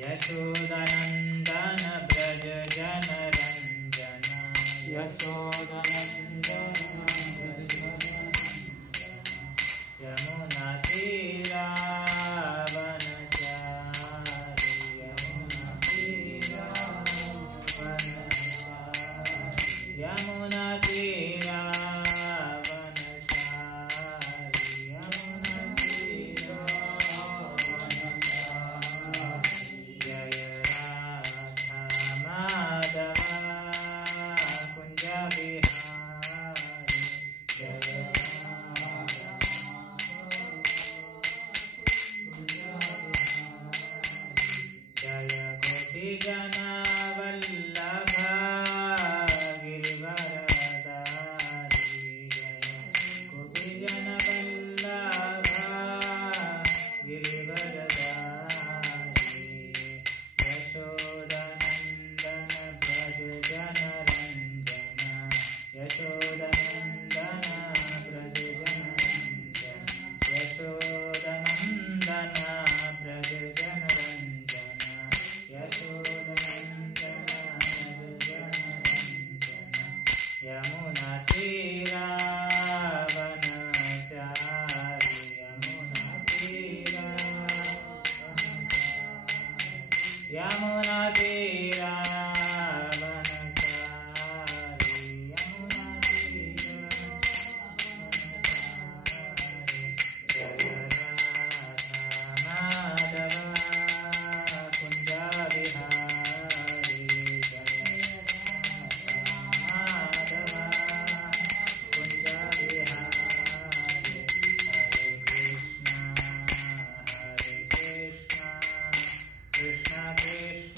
यशोदनन्दन Vraj जनरञ्जन यशोदनन्दन यमुनातीरावनचारि Krishna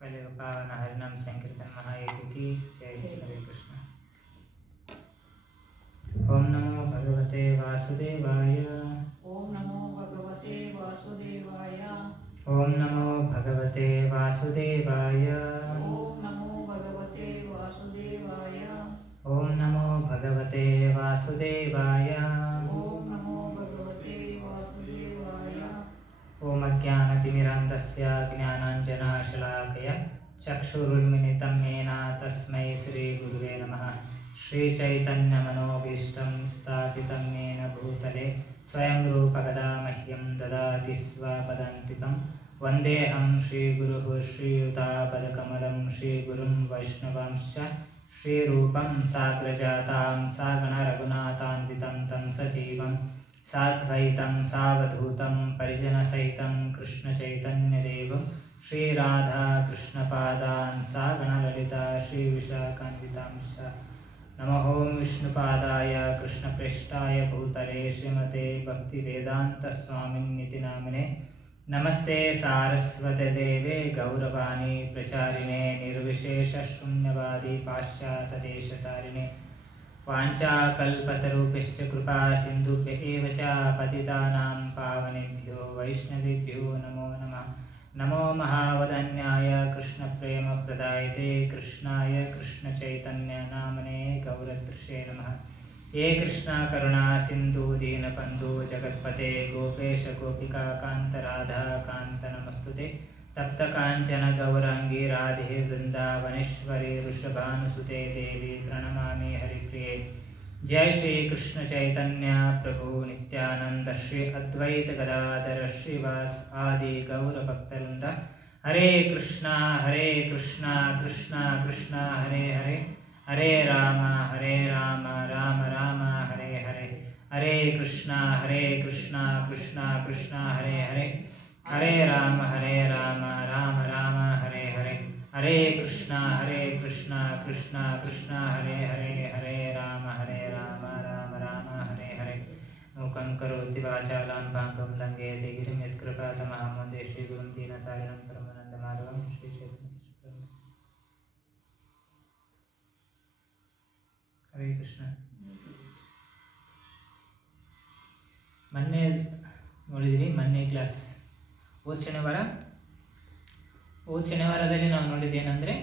कलियुग पावन हरिनाम संकीर्तन महायज्ञ की जय। हरे कृष्ण। ओम नमो भगवते वासुदेवाय। ओम नमो भगवते वासुदेवाय। ओम नमो भगवते वासुदेवाय। ओम नमो भगवते वासुदेवाय। ओम नमो भगवते वासुदेवाय। ओम नमो भगवते वासुदेवाय। ओम अज्ञानतिमिरान्धस्य ज्ञानाञ्जनशलाकया चक्षुरुन्मिलितं येन तस्मै श्रीगुरुवे नमः। श्रीचैतन्यमनोभीष्टं स्थापितं येन भूतले स्वयं रूपकदा मह्यं ददाति स्वपदान्तिकं। वन्देऽहं श्रीगुरुः श्रीयुतापदकमलं श्रीगुरुं वैष्णवांश्च श्रीरूपं साग्रजातां सागणरघुनाथान्वितं तं सजीवं साद्वैतं सावधूतं परिजनसहितं कृष्णचैतन्यदेवं श्रीराधा कृष्णपादान् सागणललिता श्रीविशाखान्वितांश्च। नमः ओं विष्णुपादाय कृष्णप्रेष्ठाय भूतले श्रीमते भक्तिवेदान्तस्वामिन्निति नामिने। नमस्ते सारस्वते देवे गौरवाणी प्रचारिणे निर्विशेषशून्यवादी पाश्चात्यदेशतारिणे। वाञ्छाकल्पतरुभ्यश्च कृपा सिन्धुभ्य एव च पतितानां पावनेभ्यो वैष्णवेभ्यो नमो नमः। नमो महावदन्याय कृष्णप्रेमप्रदायते कृष्णाय कृष्णचैतन्यनामने गौरदृशे नमः। हे कृष्णा करुणा सिन्धु दीनबन्धु जगत्पते गोपेश गोपिका कान्त राधा कान्त नमस्तुते। तप्त कांचन गौरांगी राधे वृंदावनेश्वरी वृषभानुसुते देवी प्रणमामि हरिप्रिये। जय श्री कृष्ण चैतन्य प्रभु नित्यानंद श्री अद्वैत गदाधर श्रीवास आदि गौर भक्तवृंद। हरे कृष्णा कृष्णा कृष्णा हरे हरे हरे राम राम राम हरे हरे। हरे कृष्णा कृष्णा कृष्णा हरे हरे हरे राम राम राम हरे हरे। हरे कृष्णा कृष्णा कृष्णा हरे हरे हरे राम राम राम हरे हरे। मूकं करोति वाचालान् भागं लङ्घयति गिरिं यत्कृपातमहं वन्दे श्रीगुरुं दीनतारिणं परमानन्दमाधवं श्रीचैतन्येश्वरं। हरे कृष्ण। ಮೊನ್ನೆ ನೋಡಿದ್ವಿ ಮೊನ್ನೆ ಕ್ಲಾಸ್ ಹೋದ ಶನಿವಾರದಲ್ಲಿ ನಾವು ನೋಡಿದ್ದೇನೆಂದರೆ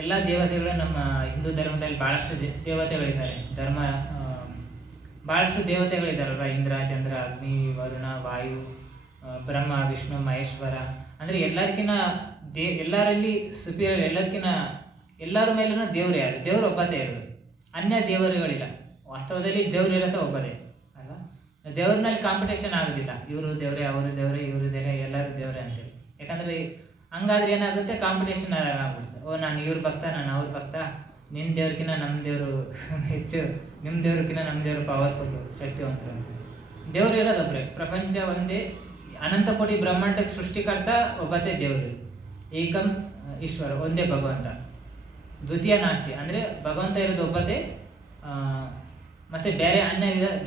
ಎಲ್ಲ ದೇವತೆಗಳು ನಮ್ಮ ಹಿಂದೂ ಧರ್ಮದಲ್ಲಿ ಭಾಳಷ್ಟು ದೇವತೆಗಳಿದ್ದಾರೆ. ಭಾಳಷ್ಟು ದೇವತೆಗಳಿದ್ದಾರಲ್ವ, ಇಂದ್ರ ಚಂದ್ರ ಅಗ್ನಿ ವರುಣ ವಾಯು ಬ್ರಹ್ಮ ವಿಷ್ಣು ಮಹೇಶ್ವರ. ಅಂದರೆ ಎಲ್ಲರಿಗಿನ ಎಲ್ಲರಲ್ಲಿ ಸುಪೀರಿಯರ್, ಎಲ್ಲರ ಮೇಲೂ ದೇವ್ರು ಯಾರು? ದೇವ್ರು ಒಬ್ಬದೇ ಇರೋದು, ಅನ್ಯ ದೇವರುಗಳಿಲ್ಲ. ವಾಸ್ತವದಲ್ಲಿ ದೇವ್ರು ಇರತ್ತೆ ಒಬ್ಬದೇ ಅಲ್ವಾ. ದೇವ್ರನಲ್ಲಿ ಕಾಂಪಿಟೇಷನ್ ಆಗೋದಿಲ್ಲ, ಇವರು ದೇವ್ರೆ ಅವರು ದೇವ್ರೆ ಇವರು ದೇವ್ರೆ ಎಲ್ಲರೂ ದೇವ್ರೆ ಅಂತೇಳಿ. ಯಾಕಂದರೆ ಹಂಗಾದ್ರೆ ಏನಾಗುತ್ತೆ, ಕಾಂಪಿಟೇಷನ್ ಆಗ್ಬಿಡುತ್ತೆ. ಓ ನಾನು ಇವ್ರ ಭಕ್ತ, ನಾನು ಅವ್ರ ಭಕ್ತ, ನಿನ್ನ ದೇವ್ರಕಿನ್ನ ನಮ್ಮ ದೇವರು ಹೆಚ್ಚು, ನಿಮ್ಮ ದೇವ್ರಕಿನ್ನ ನಮ್ಮ ದೇವರು ಪವರ್ಫುಲ್ಲು ಶಕ್ತಿವಂತರು ಅಂತ. ದೇವ್ರು ಇರೋದೊಬ್ಬರೇ, ಪ್ರಪಂಚ ಒಂದೇ, ಅನಂತ ಕೋಟಿ ಬ್ರಹ್ಮಾಂಡಕ್ಕೆ ಸೃಷ್ಟಿಕರ್ತ ಒಬ್ಬತ್ತೇ ದೇವರು. ಏಕಂ ಈಶ್ವರ, ಒಂದೇ ಭಗವಂತ, ದ್ವಿತೀಯ ನಾಸ್ತಿ. ಅಂದರೆ ಭಗವಂತ ಇರೋದು ಒಬ್ಬತ್ತೇ, ಮತ್ತು ಬೇರೆ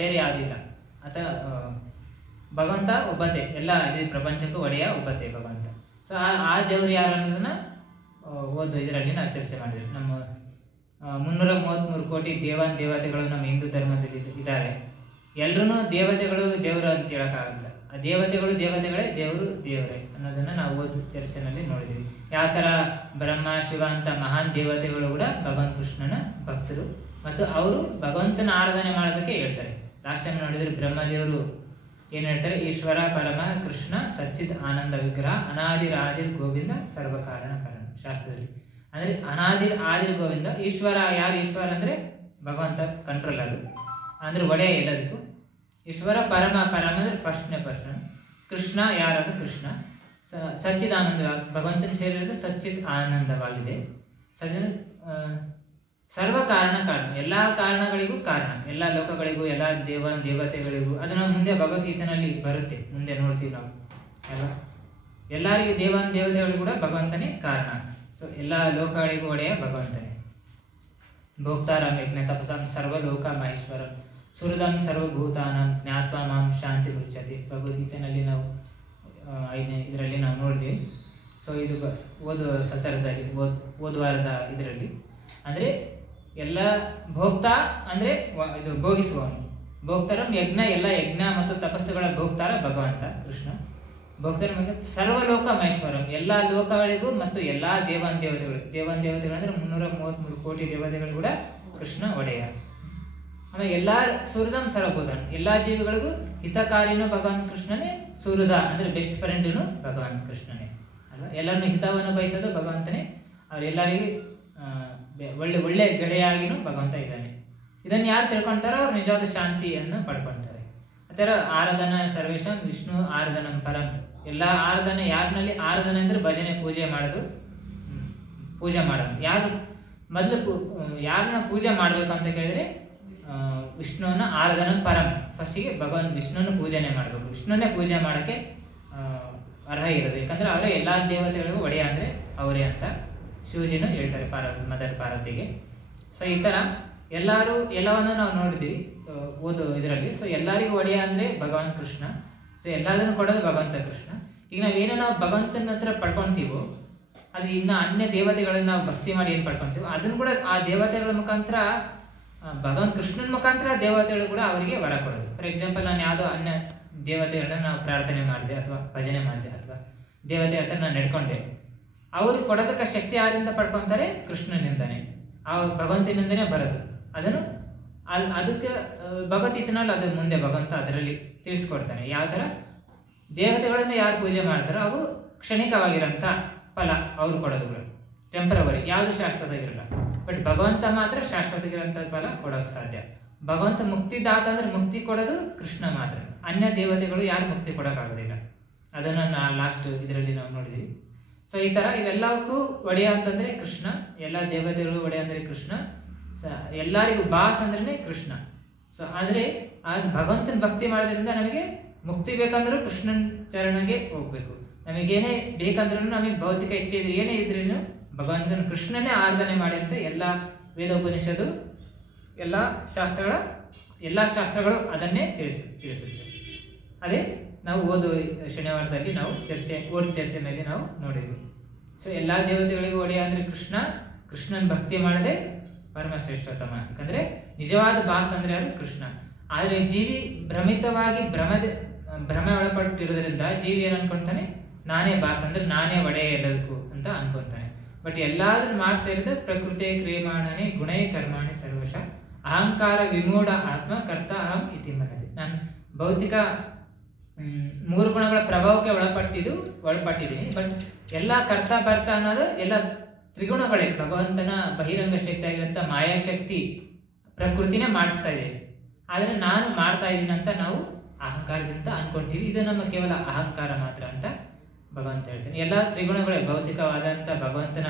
ಬೇರೆ ಯಾವುದಿಲ್ಲ. ಅಥವಾ ಭಗವಂತ ಒಬ್ಬತ್ತೇ, ಎಲ್ಲ ಇಡೀ ಪ್ರಪಂಚಕ್ಕೂ ಒಡೆಯ ಒಬ್ಬತ್ತೇ ಭಗವಂತ. ಸೊ ಆ ದೇವರು ಯಾರು ಅನ್ನೋದನ್ನ ಇದರಲ್ಲಿ ನಾವು ಚರ್ಚೆ ಮಾಡಿದ್ವಿ. ನಮ್ಮ 333 ಕೋಟಿ ದೇವತೆಗಳು ನಮ್ಮ ಹಿಂದೂ ಧರ್ಮದಲ್ಲಿ ಇದ್ದಾರೆ. ಎಲ್ರೂ ದೇವತೆಗಳು ದೇವರು ಅಂತ ಹೇಳೋಕ್ಕಾಗಲ್ಲ. ಆ ದೇವತೆಗಳೇ ದೇವರು ದೇವರೇ ಅನ್ನೋದನ್ನು ನಾವು ಚರ್ಚೆನಲ್ಲಿ ನೋಡಿದ್ವಿ. ಯಾವ ಥರ ಬ್ರಹ್ಮ ಶಿವ ಅಂತ ಮಹಾನ್ ದೇವತೆಗಳು ಕೂಡ ಭಗವಾನ್ ಕೃಷ್ಣನ ಭಕ್ತರು, ಮತ್ತು ಅವರು ಭಗವಂತನ ಆರಾಧನೆ ಮಾಡೋದಕ್ಕೆ ಹೇಳ್ತಾರೆ. ಲಾಸ್ಟ್ ಟೈಮ್ ನೋಡಿದ್ರೆ ಬ್ರಹ್ಮದೇವರು ಏನು ಹೇಳ್ತಾರೆ? ಈಶ್ವರ ಪರಮ ಕೃಷ್ಣ ಸಚ್ಚಿತ್ ಆನಂದ ವಿಗ್ರಹ ಅನಾದಿರ್ ಗೋವಿಂದ ಸರ್ವಕಾರಣ ಕಾರಣ ಶಾಸ್ತ್ರದಲ್ಲಿ. ಅಂದರೆ ಆದಿರ್ ಗೋವಿಂದ. ಈಶ್ವರ ಯಾರು? ಈಶ್ವರ ಅಂದರೆ ಭಗವಂತ, ಕಂಟ್ರೋಲರು, ಅಂದರೆ ಒಡೆಯ ಎಲ್ಲದಕ್ಕೂ. ಈಶ್ವರ ಪರಮ ಅಂದರೆ ಫಸ್ಟ್ನೇ ಪರ್ಸನ್. ಕೃಷ್ಣ ಯಾರಾದ್ರು? ಕೃಷ್ಣ ಸಚ್ಚಿತ್ ಆನಂದ, ಭಗವಂತನ ಸೇರಿರೋದು ಸಚ್ಚಿತ್ ಆನಂದವಾಗಿದೆ. ಸರ್ವ ಕಾರಣ, ಎಲ್ಲ ಕಾರಣಗಳಿಗೂ ಕಾರಣ, ಎಲ್ಲ ಲೋಕಗಳಿಗೂ, ಎಲ್ಲ ದೇವತೆಗಳಿಗೂ. ಅದು ನಾವು ಮುಂದೆ ಭಗವದ್ಗೀತೆನಲ್ಲಿ ಬರುತ್ತೆ, ಮುಂದೆ ನೋಡ್ತೀವಿ ನಾವು ಅಲ್ವಾ. ಎಲ್ಲರಿಗೂ ದೇವತೆಗಳಿಗೂ ಕೂಡ ಭಗವಂತನೇ ಕಾರಣ. ಸೊ ಎಲ್ಲ ಲೋಕಗಳಿಗೂ ಒಡೆಯ ಭಗವಂತನೇ. ಭೋಕ್ತಾರಾಮ್ ಯಜ್ಞ ತಪಸಾಂ ಸರ್ವಲೋಕ ಮಹೇಶ್ವರ ಸುಹೃದಂ ಸರ್ವಭೂತಾನಾಂ ಜ್ಞಾತ್ವಾ ಮಾಂ ಶಾಂತಿ ಮುಚ್ಚತಿ. ಭಗವದ್ಗೀತೆನಲ್ಲಿ ನಾವು 5ನೇ ಇದರಲ್ಲಿ ನಾವು ನೋಡಿದ್ವಿ. ಸೊ ಇದು ಓದು ಸತರದಲ್ಲಿ ಓದು ವಾರದ ಇದರಲ್ಲಿ ಅಂದರೆ ಎಲ್ಲ ಭೋಕ್ತಾ ಅಂದರೆ ಇದು ಭೋಗಿಸುವವನು. ಭೋಕ್ತಾರಂ ಯಜ್ಞ, ಎಲ್ಲ ಯಜ್ಞ ಮತ್ತು ತಪಸ್ಸುಗಳ ಭೋಕ್ತಾರ ಭಗವಂತ ಕೃಷ್ಣ. ಭೋಕ್ತಾರ ಮತ್ತು ಸರ್ವಲೋಕ ಮಹೇಶ್ವರಂ, ಎಲ್ಲ ಲೋಕಗಳಿಗೂ ಮತ್ತು ಎಲ್ಲ ದೇವಾನ್ ದೇವತೆಗಳು ಅಂದರೆ 333 ಕೋಟಿ ದೇವತೆಗಳು ಕೂಡ ಕೃಷ್ಣ ಒಡೆಯ. ಆಮೇಲೆ ಎಲ್ಲ ಸೂರ್ಯದಂ ಸರ್ವಭೂತನ್, ಎಲ್ಲ ಜೀವಿಗಳಿಗೂ ಹಿತಕಾರಿನೂ ಭಗವಾನ್ ಕೃಷ್ಣನೇ, ಸೂರ್ಯದ ಅಂದರೆ ಬೆಸ್ಟ್ ಫ್ರೆಂಡನು ಭಗವಾನ್ ಕೃಷ್ಣನೇ ಅಲ್ವಾ. ಎಲ್ಲರನ್ನು ಹಿತವನ್ನು ಬಯಸೋದು ಭಗವಂತನೇ, ಅವರೆಲ್ಲರಿಗೂ ಒಳ್ಳೆ ಗೆಳೆಯಾಗಿನೂ ಭಗವಂತ ಇದ್ದಾನೆ. ಇದನ್ನು ಯಾರು ತಿಳ್ಕೊಳ್ತಾರೋ ಅವ್ರು ನಿಜವಾದ ಶಾಂತಿಯನ್ನು ಪಡ್ಕೊಳ್ತಾರೆ. ಆ ಥರ ಆರಾಧನಾ ಸರ್ವೇಶಂ ವಿಷ್ಣು ಆರಾಧನಂ ಪರಂ, ಎಲ್ಲ ಆರಾಧನೆ ಯಾರಿನಲ್ಲಿ ಆರಾಧನೆ ಅಂದರೆ ಭಜನೆ ಪೂಜೆ ಮಾಡೋದು, ಪೂಜೆ ಮಾಡೋದು. ಯಾರು ಮೊದಲು ಯಾರನ್ನ ಪೂಜೆ ಮಾಡಬೇಕು ಅಂತ ಕೇಳಿದ್ರೆ ವಿಷ್ಣುವನ್ನ ಆರಾಧನಂ ಪರಂ, ಫಸ್ಟಿಗೆ ಭಗವಾನ್ ವಿಷ್ಣುವನ್ನು ಪೂಜೆನೆ ಮಾಡಬೇಕು. ವಿಷ್ಣುವನ್ನೇ ಪೂಜೆ ಮಾಡೋಕ್ಕೆ ಅರ್ಹ ಇರೋದು, ಯಾಕಂದ್ರೆ ಅವರೇ ಎಲ್ಲ ದೇವತೆಗಳಿಗೂ ಒಡೆಯ ಅಂದರೆ ಅವರೇ ಅಂತ ಶಿವಜಿನೂ ಹೇಳ್ತಾರೆ ಮದರ್ ಪಾರ್ವತಿಗೆ. ಸೊ ಈ ಥರ ಎಲ್ಲವನ್ನು ನಾವು ನೋಡಿದ್ವಿ ಓದು ಇದರಲ್ಲಿ. ಸೊ ಎಲ್ಲರಿಗೂ ಒಡೆಯ ಅಂದರೆ ಭಗವಾನ್ ಕೃಷ್ಣ. ಸೊ ಎಲ್ಲದನ್ನು ಕೊಡೋದು ಭಗವಂತ ಕೃಷ್ಣ. ಈಗ ನಾವೇನೋ ನಾವು ಭಗವಂತನ ಹತ್ರ ಪಡ್ಕೊತೀವೋ, ಅದು ಇನ್ನು ಅನ್ಯ ದೇವತೆಗಳನ್ನ ನಾವು ಭಕ್ತಿ ಮಾಡಿ ಏನು ಪಡ್ಕೊತೀವೋ ಅದನ್ನು ಕೂಡ ಆ ದೇವತೆಗಳ ಮುಖಾಂತರ ಭಗವಾನ್ ಕೃಷ್ಣನ ಮುಖಾಂತರ ದೇವತೆಗಳು ಕೂಡ ಅವರಿಗೆ ವರ ಕೊಡೋದು. ಫಾರ್ ಎಕ್ಸಾಂಪಲ್, ನಾನು ಯಾವುದೋ ಅನ್ಯ ದೇವತೆಗಳನ್ನ ನಾವು ಪ್ರಾರ್ಥನೆ ಮಾಡಿದೆ ಅಥವಾ ಭಜನೆ ಮಾಡಿದೆ ಅಥವಾ ದೇವತೆ ಹತ್ರ ನಾನು ನಡ್ಕೊಂಡೆ, ಅವರು ಕೊಡೋದಕ್ಕೆ ಶಕ್ತಿ ಯಾರಿಂದ ಪಡ್ಕೊತಾರೆ? ಕೃಷ್ಣನಿಂದಾನೆ, ಆ ಭಗವಂತನಿಂದನೇ ಬರೋದು. ಅದನ್ನು ಅದಕ್ಕೆ ಭಗವದ್ಗೀತೆನಲ್ಲಿ ಅದು ಮುಂದೆ ಭಗವಂತ ಅದರಲ್ಲಿ ತಿಳಿಸ್ಕೊಡ್ತಾನೆ. ಯಾವ ಥರ ದೇವತೆಗಳನ್ನು ಯಾರು ಪೂಜೆ ಮಾಡ್ತಾರೋ ಅವು ಕ್ಷಣಿಕವಾಗಿರೋಂಥ ಫಲ ಅವ್ರು ಕೊಡೋದುಗಳು, ಟೆಂಪರವರಿ, ಯಾವುದು ಶಾಶ್ವತವಾಗಿರಲ್ಲ. ಬಟ್ ಭಗವಂತ ಮಾತ್ರ ಶಾಶ್ವತವಾಗಿರೋಂಥ ಫಲ ಕೊಡೋಕೆ ಸಾಧ್ಯ. ಭಗವಂತ ಮುಕ್ತಿದಾತ ಅಂದ್ರೆ ಮುಕ್ತಿ ಕೊಡೋದು ಕೃಷ್ಣ ಮಾತ್ರ, ಅನ್ಯ ದೇವತೆಗಳು ಯಾರು ಮುಕ್ತಿ ಕೊಡೋಕ್ಕಾಗೋದಿಲ್ಲ. ಅದನ್ನು ಲಾಸ್ಟ್ ಇದರಲ್ಲಿ ನಾವು ನೋಡಿದ್ವಿ. ಸೊ ಈ ಥರ ಇವೆಲ್ಲಕ್ಕೂ ಒಡೆಯ ಅಂತಂದರೆ ಕೃಷ್ಣ, ಎಲ್ಲ ದೇವತೆಗಳು ಒಡೆಯ ಅಂದರೆ ಕೃಷ್ಣ, ಎಲ್ಲರಿಗೂ ಬಾಸ್ ಅಂದ್ರೆ ಕೃಷ್ಣ. ಸೊ ಆದರೆ ಅದು ಭಗವಂತನ ಭಕ್ತಿ ಮಾಡೋದ್ರಿಂದ ನಮಗೆ ಮುಕ್ತಿ ಬೇಕಂದ್ರೂ ಕೃಷ್ಣನ ಚರಣಗೆ ಹೋಗ್ಬೇಕು. ನಮಗೇನೇ ಬೇಕಂದ್ರೂ, ನಮಗೆ ಭೌತಿಕ ಇಚ್ಛೆ ಇದ್ರೆ ಏನೇ ಇದ್ರೂ ಭಗವಂತನ ಕೃಷ್ಣನೇ ಆರಾಧನೆ ಮಾಡಿ ಅಂತ ಎಲ್ಲ ವೇದೋಪನಿಷತ್ತು ಎಲ್ಲ ಶಾಸ್ತ್ರಗಳು ಅದನ್ನೇ ತಿಳಿಸುತ್ತೆ. ಅದೇ ನಾವು ಓದು ಶನಿವಾರದಲ್ಲಿ ನಾವು ಚರ್ಚೆಯಲ್ಲಿ ನಾವು ನೋಡಿದ್ವಿ. ಸೊ ಎಲ್ಲ ದೇವತೆಗಳಿಗೂ ಒಡೆಯ ಅಂದರೆ ಕೃಷ್ಣನ ಭಕ್ತಿ ಮಾಡದೆ ಪರಮಶ್ರೇಷ್ಠೋತ್ತಮ. ಯಾಕಂದ್ರೆ ನಿಜವಾದ ಬಾಸ್ ಅಂದ್ರೆ ಯಾರು? ಕೃಷ್ಣ. ಆದರೆ ಜೀವಿ ಭ್ರಮಿತವಾಗಿ ಭ್ರಮೆ ಒಳಪಟ್ಟಿರೋದ್ರಿಂದ ಜೀವಿ ಏನು ಅನ್ಕೊಂತಾನೆ? ನಾನೇ ಬಾಸ್ ಅಂದ್ರೆ ನಾನೇ ಒಡೆಯ ಎಲ್ಲದಕ್ಕೂ ಅಂತ ಅನ್ಕೊಂತಾನೆ. ಬಟ್ ಎಲ್ಲಾದ್ರೂ ಮಾಡಿಸ್ತಾ ಇರೋದು ಪ್ರಕೃತಿ ಕ್ರಿಯಮಾಣನೆ ಗುಣೈ ಕರ್ಮಾಣಿ ಸರ್ವಶ ಅಹಂಕಾರ ವಿಮೂಢ ಆತ್ಮ ಕರ್ತ ಅಹಂ ಇತಿ ಮನದಿ. ನಾನು ಭೌತಿಕ 3 ಗುಣಗಳ ಪ್ರಭಾವಕ್ಕೆ ಒಳಪಟ್ಟಿದ್ದೀನಿ. ಬಟ್ ಎಲ್ಲ ಕರ್ತ ಭರ್ತ ಅನ್ನೋದು ಎಲ್ಲ ತ್ರಿಗುಣಗಳೇ, ಭಗವಂತನ ಬಹಿರಂಗ ಶಕ್ತಿ ಆಗಿರೋಂಥ ಮಾಯಾಶಕ್ತಿ ಪ್ರಕೃತಿನೇ ಮಾಡಿಸ್ತಾ ಇದೆ. ಆದರೆ ನಾನು ಮಾಡ್ತಾ ಇದ್ದೀನಿ ಅಂತ ನಾವು ಅಹಂಕಾರದಿಂದ ಅನ್ಕೊಂತೀವಿ. ಇದು ನಮ್ಮ ಕೇವಲ ಅಹಂಕಾರ ಮಾತ್ರ ಅಂತ ಭಗವಂತ ಹೇಳ್ತಾನೆ. ಎಲ್ಲ ತ್ರಿಗುಣಗಳೇ ಭೌತಿಕವಾದಂಥ ಭಗವಂತನ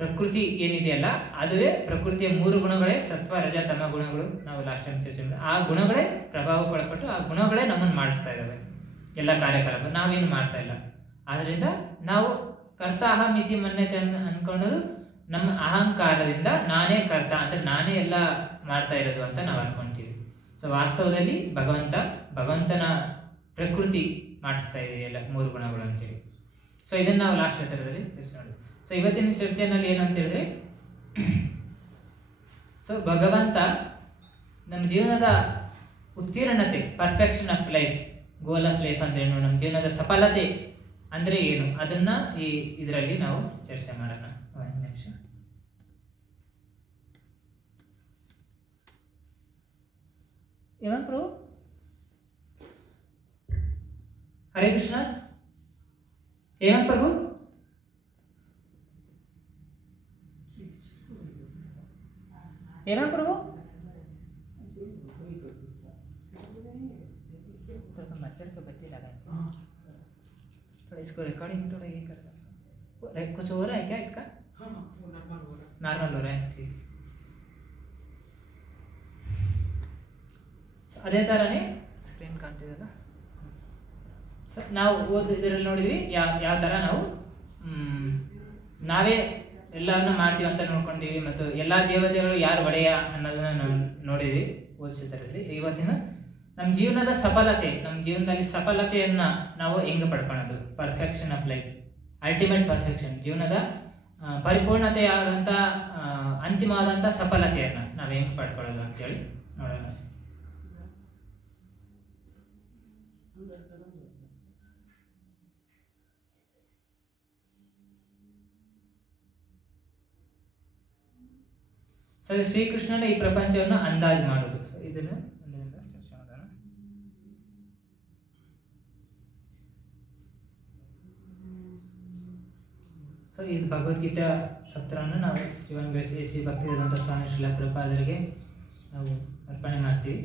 ಪ್ರಕೃತಿ ಏನಿದೆಯಲ್ಲ ಅದುವೇ ಪ್ರಕೃತಿಯ 3 ಗುಣಗಳೇ ಸತ್ವ ರಜ ತಮ ಗುಣಗಳು. ನಾವು ಲಾಸ್ಟ್ ಟೈಮ್ ಚರ್ಚೆ ಮಾಡಿದ್ವಿ. ಆ ಗುಣಗಳೇ ಪ್ರಭಾವಕ್ಕೆ ಒಳಪಟ್ಟು ಆ ಗುಣಗಳೇ ನಮ್ಮನ್ನು ಮಾಡಿಸ್ತಾ ಇದ್ದಾವೆ ಎಲ್ಲ ಕಾರ್ಯಕಲಾಪ, ನಾವೇನು ಮಾಡ್ತಾ ಇಲ್ಲ. ಆದ್ರಿಂದ ನಾವು ಕರ್ತ ಅಹಂ ಇತಿ ಮನ್ಯತೆ ಅನ್ಕೊಳ್ಳೋದು ನಮ್ಮ ಅಹಂಕಾರದಿಂದ ನಾನೇ ಕರ್ತ ಅಂದ್ರೆ ನಾನೇ ಎಲ್ಲ ಮಾಡ್ತಾ ಇರೋದು ಅಂತ ನಾವು ಅನ್ಕೊಂತೀವಿ. ಸೊ ವಾಸ್ತವದಲ್ಲಿ ಭಗವಂತನ ಪ್ರಕೃತಿ ಮಾಡಿಸ್ತಾ ಇದೆ ಎಲ್ಲ 3 ಗುಣಗಳು ಅಂತೇಳಿ. ಸೊ ಇದನ್ನ ನಾವು ಲಾಸ್ಟ್ ಹತ್ತಿರದಲ್ಲಿ ಚರ್ಚೆ ಮಾಡಿದ್ವಿ. ಸೊ ಇವತ್ತಿನ ಚರ್ಚೆನಲ್ಲಿ ಏನಂತ ಹೇಳಿದ್ರೆ, ಸೊ ಭಗವಂತ ನಮ್ಮ ಜೀವನದ ಉತ್ತೀರ್ಣತೆ, perfection of life, goal of life ಅಂದ್ರೆ ಏನು, ನಮ್ಮ ಜೀವನದ ಸಫಲತೆ ಅಂದ್ರೆ ಏನು, ಅದನ್ನ ಈ ಇದರಲ್ಲಿ ನಾವು ಚರ್ಚೆ ಮಾಡೋಣ. ಒಂದು ನಿಮಿಷ. ಪ್ರಭು ಹರೇ ಕೃಷ್ಣ. ಹೇಮಂತ್ ಪ್ರಭು प्रभु थोड़ा मच्छर के बच्चे लगाए, थोड़ा इसको रिकॉर्डिंग थोड़ा ये कर, कुछ हो रहा है क्या इसका? नॉर्मल हो रहा है, ठीक. ಅದೇ ಥರನೇ ಸ್ಕ್ರೀನ್ ಕಾಣ್ತಿದೆಯಲ್ಲ. ಸೊ ನಾವು ಇದರಲ್ಲಿ ನೋಡಿದ್ವಿ ಯಾವ ಥರ ನಾವು ನಾವೇ ಎಲ್ಲವನ್ನ ಮಾಡ್ತೀವಿ ಅಂತ ನೋಡ್ಕೊಂಡಿವಿ, ಮತ್ತು ಎಲ್ಲ ದೇವತೆಗಳು ಯಾರು ಒಡೆಯ ಅನ್ನೋದನ್ನ ನಾವು ನೋಡಿದ್ವಿ ಓದಿಸಿದ್ರಲ್ಲಿ. ಇವತ್ತಿನ ನಮ್ಮ ಜೀವನದ ಸಫಲತೆ, ನಮ್ಮ ಜೀವನದಲ್ಲಿ ಸಫಲತೆಯನ್ನ ನಾವು ಹೆಂಗೆ ಪಡ್ಕೊಳ್ಳೋದು, perfection of life ultimate perfection, ಜೀವನದ ಪರಿಪೂರ್ಣತೆಯಾದಂಥ ಅಂತಿಮವಾದಂಥ ಸಫಲತೆಯನ್ನು ನಾವು ಹೆಂಗೆ ಪಡ್ಕೊಳ್ಳೋದು ಅಂತೇಳಿ ನೋಡೋಣ. ಸೊ ಶ್ರೀಕೃಷ್ಣನ ಈ ಪ್ರಪಂಚವನ್ನು ಅಂದಾಜು ಮಾಡೋದು. ಸೊ ಇದನ್ನು ಚರ್ಚೆ ಮಾಡೋಣ. ಸೊ ಇದು ಭಗವದ್ಗೀತಾ ಸತ್ರವನ್ನು ನಾವು ಜೀವನ ಬೆಳೆಸಿ ಶ್ರೀ ಭಕ್ತಿವೇದಾಂತ ಸ್ವಾಮಿ ಶ್ರೀಲ ಪ್ರಭುಪಾದರಿಗೆ ನಾವು ಅರ್ಪಣೆ ಮಾಡ್ತೀವಿ.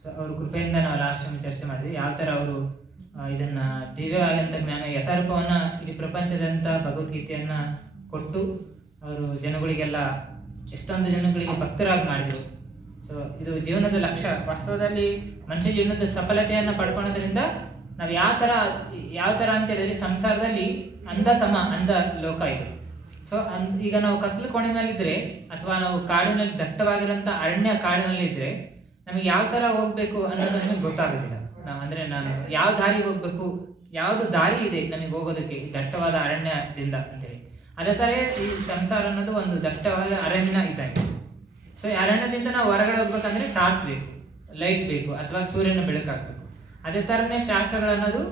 ಸೊ ಅವ್ರ ಕೃಪೆಯಿಂದ ನಾವು ಲಾಸ್ಟ್ ಟೈಮ್ ಚರ್ಚೆ ಮಾಡಿದ್ವಿ ಯಾವ ಥರ ಅವರು ಇದನ್ನು ದಿವ್ಯವಾದಂಥ ಜ್ಞಾನ ಯಥಾರೂಪವನ್ನು ಇಡೀ ಪ್ರಪಂಚದಂಥ ಭಗವದ್ಗೀತೆಯನ್ನು ಕೊಟ್ಟು ಅವರು ಜನಗಳಿಗೆಲ್ಲ ಎಷ್ಟೊಂದು ಜನಗಳಿಗೆ ಭಕ್ತರಾಗಿ ಮಾಡಿದರು. ಸೊ ಇದು ಜೀವನದ ಲಕ್ಷ್ಯ. ವಾಸ್ತವದಲ್ಲಿ ಮನುಷ್ಯ ಜೀವನದ ಸಫಲತೆಯನ್ನು ಪಡ್ಕೊಳ್ಳೋದ್ರಿಂದ ನಾವು ಯಾವ ಥರ ಅಂತ ಹೇಳಿದ್ರೆ ಸಂಸಾರದಲ್ಲಿ ಅಂಧ ಲೋಕ ಇದು. ಸೊ ಈಗ ನಾವು ಕತ್ಲು ಕೋಣೆನಲ್ಲಿದ್ದರೆ ಅಥವಾ ನಾವು ಕಾಡಿನಲ್ಲಿ ದಟ್ಟವಾಗಿರೋಂಥ ಅರಣ್ಯ ಕಾಡಿನಲ್ಲಿದ್ದರೆ ನಮಗೆ ಯಾವ ಥರ ಹೋಗ್ಬೇಕು ಅನ್ನೋದು ನಮಗೆ ಗೊತ್ತಾಗೋದಿಲ್ಲ. ನಾನು ಯಾವ ದಾರಿಗೆ ಹೋಗ್ಬೇಕು, ಯಾವುದು ದಾರಿ ಇದೆ ನಮಗೆ ಹೋಗೋದಕ್ಕೆ ಈ ದಟ್ಟವಾದ ಅರಣ್ಯದಿಂದ ಅಂತೇಳಿ. ಅದೇ ಥರ ಈ ಸಂಸಾರ ಅನ್ನೋದು ಒಂದು ದಟ್ಟವಾದ ಅರಣ್ಯ ಇದ್ದಂಗೆ. ಸೊ ಈ ಅರಣ್ಯದಿಂದ ನಾವು ಹೊರಗಡೆ ಹೋಗ್ಬೇಕಂದ್ರೆ ಟಾರ್ಚ್ ಬೇಕು, ಲೈಟ್ ಬೇಕು, ಅಥವಾ ಸೂರ್ಯನ ಬೆಳಕಾಗಬೇಕು. ಅದೇ ಥರನೇ ಶಾಸ್ತ್ರಗಳು ಅನ್ನೋದು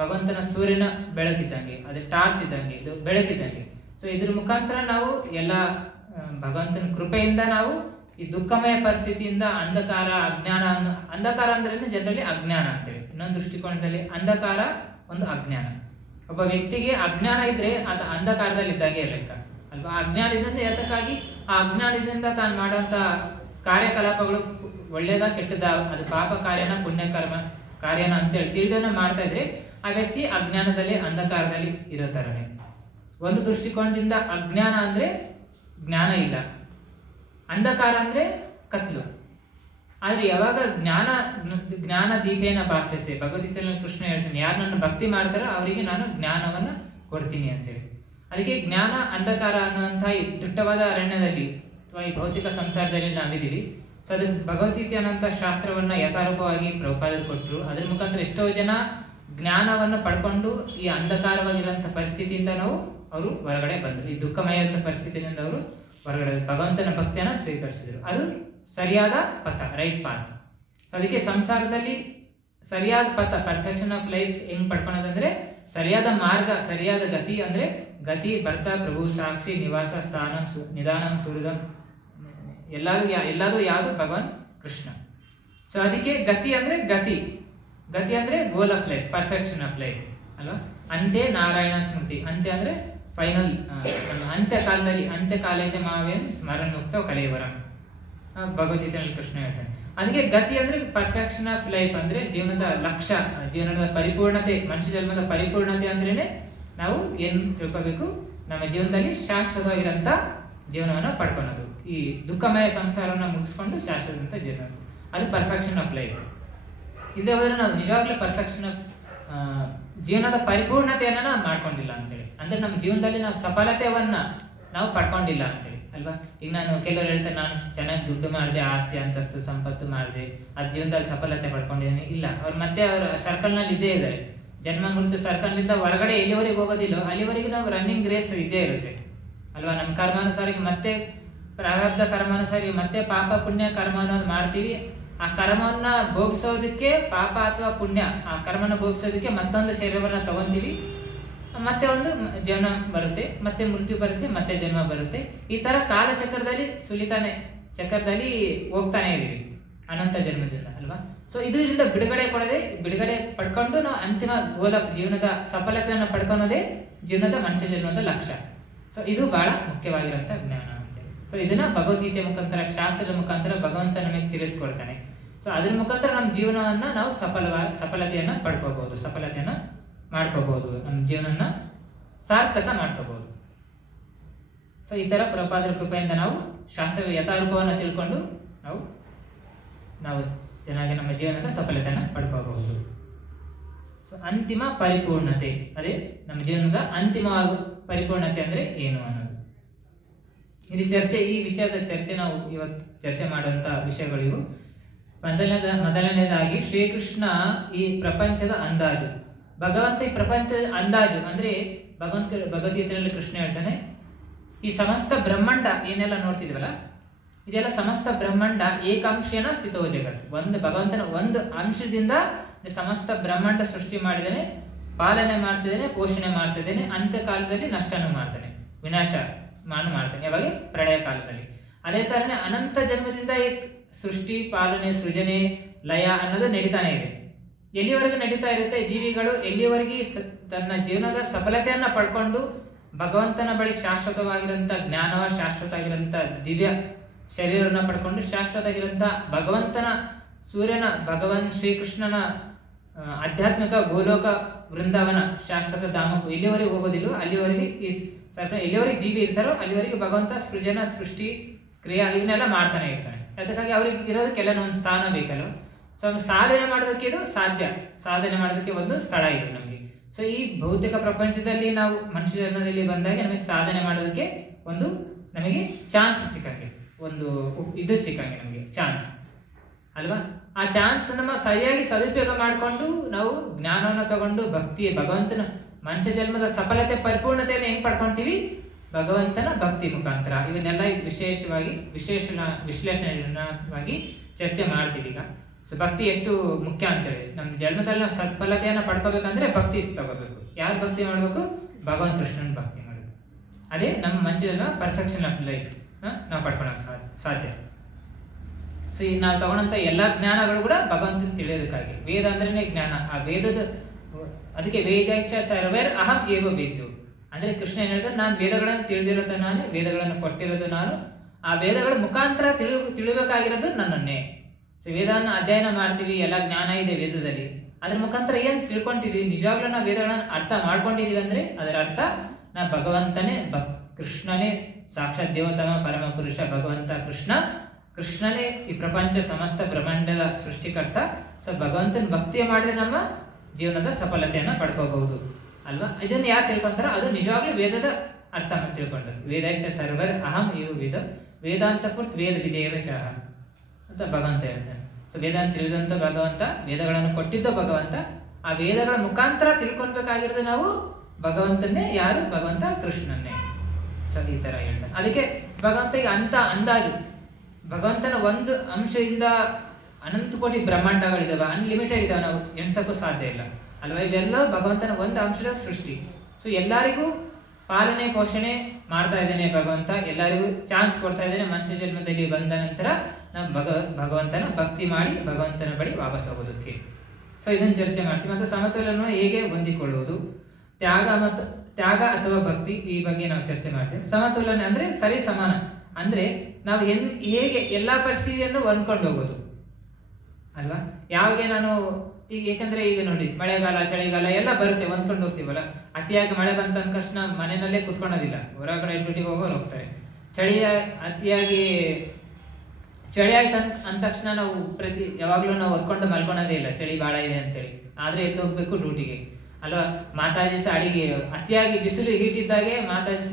ಭಗವಂತನ ಸೂರ್ಯನ ಬೆಳಕಿದ್ದಂಗೆ, ಅದೇ ಟಾರ್ಚ್ ಇದ್ದಂಗೆ, ಇದು ಬೆಳಕಿದ್ದಂಗೆ. ಸೊ ಇದ್ರ ಮುಖಾಂತರ ನಾವು ಎಲ್ಲ ಭಗವಂತನ ಕೃಪೆಯಿಂದ ನಾವು ಈ ದುಃಖಮಯ ಪರಿಸ್ಥಿತಿಯಿಂದ ಅಂಧಕಾರ ಅಂದ್ರೆ ಜನರಲಿ ಅಜ್ಞಾನ ಅಂತೇಳಿ. ಇನ್ನೊಂದು ದೃಷ್ಟಿಕೋನದಲ್ಲಿ ಅಂಧಕಾರ ಒಂದು ಅಜ್ಞಾನ. ಒಬ್ಬ ವ್ಯಕ್ತಿಗೆ ಅಜ್ಞಾನ ಇದ್ರೆ ಆತ ಅಂಧಕಾರದಲ್ಲಿ ಇದ್ದಾಗೆ ಲೆಕ್ಕ ಅಲ್ವಾ. ಅಜ್ಞಾನದಿಂದ ಯಾತಕ್ಕಾಗಿ ಆ ಅಜ್ಞಾನದಿಂದ ತಾನು ಮಾಡುವಂತ ಕಾರ್ಯಕಲಾಪಗಳು ಒಳ್ಳೇದ ಕೆಟ್ಟದ, ಅದು ಪಾಪ ಕಾರ್ಯನ ಪುಣ್ಯ ಕಾರ್ಯನ ಅಂತೇಳಿ ತಿಳಿದನ್ನ ಮಾಡ್ತಾ ಇದ್ರೆ ಆ ವ್ಯಕ್ತಿ ಅಜ್ಞಾನದಲ್ಲಿ ಅಂಧಕಾರದಲ್ಲಿ ಇರೋ ತರನೇ. ಒಂದು ದೃಷ್ಟಿಕೋನದಿಂದ ಅಜ್ಞಾನ ಅಂದ್ರೆ ಜ್ಞಾನ ಇಲ್ಲ, ಅಂಧಕಾರ ಅಂದ್ರೆ ಕತ್ಲು. ಆದ್ರೆ ಯಾವಾಗ ಜ್ಞಾನ ದೀಪೇನ ಭಾಷಿಸೆ, ಭಗವದ್ಗೀತೆಯಲ್ಲಿ ಕೃಷ್ಣ ಹೇಳ್ತಾನೆ, ಯಾರು ನನ್ನ ಭಕ್ತಿ ಮಾಡ್ತಾರೋ ಅವರಿಗೆ ನಾನು ಜ್ಞಾನವನ್ನ ಕೊಡ್ತೀನಿ ಅಂತೇಳಿ. ಅದಕ್ಕೆ ಜ್ಞಾನ ಅಂಧಕಾರ ಅನ್ನುವಂತಹ ಈ ದಟ್ಟವಾದ ಅರಣ್ಯದಲ್ಲಿ ಅಥವಾ ಈ ಭೌತಿಕ ಸಂಸಾರದಲ್ಲಿ ನಾವಿದ್ದೀವಿ. ಸೊ ಅದು ಭಗವದ್ಗೀತೆ ಅನ್ನೋಂಥ ಶಾಸ್ತ್ರವನ್ನ ಯಥಾರೂಪವಾಗಿ ಪ್ರಭುಪಾದರು ಕೊಟ್ಟರು. ಅದ್ರ ಮುಖಾಂತರ ಎಷ್ಟೋ ಜನ ಜ್ಞಾನವನ್ನು ಪಡ್ಕೊಂಡು ಈ ಅಂಧಕಾರವಾಗಿರುವಂಥ ಪರಿಸ್ಥಿತಿಯಿಂದ ಅವರು ಹೊರಗಡೆ ಬಂದರು. ಈ ದುಃಖಮಯವಾದ ಪರಿಸ್ಥಿತಿಯಿಂದ ಅವರು ಹೊರಗಡೆ ಭಗವಂತನ ಭಕ್ತಿಯನ್ನು ಸ್ವೀಕರಿಸಿದರು. ಅದು ಸರಿಯಾದ ಪಥ, ರೈಟ್ ಪಾತ್. ಅದಕ್ಕೆ ಸಂಸಾರದಲ್ಲಿ ಸರಿಯಾದ ಪಥ, ಪರ್ಫೆಕ್ಷನ್ ಆಫ್ ಲೈಫ್ ಹೆಂಗ್ ಪಡ್ಕೊಳೋದಂದ್ರೆ ಸರಿಯಾದ ಮಾರ್ಗ, ಸರಿಯಾದ ಗತಿ. ಅಂದ್ರೆ ಗತಿ ಭರ್ತ ಪ್ರಭು ಸಾಕ್ಷಿ ನಿವಾಸ ಸ್ಥಾನಂ ನಿಧಾನಂ ಸುಹೃದಂ, ಎಲ್ಲದೂ ಯಾವುದು ಭಗವಾನ್ ಕೃಷ್ಣ. ಸೊ ಅದಕ್ಕೆ ಗತಿ ಅಂದ್ರೆ goal of life, perfection of life ಅಲ್ವಾ. ಅಂತ್ಯ ನಾರಾಯಣ ಸ್ಮೃತಿ, ಅಂತ್ಯ ಅಂದ್ರೆ ಫೈನಲ್, ಅಂತ್ಯಕಾಲೇಶ ಮಾವೇನ್ ಸ್ಮರಣ ಮುಕ್ತ ಕಲೇವರಂ, ಭಗವದ್ಗೀತೆಯಲ್ಲಿ ಕೃಷ್ಣ ಹೇಳ್ತಾನೆ. ಅದಕ್ಕೆ ಗತಿ ಅಂದ್ರೆ ಪರ್ಫೆಕ್ಷನ್ ಆಫ್ ಲೈಫ್ ಅಂದ್ರೆ ಜೀವನದ ಲಕ್ಷ್ಯ, ಜೀವನದ ಪರಿಪೂರ್ಣತೆ, ಮನುಷ್ಯ ಜನ್ಮದ ಪರಿಪೂರ್ಣತೆ ಅಂದ್ರೇನೆ ನಾವು ಏನ್ ತಿಳ್ಕೋಬೇಕು, ನಮ್ಮ ಜೀವನದಲ್ಲಿ ಶಾಶ್ವತವಾಗಿರಂತ ಜೀವನವನ್ನ ಪಡ್ಕೊಳೋದು. ಈ ದುಃಖಮಯ ಸಂಸಾರವನ್ನ ಮುಗಿಸ್ಕೊಂಡು ಶಾಶ್ವತ ಜೀವನ, ಅದು ಪರ್ಫೆಕ್ಷನ್ ಆಫ್ ಲೈಫ್. ಇಲ್ಲದೆ ಹೋದ್ರೆ ನಾವು ನಿಜವಾಗ್ಲೂ ಪರ್ಫೆಕ್ಷನ್ ಆಫ್ ಜೀವನದ ಪರಿಪೂರ್ಣತೆಯನ್ನ ನಾವು ಮಾಡ್ಕೊಂಡಿಲ್ಲ ಅಂತೇಳಿ. ಅಂದ್ರೆ ನಮ್ಮ ಜೀವನದಲ್ಲಿ ನಾವು ಸಫಲತೆಯನ್ನ ನಾವು ಪಡ್ಕೊಂಡಿಲ್ಲ ಅಂತೇಳಿ ಅಲ್ವಾ. ಈಗ ಕೆಲವರು ಹೇಳ್ತಾರೆ, ನಾನು ಚೆನ್ನಾಗಿ ದುಡ್ಡು ಮಾಡಿದೆ, ಆಸ್ತಿ ಅಂತಸ್ತು ಸಂಪತ್ತು ಮಾಡಿದೆ, ಅದ್ ಜೀವನದಲ್ಲಿ ಸಫಲತೆ ಪಡ್ಕೊಂಡಿದ್ದೀನಿ. ಇಲ್ಲ, ಅವ್ರು ಮತ್ತೆ ಅವ್ರ ಸರ್ಕಲ್ ನಲ್ಲಿ ಇದ್ದೇ ಇದ್ದಾರೆ. ಜನ್ಮ ಮೃತ್ಯು ಸರ್ಕಲ್ ನಿಂದ ಹೊರಗಡೆ ಎಲ್ಲಿವರೆಗೆ ಹೋಗೋದಿಲ್ಲೋ ಅಲ್ಲಿವರೆಗೆ ನಾವು ರನ್ನಿಂಗ್ ರೇಸ್ ಇದ್ದೇ ಇರುತ್ತೆ ಅಲ್ವಾ. ನಮ್ಮ ಕರ್ಮಾನುಸಾರಿ ಮತ್ತೆ ಪ್ರಾರಬ್ಧ ಕರ್ಮಾನುಸಾರಿ ಮತ್ತೆ ಪಾಪ ಪುಣ್ಯ ಕರ್ಮ ಅನ್ನೋದು ಮಾಡ್ತೀವಿ. ಆ ಕರ್ಮವನ್ನ ಭೋಗಿಸೋದಕ್ಕೆ, ಪಾಪ ಅಥವಾ ಪುಣ್ಯ ಆ ಕರ್ಮನ ಭೋಗಿಸೋದಕ್ಕೆ ಮತ್ತೊಂದು ಶರೀರವನ್ನ ತಗೊಂತೀವಿ. ಮತ್ತೆ ಒಂದು ಜನ್ಮ ಬರುತ್ತೆ, ಮತ್ತೆ ಮೃತ್ಯು ಬರುತ್ತೆ, ಮತ್ತೆ ಜನ್ಮ ಬರುತ್ತೆ. ಈ ತರ ಕಾಲಚಕ್ರದಲ್ಲಿ ಚಕ್ರದಲ್ಲಿ ಹೋಗ್ತಾನೆ ಇದೀವಿ ಅನಂತ ಜನ್ಮದಿಂದ ಅಲ್ವಾ. ಸೊ ಇದರಿಂದ ಬಿಡುಗಡೆ ಪಡ್ಕೊಂಡು ನಾವು ಅಂತಿಮ ಗೋಲ ಜೀವನದ ಸಫಲತೆಯನ್ನು ಪಡ್ಕೊಳೋದೇ ಜೀವನದ ಮನುಷ್ಯ ಜನ್ಮದ ಲಕ್ಷ್ಯ. ಸೊ ಇದು ಬಹಳ ಮುಖ್ಯವಾಗಿರುವಂತ ಜ್ಞಾನ ಅಂತೇಳಿ. ಸೊ ಇದನ್ನ ಭಗವದ್ಗೀತೆ ಮುಖಾಂತರ, ಶಾಸ್ತ್ರದ ಮುಖಾಂತರ ಭಗವಂತ ನಮಗೆ ತಿಳಿಸ್ಕೊಡ್ತಾನೆ. ಸೊ ಅದ್ರ ಮುಖಾಂತರ ನಮ್ಮ ಜೀವನವನ್ನ ನಾವು ಸಫಲತೆಯನ್ನ ಮಾಡ್ಕೋಬಹುದು, ನಮ್ಮ ಜೀವನನ ಸಾರ್ಥಕ ಮಾಡ್ಕೋಬಹುದು. ಸೊ ಈ ತರ ಪ್ರಭುಪಾದರ ಕೃಪೆಯಿಂದ ನಾವು ಶಾಸ್ತ್ರದ ಯಥಾರೂಪವನ್ನು ತಿಳ್ಕೊಂಡು ನಾವು ಚೆನ್ನಾಗಿ ನಮ್ಮ ಜೀವನದ ಸಫಲತೆಯನ್ನ ಪಡ್ಕೋಬಹುದು. ಸೊ ಅಂತಿಮ ಪರಿಪೂರ್ಣತೆ, ಅದೇ ನಮ್ಮ ಜೀವನದ ಅಂತಿಮವಾದ ಪರಿಪೂರ್ಣತೆ ಅಂದ್ರೆ ಏನು ಅನ್ನೋದು ಈ ವಿಷಯದ ಚರ್ಚೆ ನಾವು ಇವತ್ತು ಚರ್ಚೆ ಮಾಡುವಂತ ವಿಷಯಗಳು ಇವು. ಮೊದಲನೇದಾಗಿ ಶ್ರೀಕೃಷ್ಣ ಈ ಪ್ರಪಂಚದ ಅಂದಾಜು. ಭಗವಂತ ಈ ಪ್ರಪಂಚದ ಅಂದಾಜು ಅಂದ್ರೆ ಭಗವದ್ಗೀತೆಯಲ್ಲಿ ಕೃಷ್ಣ ಹೇಳ್ತಾನೆ, ಈ ಸಮಸ್ತ ಬ್ರಹ್ಮಾಂಡ ಏನೆಲ್ಲ ನೋಡ್ತಿದ್ವಲ್ಲ, ಇದೆಲ್ಲ ಸಮಸ್ತ ಬ್ರಹ್ಮಾಂಡ ಏಕಾಂಶೇನ ಸ್ಥಿತೋ ಜಗತ್. ಭಗವಂತನ ಒಂದು ಅಂಶದಿಂದ ಸಮಸ್ತ ಬ್ರಹ್ಮಾಂಡ ಸೃಷ್ಟಿ ಮಾಡಿದ್ದೇನೆ, ಪಾಲನೆ ಮಾಡ್ತಿದ್ದೇನೆ, ಪೋಷಣೆ ಮಾಡ್ತಿದ್ದೇನೆ, ಅಂತ್ಯ ಕಾಲದಲ್ಲಿ ನಷ್ಟನೂ ಮಾಡ್ತಾನೆ, ವಿನಾಶ ಮಾಡ್ತಾನೆ, ಯಾವಾಗ ಪ್ರಳಯ ಕಾಲದಲ್ಲಿ. ಅದೇ ತರನೇ ಅನಂತ ಜನ್ಮದಿಂದ ಈ ಸೃಷ್ಟಿ, ಪಾಲನೆ, ಸೃಜನೆ, ಲಯ ಅನ್ನೋದು ನಡೀತಾನೆ ಇದೆ. ಎಲ್ಲಿವರೆಗೂ ನಡೀತಾ ಇರುತ್ತೆ, ಜೀವಿಗಳು ಎಲ್ಲಿವರೆಗೆ ತನ್ನ ಜೀವನದ ಸಫಲತೆಯನ್ನ ಪಡ್ಕೊಂಡು ಭಗವಂತನ ಬಳಿ ಶಾಶ್ವತವಾಗಿರಂತ ಜ್ಞಾನವ, ಶಾಶ್ವತ ಆಗಿರಂತ ದಿವ್ಯ ಶರೀರವನ್ನು ಪಡ್ಕೊಂಡು ಶಾಶ್ವತ ಆಗಿರಂತ ಭಗವಂತನ ಸೂರ್ಯನ ಭಗವಾನ್ ಶ್ರೀಕೃಷ್ಣನ ಆಧ್ಯಾತ್ಮಿಕ ಗೋಲೋಕ ವೃಂದಾವನ ಶಾಶ್ವತ ಧಾಮಕ್ಕೂ ಎಲ್ಲಿವರೆಗೆ ಹೋಗೋದಿಲ್ಲ ಅಲ್ಲಿವರೆಗೆ ಎಲ್ಲಿವರೆಗೆ ಜೀವಿ ಇರ್ತಾರೋ ಅಲ್ಲಿವರೆಗೆ ಭಗವಂತ ಸೃಜನ, ಸೃಷ್ಟಿ, ಕ್ರಿಯಾ ಇವನ್ನೆಲ್ಲ ಮಾಡ್ತಾನೆ ಇರ್ತಾನೆ. ಅದಕ್ಕಾಗಿ ಅವ್ರಿಗೆ ಇರೋದಕ್ಕೆ ಕೆಲವೊಂದು ಸ್ಥಾನ ಬೇಕಲ್ವ. ಸೊ ಸಾಧನೆ ಮಾಡೋದಕ್ಕೆ ಇದು ಸಾಧ್ಯ, ಸಾಧನೆ ಮಾಡೋದಕ್ಕೆ ಒಂದು ಸ್ಥಳ ಇದೆ ನಮಗೆ. ಸೊ ಈ ಭೌತಿಕ ಪ್ರಪಂಚದಲ್ಲಿ ನಾವು ಮನುಷ್ಯ ಜನ್ಮದಲ್ಲಿ ಬಂದಾಗ ನಮಗೆ ಸಾಧನೆ ಮಾಡೋದಕ್ಕೆ ಒಂದು ನಮಗೆ ಚಾನ್ಸ್ ಸಿಕ್ಕಂಗೆ, ಒಂದು ಇದು ಸಿಕ್ಕಂಗೆ ನಮಗೆ ಚಾನ್ಸ್ ಅಲ್ವಾ. ಆ ಚಾನ್ಸ್ ನಮ್ಮ ಸರಿಯಾಗಿ ಸದುಪಯೋಗ ಮಾಡಿಕೊಂಡು ನಾವು ಜ್ಞಾನವನ್ನು ತಗೊಂಡು ಭಗವಂತನ ಮನುಷ್ಯ ಜನ್ಮದ ಸಫಲತೆ, ಪರಿಪೂರ್ಣತೆಯನ್ನು ಹೆಂಗ್ ಪಡ್ಕೊಂತೀವಿ, ಭಗವಂತನ ಭಕ್ತಿ ಮುಖಾಂತರ. ಇವನ್ನೆಲ್ಲ ವಿಶ್ಲೇಷಣೆಯಾಗಿ ಚರ್ಚೆ ಮಾಡ್ತೀವಿ ಈಗ. ಸೊ ಭಕ್ತಿ ಎಷ್ಟು ಮುಖ್ಯ ಅಂತೇಳಿ, ನಮ್ಮ ಜನ್ಮದಲ್ಲಿ ನಾವು ಸಫಲತೆಯನ್ನು ಪಡ್ಕೋಬೇಕಂದ್ರೆ ಭಕ್ತಿ ತಗೋಬೇಕು. ಯಾರು ಭಕ್ತಿ ಮಾಡ್ಬೇಕು, ಭಗವಂತ ಕೃಷ್ಣನ ಭಕ್ತಿ ಮಾಡಬೇಕು. ಅದೇ ನಮ್ಮ ಮನುಷ್ಯನ ಪರ್ಫೆಕ್ಷನ್ ಆಫ್ ಲೈಫ್ ನಾವು ಪಡ್ಕೊಳಕ್ ಸಾಧ್ಯ. ಸೊ ಈಗ ನಾವು ತಗೊಂಡಂತ ಎಲ್ಲಾ ಜ್ಞಾನಗಳು ಕೂಡ ಭಗವಂತನ ತಿಳಿಯೋದಕ್ಕಾಗಿ. ವೇದ ಅಂದ್ರೇನೆ ಜ್ಞಾನ. ಆ ವೇದದ ಅದಕ್ಕೆ ವೇದಶ್ಚ ಸರ್ವೇರ್ ಅಹಂ ಏವ ವೇದ್ಯು ಅಂದ್ರೆ ಕೃಷ್ಣ ಏನ್ ಹೇಳಿದ್ರೆ, ನಾನು ವೇದಗಳನ್ನು ತಿಳಿದಿರೋದು ನಾನು, ವೇದಗಳನ್ನು ಕೊಟ್ಟಿರೋದು ನಾನು, ಆ ವೇದಗಳ ಮುಖಾಂತರ ತಿಳಿಬೇಕಾಗಿರೋದು ನನ್ನನ್ನೇ. ಸೊ ವೇದವನ್ನು ಅಧ್ಯಯನ ಮಾಡ್ತೀವಿ, ಎಲ್ಲ ಜ್ಞಾನ ಇದೆ ವೇದದಲ್ಲಿ, ಅದ್ರ ಮುಖಾಂತರ ಏನ್ ತಿಳ್ಕೊಂತಿದೀವಿ, ನಿಜವಾಗ್ಲೂ ನಾವು ವೇದಗಳನ್ನ ಅರ್ಥ ಮಾಡ್ಕೊಂಡಿದೀವಿ ಅಂದ್ರೆ ಅದರ ಅರ್ಥ ನಾ ಭಗವಂತನೇ, ಕೃಷ್ಣನೇ ಸಾಕ್ಷಾತ್ ದೇವತಮ ಪರಮ ಪುರುಷ ಭಗವಂತ ಕೃಷ್ಣನೇ ಈ ಪ್ರಪಂಚ ಸಮಸ್ತ ಬ್ರಹ್ಮಾಂಡದ ಸೃಷ್ಟಿಕರ್ತ. ಸೊ ಭಗವಂತನ ಭಕ್ತಿಯ ಮಾಡಿದ್ರೆ ನಮ್ಮ ಜೀವನದ ಸಫಲತೆಯನ್ನ ಪಡ್ಕೋಬಹುದು ಅಲ್ವಾ. ಇದನ್ನು ಯಾರು ತಿಳ್ಕೊಂತಾರೋ ಅದು ನಿಜವಾಗ್ಲೂ ವೇದದ ಅರ್ಥ ತಿಳ್ಕೊಂಡ್ರು. ವೇದಶ್ಚ ಸರ್ವರ್ ಅಹಂ ಇವು ವೇದಾಂತ ಕುರ್ತ್ ವೇದ ವಿಧೇಯ ಚಹ ಅಂತ ಭಗವಂತ ಹೇಳ್ತಾನೆ. ಸೊ ವೇದಾಂತ ತಿಳಿದಂತ ಭಗವಂತ, ವೇದಗಳನ್ನು ಕೊಟ್ಟಿದ್ದ ಭಗವಂತ, ಆ ವೇದಗಳ ಮುಖಾಂತರ ತಿಳ್ಕೊಳ್ಬೇಕಾಗಿರೋದು ನಾವು ಭಗವಂತನ್ನೇ. ಯಾರು? ಭಗವಂತ ಕೃಷ್ಣನ್ನೇ. ಸೊ ಈ ತರ ಹೇಳ್ತಾನೆ. ಅದಕ್ಕೆ ಭಗವಂತಗೆ ಅಂತ ಅಂದಾಜು, ಭಗವಂತನ ಒಂದು ಅಂಶದಿಂದ ಅನಂತ ಕೋಟಿ ಬ್ರಹ್ಮಾಂಡಗಳಿದಾವೆ, ಅನ್ಲಿಮಿಟೆಡ್ ಇದಾವೆ, ನಾವು ಎಣ್ಸಕ್ಕೂ ಸಾಧ್ಯ ಇಲ್ಲ ಅಲ್ವಾ. ಇವೆಲ್ಲ ಭಗವಂತನ ಒಂದು ಅಂಶದ ಸೃಷ್ಟಿ. ಸೊ ಎಲ್ಲರಿಗೂ ಪಾಲನೆ ಪೋಷಣೆ ಮಾಡ್ತಾ ಇದ್ದೇನೆ ಭಗವಂತ, ಎಲ್ಲರಿಗೂ ಚಾನ್ಸ್ ಕೊಡ್ತಾ ಇದ್ದೇನೆ. ಮನುಷ್ಯ ಜನ್ಮದಲ್ಲಿ ಬಂದ ನಂತರ ನಾವು ಭಗವಂತನ ಭಕ್ತಿ ಮಾಡಿ ಭಗವಂತನ ಬಳಿ ವಾಪಸ್ ಹೋಗೋದಕ್ಕೆ. ಸೊ ಇದನ್ನು ಚರ್ಚೆ ಮಾಡ್ತೀವಿ. ಮತ್ತು ಸಮತೋಲನ ಹೇಗೆ ಹೊಂದಿಕೊಳ್ಳುವುದು, ತ್ಯಾಗ ಅಥವಾ ಭಕ್ತಿ, ಈ ಬಗ್ಗೆ ನಾವು ಚರ್ಚೆ ಮಾಡ್ತೀವಿ. ಸಮತೋಲನ ಅಂದ್ರೆ ಸರಿ ಸಮಾನ, ಅಂದ್ರೆ ನಾವು ಹೇಗೆ ಎಲ್ಲಾ ಪರಿಸ್ಥಿತಿಯನ್ನು ಹೊಂದ್ಕೊಂಡು ಹೋಗೋದು ಅಲ್ವಾ. ಯಾವಾಗ ನಾನು ಈಗ, ಏಕೆಂದ್ರೆ ಈಗ ನೋಡಿ ಮಳೆಗಾಲ ಚಳಿಗಾಲ ಎಲ್ಲ ಬರುತ್ತೆ, ಹೊಂದ್ಕೊಂಡು ಹೋಗ್ತೀವಲ್ಲ. ಅತಿಯಾಗಿ ಮಳೆ ಬಂತ ತಕ್ಷಣ ಮನೆಯಲ್ಲೇ ಕುತ್ಕೊಳ್ಳೋದಿಲ್ಲ, ಹೊರಗಡೆ ಡ್ಯೂಟಿಗೆ ಹೋಗೋರು ಹೋಗ್ತಾರೆ. ಅತಿಯಾಗಿ ಚಳಿ ಆಯ್ತು ಅಂದ ತಕ್ಷಣ ನಾವು ಯಾವಾಗ್ಲೂ ನಾವು ಹೊತ್ಕೊಂಡು ಮಲ್ಕೊಳೋದೇ ಇಲ್ಲ, ಚಳಿ ಬಾಳ ಇದೆ ಅಂತೇಳಿ. ಆದ್ರೆ ಎದ್ದು ಹೋಗ್ಬೇಕು ಡ್ಯೂಟಿಗೆ ಅಲ್ವಾ. ಮಾತಾಜಿ ಸಹ ಅಡಿಗೆ ಅತಿಯಾಗಿ ಬಿಸಿಲು ಹೀಟ್ ಇದ್ದಾಗೆ ಮಾತಾಜಿ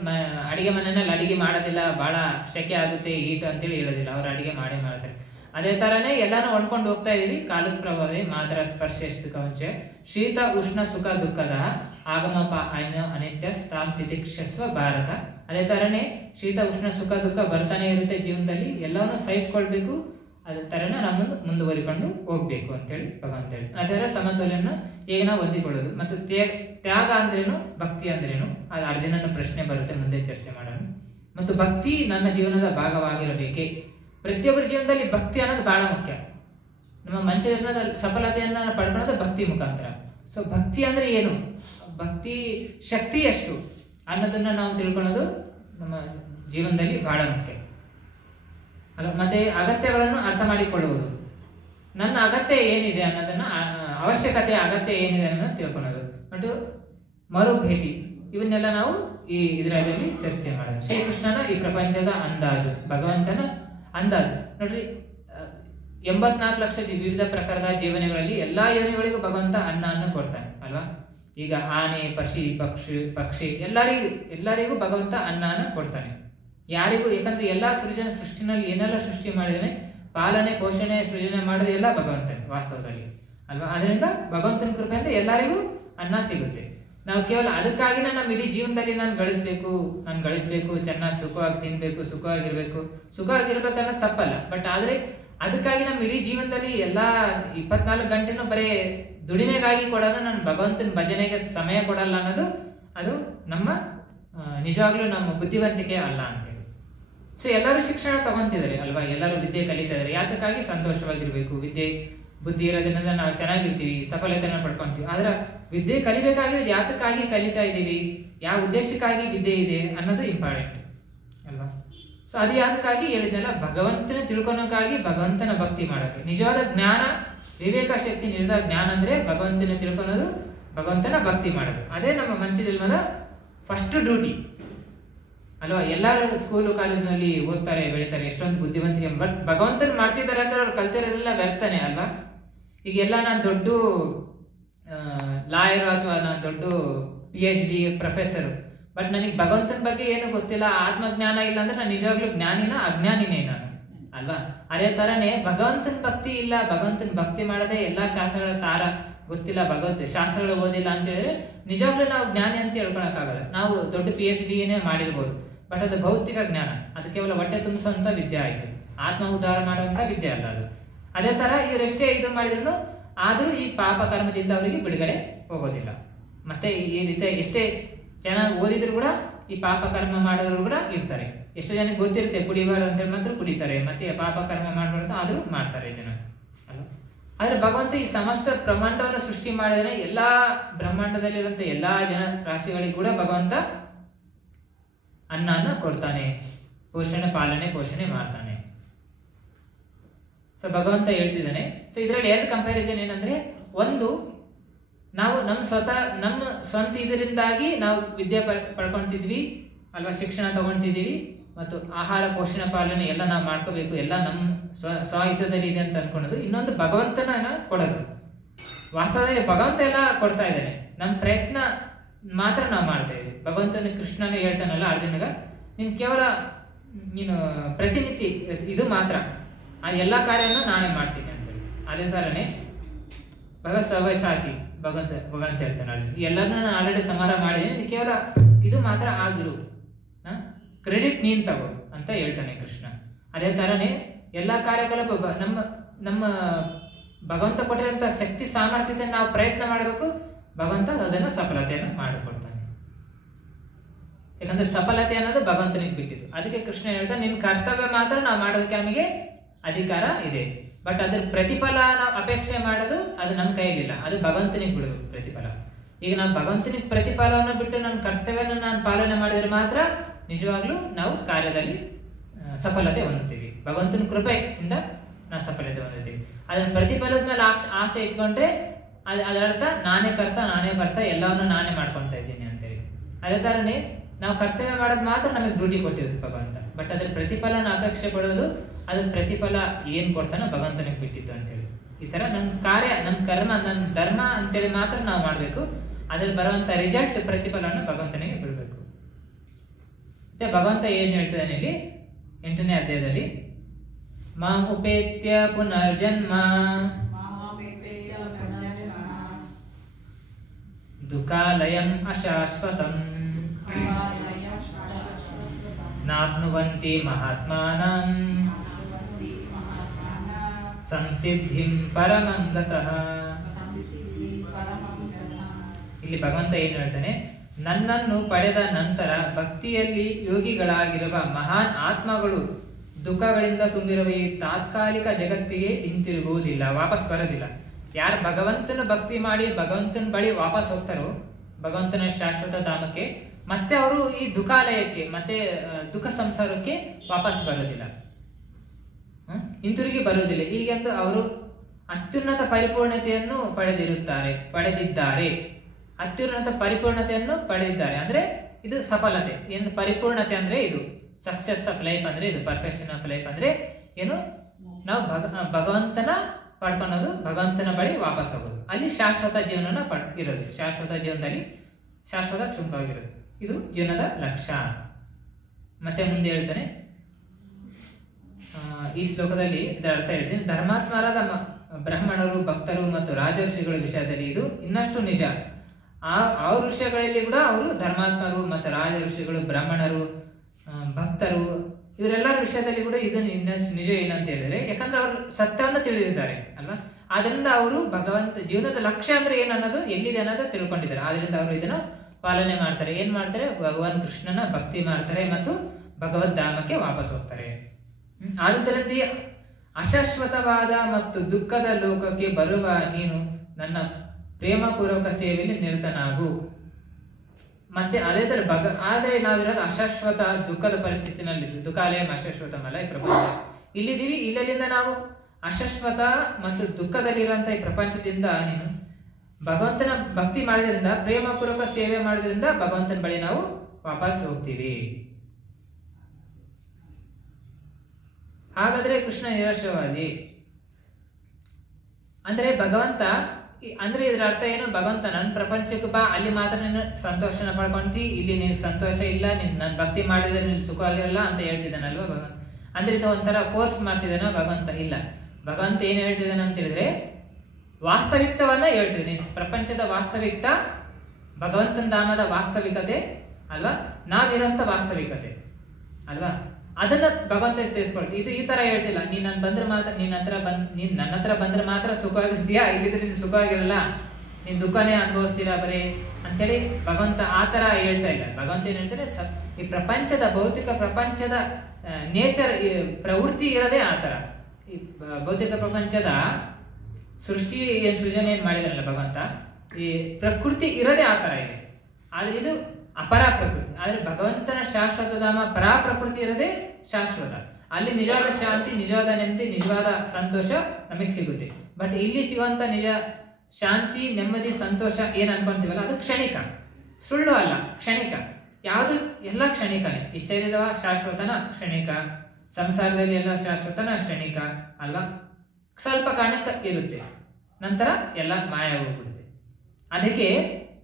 ಅಡಿಗೆ ಮನೆಯಲ್ಲಿ ಅಡಿಗೆ ಮಾಡೋದಿಲ್ಲ, ಬಹಳ ಶೆಕೆ ಆಗುತ್ತೆ ಹೀಟ್ ಅಂತೇಳಿ ಹೇಳೋದಿಲ್ಲ, ಅವ್ರು ಅಡಿಗೆ ಮಾಡೇ ಮಾಡ್ತಾರೆ. ಅದೇ ತರನೇ ಎಲ್ಲಾನು ಹೊಂದ್ಕೊಂಡು ಹೋಗ್ತಾ ಇದೀವಿ. ಕಾಲದ ಪ್ರಭಾವೇ ಮಾತರ ಸ್ಪರ್ಶಿಸ್ತು ಕವಂಚ ಶೀತ ಉಷ್ಣ ಸುಖ ದುಃಖದ ಆಗಮ ಅನಿತ್ಯ ಸ್ಥಾಮ್ ತಿತಿಕ್ಷಸ್ವ ಭಾರತ. ಅದೇ ತರನೇ ಶೀತ ಉಷ್ಣ ಸುಖ ದುಃಖ ಬರ್ತಾನೆ ಇರುತ್ತೆ ಜೀವನದಲ್ಲಿ, ಎಲ್ಲವನ್ನು ಸಹಿಸ್ಕೊಳ್ಬೇಕು. ಅದೇ ತರನ ನಾವು ಮುಂದುವರಿಕೊಂಡು ಹೋಗ್ಬೇಕು ಅಂತೇಳಿ ಭಗವಂತ ಹೇಳಿ. ಅದರ ಸಮತೋಲನ ಹೇಗೆ ನಾವು ಹೊಂದಿಕೊಳ್ಳೋದು, ಮತ್ತು ತ್ಯಾಗ ಅಂದ್ರೇನು, ಭಕ್ತಿ ಅಂದ್ರೇನು, ಅದು ಅರ್ಜುನನ ಪ್ರಶ್ನೆ ಬರುತ್ತೆ, ಮುಂದೆ ಚರ್ಚೆ ಮಾಡೋಣ. ಮತ್ತು ಭಕ್ತಿ ನನ್ನ ಜೀವನದ ಭಾಗವಾಗಿರಬೇಕೆ. ಪ್ರತಿಯೊಬ್ಬರ ಜೀವನದಲ್ಲಿ ಭಕ್ತಿ ಅನ್ನೋದು ಬಹಳ ಮುಖ್ಯ. ನಮ್ಮ ಮನುಷ್ಯ ಜೀವನದಲ್ಲಿ ಸಫಲತೆಯನ್ನ ಪಡ್ಕೊಳ್ಳೋದು ಭಕ್ತಿ ಮುಖಾಂತರ. ಸೊ ಭಕ್ತಿ ಅಂದ್ರೆ ಏನು, ಭಕ್ತಿ ಶಕ್ತಿ ಎಷ್ಟು ಅನ್ನೋದನ್ನ ನಾವು ತಿಳ್ಕೊಳ್ಳೋದು ನಮ್ಮ ಜೀವನದಲ್ಲಿ ಬಹಳ ಮುಖ್ಯ ಅಲ್ಲ. ಮತ್ತೆ ಅಗತ್ಯಗಳನ್ನು ಅರ್ಥ ಮಾಡಿಕೊಳ್ಳುವುದು, ನನ್ನ ಅಗತ್ಯ ಏನಿದೆ ಅನ್ನೋದನ್ನ, ಅವಶ್ಯಕತೆ ಅಗತ್ಯ ಏನಿದೆ ಅನ್ನೋದನ್ನ ತಿಳ್ಕೊಳ್ಳೋದು. ಮತ್ತು ಮರು ಭೇಟಿ, ಇವನ್ನೆಲ್ಲ ನಾವು ಈ ಇದರಲ್ಲಿ ಚರ್ಚೆ ಮಾಡೋದು. ಶ್ರೀಕೃಷ್ಣನ ಈ ಪ್ರಪಂಚದ ಅಂದಾಜು, ಭಗವಂತನ ಅಂದಾಜು ನೋಡ್ರಿ. 84 ಲಕ್ಷ ವಿವಿಧ ಪ್ರಕಾರದ ಜೀವನಗಳಲ್ಲಿ ಎಲ್ಲಾ ಯೋನಿಗಳಿಗೂ ಭಗವಂತ ಅನ್ನ ಕೊಡ್ತಾನೆ ಅಲ್ವಾ. ಈಗ ಆನೆ, ಪಕ್ಷಿ ಎಲ್ಲರಿಗೂ ಭಗವಂತ ಅನ್ನ ಕೊಡ್ತಾನೆ. ಯಾರಿಗೂ, ಯಾಕಂದ್ರೆ ಎಲ್ಲಾ ಸೃಷ್ಟಿನಲ್ಲಿ ಏನೆಲ್ಲ ಸೃಷ್ಟಿ ಮಾಡಿದಾನೆ, ಪಾಲನೆ ಪೋಷಣೆ ಸೃಜನೆ ಮಾಡೋದು ಎಲ್ಲ ಭಗವಂತನೇ ವಾಸ್ತವದಲ್ಲಿ ಅಲ್ವಾ. ಅದರಿಂದ ಭಗವಂತನ ಕೃಪೆಯಿಂದ ಎಲ್ಲರಿಗೂ ಅನ್ನ ಸಿಗುತ್ತೆ. ನಾವು ಕೇವಲ ಅದಕ್ಕಾಗಿನ ನಮ್ಮ ಇಡೀ ಜೀವನದಲ್ಲಿ ನಾನು ಗಳಿಸ್ಬೇಕು, ಚೆನ್ನಾಗಿ ಸುಖವಾಗಿ ತಿನ್ಬೇಕು, ಸುಖವಾಗಿರ್ಬೇಕನ್ನೋದು ತಪ್ಪಲ್ಲ. ಬಟ್ ಆದ್ರೆ ಅದಕ್ಕಾಗಿ ನಮ್ಮ ಇಡೀ ಜೀವನದಲ್ಲಿ ಎಲ್ಲಾ 24 ಗಂಟೆನೂ ಬರೀ ದುಡಿಮೆಗಾಗಿ ಕೊಡೋದು, ನಾನು ಭಗವಂತನ ಭಜನೆಗೆ ಸಮಯ ಕೊಡಲ್ಲ ಅನ್ನೋದು ಅದು ನಮ್ಮ ನಿಜವಾಗ್ಲೂ ನಮ್ಮ ಬುದ್ಧಿವಂತಿಕೆ ಅಲ್ಲ ಅಂತೇಳಿ. ಸೊ ಎಲ್ಲರೂ ಶಿಕ್ಷಣ ತಗೊಂತಿದ್ದಾರೆ ಅಲ್ವಾ, ಎಲ್ಲರೂ ವಿದ್ಯೆ ಕಲಿತಾ ಇದ್ದಾರೆ. ಯಾತಕ್ಕಾಗಿ? ಸಂತೋಷವಾಗಿರ್ಬೇಕು. ವಿದ್ಯೆ ಬುದ್ಧಿ ಇರೋದ್ರಿಂದ ನಾವು ಚೆನ್ನಾಗಿರ್ತೀವಿ, ಸಫಲತೆನ ಪಡ್ಕೊಂತೀವಿ. ಆದ್ರೆ ವಿದ್ಯೆ ಕಲಿಬೇಕಾಗಿರೋದು ಯಾತಕ್ಕಾಗಿ ಕಲಿತಾ ಇದ್ದೀವಿ, ಯಾವ ಉದ್ದೇಶಕ್ಕಾಗಿ ವಿದ್ಯೆ ಇದೆ ಅನ್ನೋದು ಇಂಪಾರ್ಟೆಂಟ್ ಅಲ್ವಾ. ಸೊ ಅದು ಯಾತಕ್ಕಾಗಿ ಹೇಳಿದ್ನಲ್ಲ, ಭಗವಂತನ ತಿಳ್ಕೊಳಕ್ಕಾಗಿ, ಭಗವಂತನ ಭಕ್ತಿ ಮಾಡೋಕೆ. ನಿಜವಾದ ಜ್ಞಾನ, ವಿವೇಕ ಶಕ್ತಿ, ನಿಜವಾದ ಜ್ಞಾನ ಅಂದ್ರೆ ಭಗವಂತನ ತಿಳ್ಕೊಳೋದು, ಭಗವಂತನ ಭಕ್ತಿ ಮಾಡೋದು. ಅದೇ ನಮ್ಮ ಮನುಷ್ಯ ಜನ್ಮದ ಫಸ್ಟ್ ಡ್ಯೂಟಿ ಅಲ್ವಾ. ಎಲ್ಲರೂ ಸ್ಕೂಲು ಕಾಲೇಜ್ನಲ್ಲಿ ಓದ್ತಾರೆ, ಬೆಳಿತಾರೆ, ಎಷ್ಟೊಂದು ಬುದ್ಧಿವಂತಿಕೆ. ಬಟ್ ಭಗವಂತನ ಮಾಡ್ತಿದ್ದಾರೆ ಅಂದ್ರೆ ಅವ್ರು ಕಲ್ತಿರೋದೆಲ್ಲ ವ್ಯರ್ಥನೆ ಅಲ್ವಾ. ಈಗೆಲ್ಲ ನಾನು ದೊಡ್ಡ ಲಾಯರು ಅಥವಾ ನಾನು ದೊಡ್ಡ PhD ಪ್ರೊಫೆಸರು, ಬಟ್ ನನಗೆ ಭಗವಂತನ ಬಗ್ಗೆ ಏನು ಗೊತ್ತಿಲ್ಲ, ಆತ್ಮಜ್ಞಾನ ಇಲ್ಲ ಅಂದ್ರೆ ನಾನು ನಿಜವಾಗ್ಲೂ ಜ್ಞಾನಿನ ಅಜ್ಞಾನಿನೇ ನಾನು ಅಲ್ವಾ. ಅದೇ ತರನೇ ಭಗವಂತನ ಭಕ್ತಿ ಇಲ್ಲ, ಭಗವಂತನ ಭಕ್ತಿ ಮಾಡದೆ ಎಲ್ಲಾ ಶಾಸ್ತ್ರಗಳ ಸಾರ ಗೊತ್ತಿಲ್ಲ, ಶಾಸ್ತ್ರಗಳು ಓದಿಲ್ಲ ಅಂತ ಹೇಳಿದ್ರೆ ನಿಜವಾಗ್ಲೂ ನಾವು ಜ್ಞಾನಿ ಅಂತ ಹೇಳ್ಕೊಳಕ್ಕಾಗಲ್ಲ. ನಾವು ದೊಡ್ಡ PhD ಮಾಡಿರ್ಬೋದು, ಬಟ್ ಅದು ಭೌತಿಕ ಜ್ಞಾನ, ಅದು ಕೇವಲ ಹೊಟ್ಟೆ ತುಂಬಿಸುವಂತ ವಿದ್ಯೆ ಆಯ್ತು, ಆತ್ಮ ಉದ್ಧಾರ ಮಾಡುವಂತ ವಿದ್ಯೆ ಅಲ್ಲ ಅದು. ಅದೇ ತರ ಇವರೆಷ್ಟೇ ಇದು ಮಾಡಿದ್ರು ಆದ್ರೂ ಈ ಪಾಪ ಕರ್ಮದಿಂದ ಅವರಿಗೆ ಬಿಡುಗಡೆ ಹೋಗೋದಿಲ್ಲ. ಮತ್ತೆ ಈ ರೀತಿ ಎಷ್ಟೇ ಚೆನ್ನಾಗಿ ಓದಿದ್ರು ಕೂಡ ಈ ಪಾಪ ಕರ್ಮ ಮಾಡೋರು ಕೂಡ ಇರ್ತಾರೆ. ಎಷ್ಟು ಜನಕ್ಕೆ ಗೊತ್ತಿರುತ್ತೆ ಕುಡಿಬಾರ್ದು ಅಂತ ಹೇಳಿ ಮಾತ್ರ ಕುಡಿತಾರೆ, ಮತ್ತೆ ಪಾಪ ಕರ್ಮ ಮಾಡಬಾರ್ದು ಆದ್ರೂ ಮಾಡ್ತಾರೆ ಜನ ಅಲ್ವಾ. ಆದ್ರೆ ಭಗವಂತ ಈ ಸಮಸ್ತ ಬ್ರಹ್ಮಾಂಡವನ್ನು ಸೃಷ್ಟಿ ಮಾಡಿದ್ರೆ ಎಲ್ಲಾ ಬ್ರಹ್ಮಾಂಡದಲ್ಲಿರುವಂತ ಎಲ್ಲಾ ಜನ ರಾಶಿಗಳಿಗೆ ಕೂಡ ಭಗವಂತ ಅನ್ನನ ಕೊಡ್ತಾನೆ, ಪೋಷಣೆ ಮಾಡ್ತಾನೆ. ಸೊ ಭಗವಂತ ಹೇಳ್ತಿದ್ದಾನೆ. ಸೊ ಇದರಲ್ಲಿ ಎರಡು ಕಂಪ್ಯಾರಿಸನ್ ಏನಂದ್ರೆ, ಒಂದು ನಾವು ನಮ್ಮ ಸ್ವಂತ ಇದರಿಂದಾಗಿ ನಾವು ವಿದ್ಯೆ ಪಡ್ಕೊಂತಿದ್ವಿ ಅಲ್ವಾ, ಶಿಕ್ಷಣ ತಗೊಂತಿದೀವಿ, ಮತ್ತು ಆಹಾರ ಪೋಷಣೆ ಪಾಲನೆ ಎಲ್ಲ ನಾವು ಮಾಡ್ಕೋಬೇಕು, ಎಲ್ಲ ನಮ್ಮ ಸ್ವಹಿತದಲ್ಲಿ ಇದೆ ಅಂತ ಅನ್ಕೊಳ್ಳೋದು. ಇನ್ನೊಂದು ಭಗವಂತನ ಕೊಡೋದು. ವಾಸ್ತವದಲ್ಲಿ ಭಗವಂತ ಎಲ್ಲ ಕೊಡ್ತಾ ಇದ್ದಾನೆ, ನಮ್ಮ ಪ್ರಯತ್ನ ಮಾತ್ರ ನಾವು ಮಾಡ್ತಾ ಇದ್ದೀವಿ. ಭಗವಂತನ ಕೃಷ್ಣನೇ ಹೇಳ್ತಾನಲ್ಲ ಅರ್ಜುನಗ, ನೀನು ಪ್ರತಿನಿಧಿ ಇದು ಮಾತ್ರ, ಅದು ಎಲ್ಲ ಕಾರ್ಯವನ್ನು ನಾನೇ ಮಾಡ್ತೀನಿ ಅಂತೇಳಿ. ಅದೇ ತರನೇ ಸಾಚಿ ಭಗವಂತ ಹೇಳ್ತಾನೆ ಅರ್ಜುನ, ಎಲ್ಲರನ್ನ ನಾನು ಆಲ್ರೆಡಿ ಸಂಹಾರ ಮಾಡಿದ್ದೀನಿ, ಕೇವಲ ಇದು ಮಾತ್ರ ಆಗಿರು, ಕ್ರೆಡಿಟ್ ನೀನ್ ತಗೋ ಅಂತ ಹೇಳ್ತಾನೆ ಕೃಷ್ಣ. ಅದೇ ತರನೇ ಎಲ್ಲಾ ಕಾರ್ಯಕಲಾಪ ನಮ್ಮ ಭಗವಂತ ಕೊಟ್ಟಿರುವಂತ ಶಕ್ತಿ ಸಾಮರ್ಥ್ಯತೆ ನಾವು ಪ್ರಯತ್ನ ಮಾಡಬೇಕು, ಭಗವಂತ ಅದನ್ನ ಸಫಲತೆಯನ್ನು ಮಾಡಿಕೊಡ್ತಾನೆ. ಯಾಕಂದ್ರೆ ಸಫಲತೆ ಅನ್ನೋದು ಭಗವಂತನಿಗೆ ಬಿಟ್ಟಿದ್ದು. ಅದಕ್ಕೆ ಕೃಷ್ಣ ಹೇಳ್ತಾ, ನಿಮ್ ಕರ್ತವ್ಯ ಮಾತ್ರ ನಾವು ಮಾಡೋದಕ್ಕೆ ನಮಗೆ ಅಧಿಕಾರ ಇದೆ, ಬಟ್ ಅದ್ರ ಪ್ರತಿಫಲ ನಾವು ಅಪೇಕ್ಷೆ ಮಾಡೋದು ಅದು ನಮ್ಮ ಕೈಯಲ್ಲಿಲ್ಲ, ಅದು ಭಗವಂತನಿಗೆ ಬಿಡಬೇಕು ಪ್ರತಿಫಲ. ಈಗ ನಾವು ಭಗವಂತನಿಗೆ ಪ್ರತಿಫಲವನ್ನು ಬಿಟ್ಟು ನನ್ನ ಕರ್ತವ್ಯನ ನಾನು ಪಾಲನೆ ಮಾಡಿದ್ರೆ ಮಾತ್ರ ನಿಜವಾಗ್ಲೂ ನಾವು ಕಾರ್ಯದಲ್ಲಿ ಸಫಲತೆ ಹೊಂದುತ್ತೀವಿ. ಭಗವಂತನ ಕೃಪೆಯಿಂದ ನಾವು ಸಫಲತೆ ಹೊಂದುತ್ತೀವಿ. ಅದನ್ನ ಪ್ರತಿಫಲದ ಮೇಲೆ ಆಸೆ ಇಟ್ಕೊಂಡ್ರೆ ಅದರ್ಥ ನಾನೇ ಕರ್ತ ನಾನೇ ಬರ್ತಾ ಎಲ್ಲವನ್ನು ನಾನೇ ಮಾಡ್ಕೊತಾ ಇದ್ದೀನಿ ಅಂತೇಳಿ. ಅದೇ ತರನೇ ನಾವು ಕರ್ತವ್ಯ ಮಾಡೋದು ಮಾತ್ರ ನಮಗೆ ಡ್ಯೂಟಿ ಕೊಟ್ಟಿರೋದು ಭಗವಂತ, ಬಟ್ ಅದ್ರ ಪ್ರತಿಫಲನ ಅಪೇಕ್ಷೆ ಪಡೋದು, ಅದ್ರ ಪ್ರತಿಫಲ ಏನ್ ಕೊಡ್ತಾನೋ ಭಗವಂತನಿಗೆ ಬಿಟ್ಟಿದ್ದು ಅಂತೇಳಿ. ಈ ತರ ನನ್ನ ಕಾರ್ಯ, ನನ್ನ ಕರ್ಮ, ನನ್ನ ಧರ್ಮ ಅಂತೇಳಿ ಮಾತ್ರ ನಾವು ಮಾಡ್ಬೇಕು, ಅದ್ರಲ್ಲಿ ಬರುವಂತ ರಿಸಲ್ಟ್ ಪ್ರತಿಫಲವನ್ನು ಭಗವಂತನಿಗೆ ಬಿಡಬೇಕು. ಮತ್ತೆ ಭಗವಂತ ಏನ್ ಹೇಳ್ತಿದ್ದಾನೆ ಇಲ್ಲಿ 8ನೇ ಅಧ್ಯಾಯದಲ್ಲಿ, ಮಾಂ ಉಪೇತ್ಯ ಪುನರ್ಜನ್ಮ ದುಃಖಾಲಯಂ ಅಶಾಶ್ವತಂ ನಾಪ್ನುವಂತಿ ಮಹಾತ್ಮಾನಂ ಸಂಸಿದ್ಧಿಂ ಪರಮಂ ಗತಃ. ಇಲ್ಲಿ ಭಗವಂತ ಏನು ಹೇಳ್ತಾನೆ, ನನ್ನನ್ನು ಪಡೆದ ನಂತರ ಭಕ್ತಿಯಲ್ಲಿ ಯೋಗಿಗಳಾಗಿರುವ ಮಹಾನ್ ಆತ್ಮಗಳು ದುಃಖಗಳಿಂದ ತುಂಬಿರುವ ಈ ತಾತ್ಕಾಲಿಕ ಜಗತ್ತಿಗೆ ಹಿಂತಿರುಗುವುದಿಲ್ಲ, ವಾಪಸ್ ಬರೋದಿಲ್ಲ. ಯಾರು ಭಗವಂತನ ಭಕ್ತಿ ಮಾಡಿ ಭಗವಂತನ ಬಳಿ ವಾಪಸ್ ಹೋಗ್ತಾರೋ, ಭಗವಂತನ ಶಾಶ್ವತ ಧಾಮಕ್ಕೆ, ಮತ್ತೆ ಅವರು ಈ ದುಃಖಾಲಯಕ್ಕೆ ಮತ್ತೆ ದುಃಖ ಸಂಸಾರಕ್ಕೆ ವಾಪಸ್ ಬರೋದಿಲ್ಲ, ಹಿಂತಿರುಗಿ ಬರುವುದಿಲ್ಲ. ಈಗೆಂದು ಅವರು ಅತ್ಯುನ್ನತ ಪರಿಪೂರ್ಣತೆಯನ್ನು ಪಡೆದಿದ್ದಾರೆ. ಅತ್ಯುನ್ನತ ಪರಿಪೂರ್ಣತೆಯನ್ನು ಪಡೆದಿದ್ದಾರೆ ಅಂದ್ರೆ ಇದು ಸಫಲತೆ. ಏನು ಪರಿಪೂರ್ಣತೆ ಅಂದ್ರೆ ಇದು ಸಕ್ಸೆಸ್ ಆಫ್ ಲೈಫ್ ಅಂದ್ರೆ ಇದು ಪರ್ಫೆಕ್ಷನ್ ಆಫ್ ಲೈಫ್ ಅಂದ್ರೆ ಏನು, ನಾವು ಭಗವಂತನ ಪಡ್ಕೊಳೋದು, ಭಗವಂತನ ಬಳಿ ವಾಪಸ್ ಹೋಗೋದು, ಅಲ್ಲಿ ಶಾಶ್ವತ ಜೀವನನ ಇರೋದು, ಶಾಶ್ವತ ಜೀವನದಲ್ಲಿ ಶಾಶ್ವತ ಸುಖವಾಗಿರೋದು, ಇದು ಜೀವನದ ಲಕ್ಷ್ಯ. ಮತ್ತೆ ಮುಂದೆ ಹೇಳ್ತಾನೆ ಈ ಶ್ಲೋಕದಲ್ಲಿ ಇದರ ಅರ್ಥ ಹೇಳ್ತೀನಿ. ಧರ್ಮಾತ್ಮರಾದ ಬ್ರಾಹ್ಮಣರು, ಭಕ್ತರು ಮತ್ತು ರಾಜರ್ಷಿಗಳ ವಿಷಯದಲ್ಲಿ ಇದು ಇನ್ನಷ್ಟು ನಿಜ. ಆ ಋಷಿಗಳಲ್ಲಿ ಕೂಡ ಅವರು ಧರ್ಮಾತ್ಮರು ಮತ್ತು ರಾಜ ಋಷಿಗಳು, ಬ್ರಾಹ್ಮಣರು, ಭಕ್ತರು, ಇವರೆಲ್ಲರ ವಿಷಯದಲ್ಲಿ ಕೂಡ ಇದನ್ನು ನಿಜ ಏನಂತ ಹೇಳಿದ್ರೆ, ಯಾಕಂದ್ರೆ ಅವರು ಸತ್ಯವನ್ನು ತಿಳಿದಿದ್ದಾರೆ ಅಲ್ವಾ. ಆದ್ರಿಂದ ಅವರು ಭಗವಂತ ಜೀವನದ ಲಕ್ಷ್ಯ ಅಂದ್ರೆ ಏನನ್ನೋದು ಎಲ್ಲಿದೆ ಅನ್ನೋದು ತಿಳ್ಕೊಂಡಿದ್ದಾರೆ. ಆದ್ರಿಂದ ಅವರು ಇದನ್ನ ಪಾಲನೆ ಮಾಡ್ತಾರೆ. ಏನ್ ಮಾಡ್ತಾರೆ? ಭಗವಾನ್ ಕೃಷ್ಣನ ಭಕ್ತಿ ಮಾಡ್ತಾರೆ ಮತ್ತು ಭಗವದ್ಧಾಮಕ್ಕೆ ವಾಪಸ್ ಹೋಗ್ತಾರೆ. ಆದುದರಿಂದ ಅಶಾಶ್ವತವಾದ ಮತ್ತು ದುಃಖದ ಲೋಕಕ್ಕೆ ಬರುವ ನೀನು ನನ್ನ ಪ್ರೇಮಪೂರ್ವಕ ಸೇವೆಯಲ್ಲಿ ನಿರತನಾಗು. ಮತ್ತೆ ಅದೇ ತರ ಆದ್ರೆ ನಾವಿರೋದು ಅಶಾಶ್ವತ ದುಃಖದ ಪರಿಸ್ಥಿತಿನಲ್ಲಿ, ದುಃಖಾಲಯ ಅಶಾಶ್ವತಮಲ್ಲ ಈ ಪ್ರಪಂಚ. ಇಲ್ಲಿದ್ದೀವಿ, ಇಲ್ಲಿಂದ ನಾವು ಅಶಾಶ್ವತ ಮತ್ತು ದುಃಖದಲ್ಲಿರುವಂತ ಈ ಪ್ರಪಂಚದಿಂದ ನೀನು ಭಗವಂತನ ಭಕ್ತಿ ಮಾಡೋದ್ರಿಂದ, ಪ್ರೇಮಪೂರ್ವಕ ಸೇವೆ ಮಾಡೋದ್ರಿಂದ ಭಗವಂತನ ಬಳಿ ನಾವು ವಾಪಸ್ ಹೋಗ್ತೀವಿ. ಹಾಗಾದ್ರೆ ಕೃಷ್ಣ ನಿರಾಶವಾದಿ ಅಂದ್ರೆ ಭಗವಂತ ಅಂದ್ರೆ ಇದ್ರ ಅರ್ಥ ಏನು? ಭಗವಂತ ನನ್ನ ಪ್ರಪಂಚಕ್ಕೆ ಬಾ, ಅಲ್ಲಿ ಮಾತ್ರ ನೀನು ಸಂತೋಷನ ಪಡ್ಕೊಂತಿ, ಇಲ್ಲಿ ನಿನ್ ಸಂತೋಷ ಇಲ್ಲ, ನನ್ ಭಕ್ತಿ ಮಾಡಿದ್ರೆ ನೀನು ಸುಖವಾಗಿರಲ್ಲ ಅಂತ ಹೇಳ್ತಿದ್ದಾನಲ್ವಾ ಭಗವಂತ. ಅಂದ್ರೆ ಇದು ಒಂಥರ ಫೋರ್ಸ್ ಮಾಡ್ತಿದ್ದಾನ ಭಗವಂತ? ಇಲ್ಲ. ಭಗವಂತ ಏನ್ ಹೇಳ್ತಿದ್ದಾನೆ ಅಂತ ಹೇಳಿದ್ರೆ ವಾಸ್ತವಿಕವನ್ನ ಹೇಳ್ತಿದ್ದಾನೆ. ಪ್ರಪಂಚದ ವಾಸ್ತವಿಕತ, ಭಗವಂತನ ಧಾಮದ ವಾಸ್ತವಿಕತೆ ಅಲ್ವಾ, ನಾವಿರೋಂಥ ವಾಸ್ತವಿಕತೆ ಅಲ್ವಾ, ಅದನ್ನ ಭಗವಂತ ತಿಳಿಸ್ಕೊಳ್ತೀವಿ. ಇದು ಈ ತರ ಹೇಳ್ತಿಲ್ಲ, ನೀನ್ ನನ್ ಬಂದ್ರೆ ಮಾತ್ರ, ನೀನ್ ನನ್ನ ಹತ್ರ ಬಂದ್ರೆ ಮಾತ್ರ ಸುಖವಾಗಿರ್ತೀಯಾ, ಇಲ್ಲಿದ್ರೆ ನೀನ್ ಸುಖವಾಗಿರಲ್ಲ, ನೀನ್ ದುಃಖನೇ ಅನುಭವಿಸ್ತೀರಾ ಬರೀ ಅಂತೇಳಿ ಭಗವಂತ ಆ ತರ ಹೇಳ್ತಾ ಇಲ್ಲ. ಭಗವಂತ ಏನ್ ಹೇಳ್ತಾರೆ, ಈ ಪ್ರಪಂಚದ ಭೌತಿಕ ಪ್ರಪಂಚದ ನೇಚರ್, ಪ್ರವೃತ್ತಿ ಇರೋದೇ ಆ ತರ. ಈ ಭೌತಿಕ ಪ್ರಪಂಚದ ಸೃಷ್ಟಿ ಸೃಜನೆ ಏನ್ ಮಾಡಿದಾರಲ್ಲ ಭಗವಂತ, ಈ ಪ್ರಕೃತಿ ಇರೋದೇ ಆ ತರ ಇದೆ. ಆದ್ರೆ ಇದು ಅಪರ ಪ್ರಕೃತಿ. ಆದ್ರೆ ಭಗವಂತನ ಶಾಶ್ವತ ಧಾಮ ಪರಾ ಪ್ರಕೃತಿ ಇರೋದೇ ಶಾಶ್ವತ. ಅಲ್ಲಿ ನಿಜವಾದ ಶಾಂತಿ, ನಿಜವಾದ ನೆಮ್ಮದಿ, ನಿಜವಾದ ಸಂತೋಷ ನಮಗೆ ಸಿಗುತ್ತೆ. ಬಟ್ ಇಲ್ಲಿ ಸಿಗುವಂತ ನಿಜ ಶಾಂತಿ, ನೆಮ್ಮದಿ, ಸಂತೋಷ ಏನ್ ಅನ್ಕೊಂತೀವಲ್ಲ ಅದು ಕ್ಷಣಿಕ, ಸುಳ್ಳು ಅಲ್ಲ, ಕ್ಷಣಿಕ. ಯಾವುದು ಎಲ್ಲ ಕ್ಷಣಿಕನೇ. ಈ ಶರೀರವ ಶಾಶ್ವತನ ಕ್ಷಣಿಕ, ಸಂಸಾರದಲ್ಲಿ ಎಲ್ಲ ಶಾಶ್ವತನ ಕ್ಷಣಿಕ ಅಲ್ವಾ. ಸ್ವಲ್ಪ ಕಾರಣಕ್ಕೆ ಇರುತ್ತೆ, ನಂತರ ಎಲ್ಲ ಮಾಯ ಹೋಗ್ಬಿಡುತ್ತೆ. ಅದಕ್ಕೆ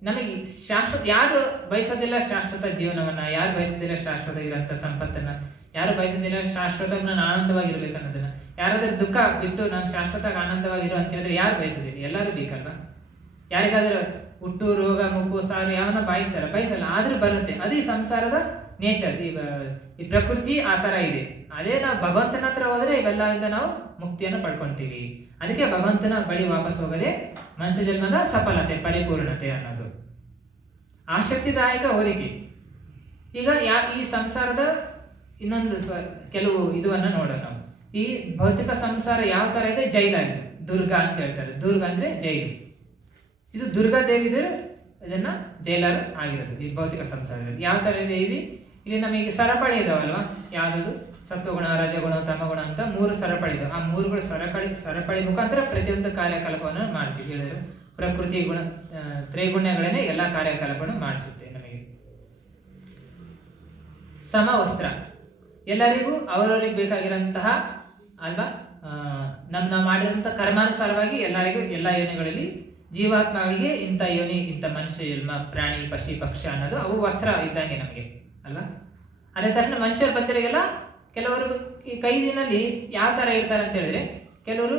ನಮಗೆ ಶಾಶ್ವತ ಯಾರು ಬಯಸೋದಿಲ್ಲ, ಶಾಶ್ವತ ಜೀವನವನ್ನ ಯಾರು ಬಯಸೋದಿಲ್ಲ, ಶಾಶ್ವತ ಇರೋಂಥ ಸಂಪತ್ತನ್ನ ಯಾರು ಬಯಸೋದಿಲ್ಲ, ಶಾಶ್ವತ ನಾನು ಆನಂದವಾಗಿರ್ಬೇಕು ಅನ್ನೋದನ್ನ. ಯಾರಾದ್ರೂ ದುಃಖ ಬಿಟ್ಟು ನಾನು ಶಾಶ್ವತ ಆನಂದವಾಗಿರು ಅಂತ ಹೇಳಿದ್ರೆ ಯಾರು ಬಯಸೋದಿಲ್ಲ? ಎಲ್ಲರೂ ಬೇಕಲ್ವಾ. ಯಾರಿಗಾದ್ರೂ ಹುಟ್ಟು, ರೋಗ, ಮುಪ್ಪು, ಸಾರು ಯಾವನ್ನ ಬಯಸಲ್ಲ, ಆದ್ರೂ ಬರುತ್ತೆ. ಅದು ಈ ಸಂಸಾರದ ನೇಚರ್. ಈ ಪ್ರಕೃತಿ ಆ ತರ ಇದೆ. ಅದೇ ನಾವು ಭಗವಂತನ ಹತ್ರ ಹೋದ್ರೆ ಇವೆಲ್ಲದಿಂದ ನಾವು ಮುಕ್ತಿಯನ್ನು ಪಡ್ಕೊಂತೀವಿ. ಅದಕ್ಕೆ ಭಗವಂತನ ಬಳಿ ವಾಪಸ್ ಹೋಗದೆ ಮನುಷ್ಯ ಜನ್ಮದ ಸಫಲತೆ, ಪರಿಪೂರ್ಣತೆ ಅನ್ನೋದು ಆಸಕ್ತಿದಾಯಕ ಹೋಲಿಕೆ. ಈಗ ಈ ಸಂಸಾರದ ಇನ್ನೊಂದು ಕೆಲವು ಇದನ್ನ ನೋಡೋಣ ನಾವು. ಈ ಭೌತಿಕ ಸಂಸಾರ ಯಾವ ತರ ಇದೆ? ಜೈಲಾಗಿದೆ, ದುರ್ಗ ಅಂತ ಹೇಳ್ತಾರೆ. ದುರ್ಗ ಅಂದ್ರೆ ಜೈಲು. ಇದು ದುರ್ಗಾ ದೇವಿದರು ಇದನ್ನ ಜೈಲರ್ ಆಗಿರೋದು ಈ ಭೌತಿಕ ಸಂಸಾರದಲ್ಲಿ. ಯಾವ ತರ ಇದೆ? ಇಲ್ಲಿ ನಮಗೆ ಸರಪಳಿ ಇದಾವಲ್ವಾ, ಯಾವ್ದು ಸತ್ವಗುಣ, ರಜಗುಣ, ತಮಗುಣ ಅಂತ 3 ಸರಪಳಿ ಇದಾವೆ. ಆ 3ಗಳು ಸರಪಳಿ ಮುಖಾಂತರ ಪ್ರತಿಯೊಂದು ಕಾರ್ಯಕಲಾಪವನ್ನು ಮಾಡ್ತೀವಿ. ಹೇಳಿದ್ರು ಪ್ರಕೃತಿ ಗುಣ, ತ್ರೈಗುಣ್ಯಗಳನ್ನೇ ಎಲ್ಲಾ ಕಾರ್ಯಕಲಾಪವನ್ನು ಮಾಡಿಸುತ್ತೆ ನಮಗೆ. ಸಮವಸ್ತ್ರ, ಎಲ್ಲರಿಗೂ ಅವರವರಿಗೆ ಬೇಕಾಗಿರಂತಹ ಅಲ್ವಾ, ನಾವು ಮಾಡಿದಂತಹ ಕರ್ಮಾನುಸಾರವಾಗಿ ಎಲ್ಲರಿಗೂ ಎಲ್ಲ ಯೋನಿಗಳಲ್ಲಿ ಜೀವಾತ್ಮಗಳಿಗೆ ಇಂಥ ಯೋನಿ, ಇಂಥ ಮನುಷ್ಯ ಜನ್ಮ, ಪ್ರಾಣಿ, ಪಶಿ, ಪಕ್ಷ ಅನ್ನೋದು ಅವು ವಸ್ತ್ರ ಇದ್ದಂಗೆ ನಮಗೆ ಅಲ್ವಾ. ಅದೇ ತರ ಮನುಷ್ಯರ ಬಂದರಿಗೆಲ್ಲ ಕೆಲವರು ಈ ಕೈದಿನಲ್ಲಿ ಯಾವ ತರ ಇರ್ತಾರೆ ಅಂತ ಹೇಳಿದ್ರೆ, ಕೆಲವರು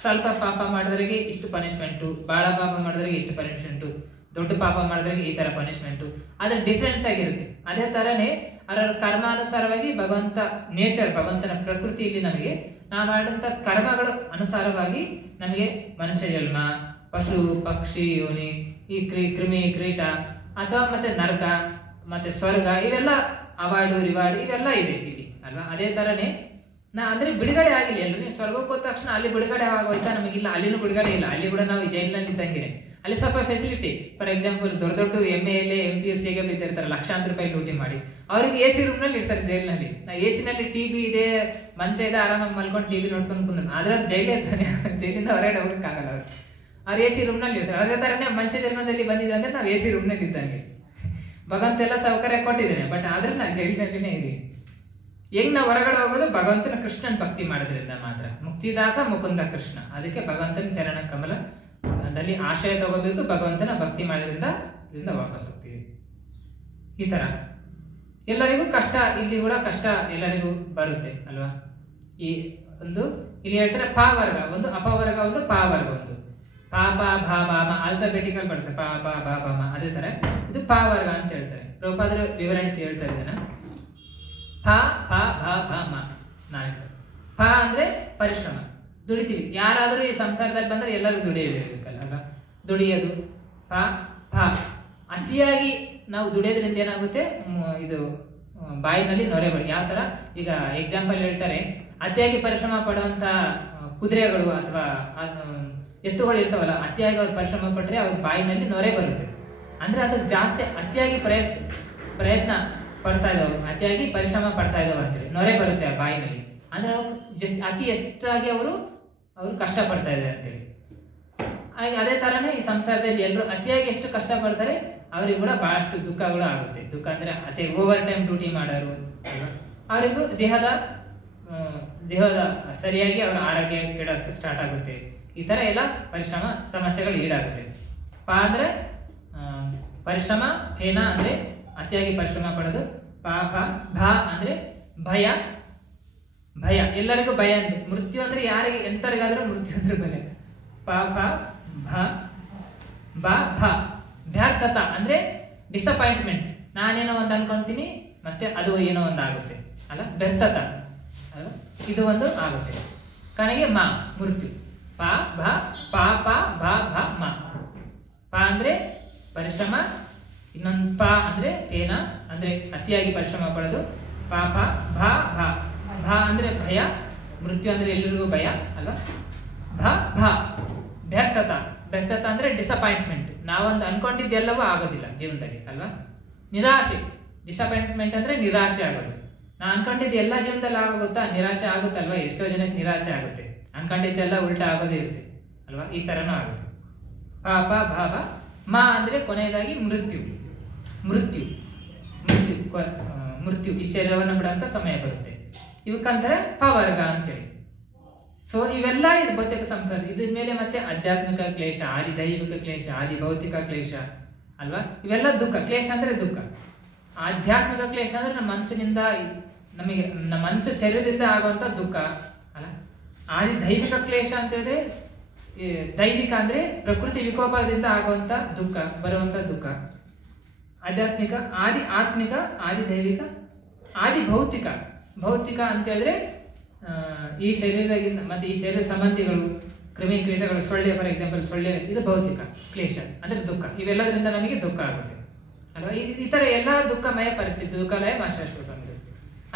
ಸ್ವಲ್ಪ ಪಾಪ ಮಾಡಿದವರಿಗೆ ಇಷ್ಟು ಪನಿಷ್ಮೆಂಟು, ಬಹಳ ಪಾಪ ಮಾಡಿದವರಿಗೆ ಇಷ್ಟು ಪನಿಷ್ಮೆಂಟು, ದೊಡ್ಡ ಪಾಪ ಮಾಡಿದವರಿಗೆ ಈ ತರ ಪನಿಷ್ಮೆಂಟು. ಅದ್ರ ಡಿಫ್ರೆನ್ಸ್ ಆಗಿರುತ್ತೆ. ಅದೇ ತರನೇ ಅವರ ಕರ್ಮಾನುಸಾರವಾಗಿ ಭಗವಂತ ನೇಚರ್, ಭಗವಂತನ ಪ್ರಕೃತಿಯಲ್ಲಿ ನಮಗೆ ನಾವು ಮಾಡಿದಂಥ ಕರ್ಮಗಳ ಅನುಸಾರವಾಗಿ ನಮಗೆ ಮನುಷ್ಯ ಜನ್ಮ, ಪಶು, ಪಕ್ಷಿ ಯೋನಿ, ಈ ಕ್ರಿಮಿ, ಕ್ರೀಟ ಅಥವಾ ಮತ್ತೆ ನರಕ, ಮತ್ತೆ ಸ್ವರ್ಗ, ಇವೆಲ್ಲ ಅವಾರ್ಡು, ರಿವಾರ್ಡ್ ಇವೆಲ್ಲ ಇದೆ ಇಲ್ಲಿ ಅಲ್ವಾ. ಅದೇ ತರನೇ ಅಂದ್ರೆ ಬಿಡುಗಡೆ ಆಗಿಲ್ಲ. ಎಲ್ಲರೂ ಸ್ವರ್ಗಕ್ಕೆ ಹೋದ ತಕ್ಷಣ ಅಲ್ಲಿ ಬಿಡುಗಡೆ ಆಗೋಯ್ತಾ? ನಮಗಿಲ್ಲ, ಅಲ್ಲಿನೂ ಬಿಡುಗಡೆ ಇಲ್ಲ. ಅಲ್ಲಿ ಕೂಡ ನಾವು ಜೈಲಿನಲ್ಲಿ ಇದ್ದಂಗೆ. ಅಲ್ಲಿ ಸ್ವಲ್ಪ ಫೆಸಿಲಿಟಿ, ಫಾರ್ ಎಕ್ಸಾಂಪಲ್ ದೊಡ್ಡ MA MPSCಗೆ ಬಿದ್ದಿರ್ತಾರೆ ಲಕ್ಷಾಂತರ ರೂಪಾಯಿ ಡ್ಯೂಟಿ ಮಾಡಿ, ಅವ್ರಿಗೆ AC ರೂಮ್ನಲ್ಲಿ ಇರ್ತಾರೆ ಜೈಲಿನಲ್ಲಿ. AC-ನಲ್ಲಿ TV ಇದೆ, ಮಂಚ ಇದೆ, ಆರಾಮಾಗಿ ಮಲ್ಕೊಂಡು TV ನೋಡ್ಕೊಂಡು ಕುಂದ್ರು. ಆದ್ರೆ ಜೈಲೇ ಇರ್ತಾನೆ, ಜೈಲಿಂದ ಹೊರಗಡೆ ಹೋಗಕ್ಕಾಗಲ್ಲ ಅವ್ರು AC ರೂಮ್ನಲ್ಲಿ ಇರ್ತಾರೆ. ಅದೇ ತರನೇ ಮನುಷ್ಯ ಜನ್ಮದಲ್ಲಿ ಬಂದಿದೆ ಅಂದ್ರೆ ನಾವು AC ರೂಮ್ನಲ್ಲಿ ಇದ್ದಂಗೆ. ಭಗವಂತ ಎಲ್ಲ ಸೌಕರ್ಯ ಕೊಟ್ಟಿದ್ದೇನೆ, ಬಟ್ ಆದ್ರೆ ನಾವು ಜೈಲಿನಲ್ಲಿನೇ ಇದೀವಿ. ಹೆಂಗ್ ನಾವು ಹೊರಗಡೆ ಹೋಗೋದು? ಭಗವಂತನ ಕೃಷ್ಣನ್ ಭಕ್ತಿ ಮಾಡೋದ್ರಿಂದ ಮಾತ್ರ. ಮುಕ್ತಿದಾತ ಮುಕುಂದ ಕೃಷ್ಣ. ಅದಕ್ಕೆ ಭಗವಂತನ ಚರಣ ಕಮಲದಲ್ಲಿ ಆಶ್ರಯ ತಗೋಬೇಕು. ಭಗವಂತನ ಭಕ್ತಿ ಮಾಡೋದ್ರಿಂದ ಇದರಿಂದ ವಾಪಸ್ ಹೋಗ್ತೀವಿ. ಈ ತರ ಎಲ್ಲರಿಗೂ ಕಷ್ಟ, ಇಲ್ಲಿ ಕೂಡ ಕಷ್ಟ ಎಲ್ಲರಿಗೂ ಬರುತ್ತೆ ಅಲ್ವಾ. ಈ ಒಂದು ಇಲ್ಲಿ ಹೇಳ್ತಾರೆ ಪಾವರ್ಗ ಒಂದು, ಅಪವರ್ಗ ಒಂದು, ಪಾವರ್ಗ ಒಂದು. ಪಾ ಪಾ ಭಾ ಬಾ ಮ ಆಲ್ಫಾಬೆಟಿಕಲ್ ಬರುತ್ತೆ, ಪಾ ಪಾ ಭಾ ಬಾ ಮ. ಅದೇ ತರ ಇದು ಪಾ ವರ್ಗ ಅಂತ ಹೇಳ್ತಾರೆ. ಪ್ರಭುಪಾದರು ವಿವರಿಸಿ ಹೇಳ್ತಾರೆ ಇದನ್ನ. ಪ ಭಾ ಭಾ ಭಾ ಮ 4. ಪ ಅಂದ್ರೆ ಪರಿಶ್ರಮ, ದುಡಿತೀವಿ. ಯಾರಾದರೂ ಈ ಸಂಸಾರದಲ್ಲಿ ಬಂದ್ರೆ ಎಲ್ಲರೂ ದುಡಿಯಬೇಕಲ್ಲ, ದುಡಿಯೋದು. ಪ ಪ ಅತಿಯಾಗಿ ನಾವು ದುಡಿಯೋದ್ರಿಂದ ಏನಾಗುತ್ತೆ, ಇದು ಬಾಯಿನಲ್ಲಿ ನೊರೆ ಬಳಿ. ಯಾವ ತರ ಈಗ ಎಕ್ಸಾಂಪಲ್ ಹೇಳ್ತಾರೆ, ಅತಿಯಾಗಿ ಪರಿಶ್ರಮ ಪಡುವಂತ ಕುದುರೆಗಳು ಅಥವಾ ಎತ್ತುಗಳು ಇರ್ತಾವಲ್ಲ, ಅತಿಯಾಗಿ ಅವ್ರು ಪರಿಶ್ರಮ ಪಟ್ಟರೆ ಅವ್ರ ಬಾಯಿನಲ್ಲಿ ನೊರೆ ಬರುತ್ತೆ. ಅಂದ್ರೆ ಅದು ಜಾಸ್ತಿ ಅತಿಯಾಗಿ ಪ್ರಯತ್ನ ಪಡ್ತಾ ಇದ್ದಾವೆ, ಅತಿಯಾಗಿ ಪರಿಶ್ರಮ ಪಡ್ತಾ ಇದ್ದಾವೆ ಅಂತೇಳಿ ನೊರೆ ಬರುತ್ತೆ ಆ ಬಾಯಿನಲ್ಲಿ. ಅಂದ್ರೆ ಅತಿ ಎಷ್ಟಾಗಿ ಅವರು ಕಷ್ಟ ಪಡ್ತಾ ಇದ್ದಾರೆ ಅಂತೇಳಿ. ಅದೇ ತರನೇ ಈ ಸಂಸಾರದಲ್ಲಿ ಎಲ್ಲರೂ ಅತಿಯಾಗಿ ಎಷ್ಟು ಕಷ್ಟ ಪಡ್ತಾರೆ ಅವರಿಗೂ ಕೂಡ ಬಹಳಷ್ಟು ದುಃಖಗಳು ಆಗುತ್ತೆ. ದುಃಖ ಅಂದ್ರೆ ಅತಿ ಓವರ್ ಟೈಮ್ ಡ್ಯೂಟಿ ಮಾಡೋರು ಅವರಿಗೂ ದೇಹದ ಸರಿಯಾಗಿ ಅವರ ಆರೋಗ್ಯ ಕೆಡಕ್ಕೆ ಸ್ಟಾರ್ಟ್ ಆಗುತ್ತೆ. ಈ ತರ ಎಲ್ಲ ಪರಿಶ್ರಮ ಸಮಸ್ಯೆಗಳು ಈಡಾಗುತ್ತೆ. ಪ ಅಂದ್ರೆ ಪರಿಶ್ರಮ, ಹೇನ ಅಂದ್ರೆ ಅತಿಯಾಗಿ ಪರಿಶ್ರಮ ಪಡೋದು. ಪಾಪ ಭ ಅಂದ್ರೆ ಭಯ, ಭಯ ಎಲ್ಲರಿಗೂ ಭಯ ಅಂದ್ರೆ ಮೃತ್ಯು ಅಂದ್ರೆ ಯಾರಿಗೆ ಎಂತರಿಗಾದ್ರೂ ಮೃತ್ಯು ಅಂದ್ರೆ ಭಯ. ಪಾಪ ಭ ಬ ಭ ವ್ಯರ್ಥತ ಅಂದ್ರೆ ಡಿಸಪಾಯಿಂಟ್ಮೆಂಟ್. ನಾನೇನೋ ಒಂದು ಅನ್ಕೊಂತೀನಿ ಮತ್ತೆ ಅದು ಏನೋ ಒಂದು ಆಗುತ್ತೆ ಅಲ್ಲ, ವ್ಯರ್ಥತ ಅಲ್ಲ, ಇದು ಒಂದು ಆಗುತ್ತೆ. ಕಡೆಗೆ ಮ ಮೃತ್ಯು. ಪ ಭ ಪ ಪ ಭ ಭ ಮ. ಪ ಅಂದ್ರೆ ಪರಿಶ್ರಮ, ಇನ್ನೊಂದು ಪ ಅಂದ್ರೆ ಏನ ಅಂದ್ರೆ ಅತಿಯಾಗಿ ಪರಿಶ್ರಮ ಪಡೋದು. ಪಾಪ ಭ ಭ ಭ ಅಂದ್ರೆ ಭಯ, ಮೃತ್ಯು ಅಂದ್ರೆ ಎಲ್ಲರಿಗೂ ಭಯ ಅಲ್ವಾ. ಭ ಭ ವ್ಯರ್ಥತ, ವ್ಯರ್ಥತ ಅಂದ್ರೆ ಡಿಸಪಾಯಿಂಟ್ಮೆಂಟ್. ನಾವೊಂದು ಅನ್ಕೊಂಡಿದ್ದೆಲ್ಲವೂ ಆಗೋದಿಲ್ಲ ಜೀವನದಲ್ಲಿ ಅಲ್ವಾ. ನಿರಾಶೆ, ಡಿಸಪಾಯಿಂಟ್ಮೆಂಟ್ ಅಂದ್ರೆ ನಿರಾಶೆ ಆಗೋದು. ನಾ ಅನ್ಕೊಂಡಿದ್ದು ಎಲ್ಲ ಜೀವನದಲ್ಲಿ ಆಗೋಗುತ್ತಾ, ನಿರಾಶೆ ಆಗುತ್ತಲ್ವಾ. ಎಷ್ಟೋ ಜನಕ್ಕೆ ನಿರಾಶೆ ಆಗುತ್ತೆ, ಅನ್ಕೊಂಡಿದ್ದೆಲ್ಲ ಉಲ್ಟಾ ಆಗೋದೇ ಇರುತ್ತೆ ಅಲ್ವಾ. ಈ ತರನೂ ಆಗುತ್ತೆ. ಪಾಪ ಭಾವ ಮ ಅಂದ್ರೆ ಕೊನೆಯದಾಗಿ ಮೃತ್ಯು. ಮೃತ್ಯು ಮೃತ್ಯು ಮೃತ್ಯು ಈ ಶರೀರವನ್ನು ಬಿಡುವಂತ ಸಮಯ ಬರುತ್ತೆ. ಇವಕ್ಕಂತಾರೆ ಪವರ್ಗ ಅಂತೇಳಿ. ಸೊ ಇವೆಲ್ಲ ಇದು ಭೌತಿಕ ಸಂಸಾರ. ಇದ್ರ ಮೇಲೆ ಮತ್ತೆ ಆಧ್ಯಾತ್ಮಿಕ ಕ್ಲೇಶ, ಆದಿ ದೈವಿಕ ಕ್ಲೇಶ, ಆದಿ ಭೌತಿಕ ಕ್ಲೇಶ ಅಲ್ವಾ. ಇವೆಲ್ಲ ದುಃಖ. ಕ್ಲೇಶ ಅಂದ್ರೆ ದುಃಖ. ಆಧ್ಯಾತ್ಮಿಕ ಕ್ಲೇಶ ಅಂದ್ರೆ ನಮ್ಮ ಮನಸ್ಸಿನಿಂದ, ನಮಗೆ ನಮ್ಮ ಮನಸ್ಸು ಶರೀರದಿಂದ ಆಗುವಂತ ದುಃಖ ಅಲ್ಲ. ಆದಿ ದೈವಿಕ ಕ್ಲೇಶ ಅಂತ ಹೇಳಿದ್ರೆ, ದೈವಿಕ ಅಂದ್ರೆ ಪ್ರಕೃತಿ ವಿಕೋಪದಿಂದ ಆಗುವಂತ ದುಃಖ, ಬರುವಂತ ದುಃಖ. ಆಧ್ಯಾತ್ಮಿಕ, ಆದಿ ಆತ್ಮಿಕ, ಆದಿ ದೈವಿಕ, ಆದಿ ಭೌತಿಕ. ಭೌತಿಕ ಅಂತ ಹೇಳಿದ್ರೆ ಈ ಶರೀರದಿಂದ ಮತ್ತೆ ಈ ಶರೀರ ಸಂಬಂಧಿಗಳು, ಕ್ರಿಮಿ ಕೀಟಗಳು, ಸೊಳ್ಳೆ ಫಾರ್ ಎಕ್ಸಾಂಪಲ್, ಸೊಳ್ಳೆ ಇದು ಭೌತಿಕ ಕ್ಲೇಶ ಅಂದ್ರೆ ದುಃಖ. ಇವೆಲ್ಲದರಿಂದ ನಮಗೆ ದುಃಖ ಆಗುತ್ತೆ ಅಲ್ವಾ. ಈ ತರ ಎಲ್ಲಾ ದುಃಖಮಯ ಪರಿಸ್ಥಿತಿ, ದುಃಖಲಯ ಮಾಶಾಶ್ವತ.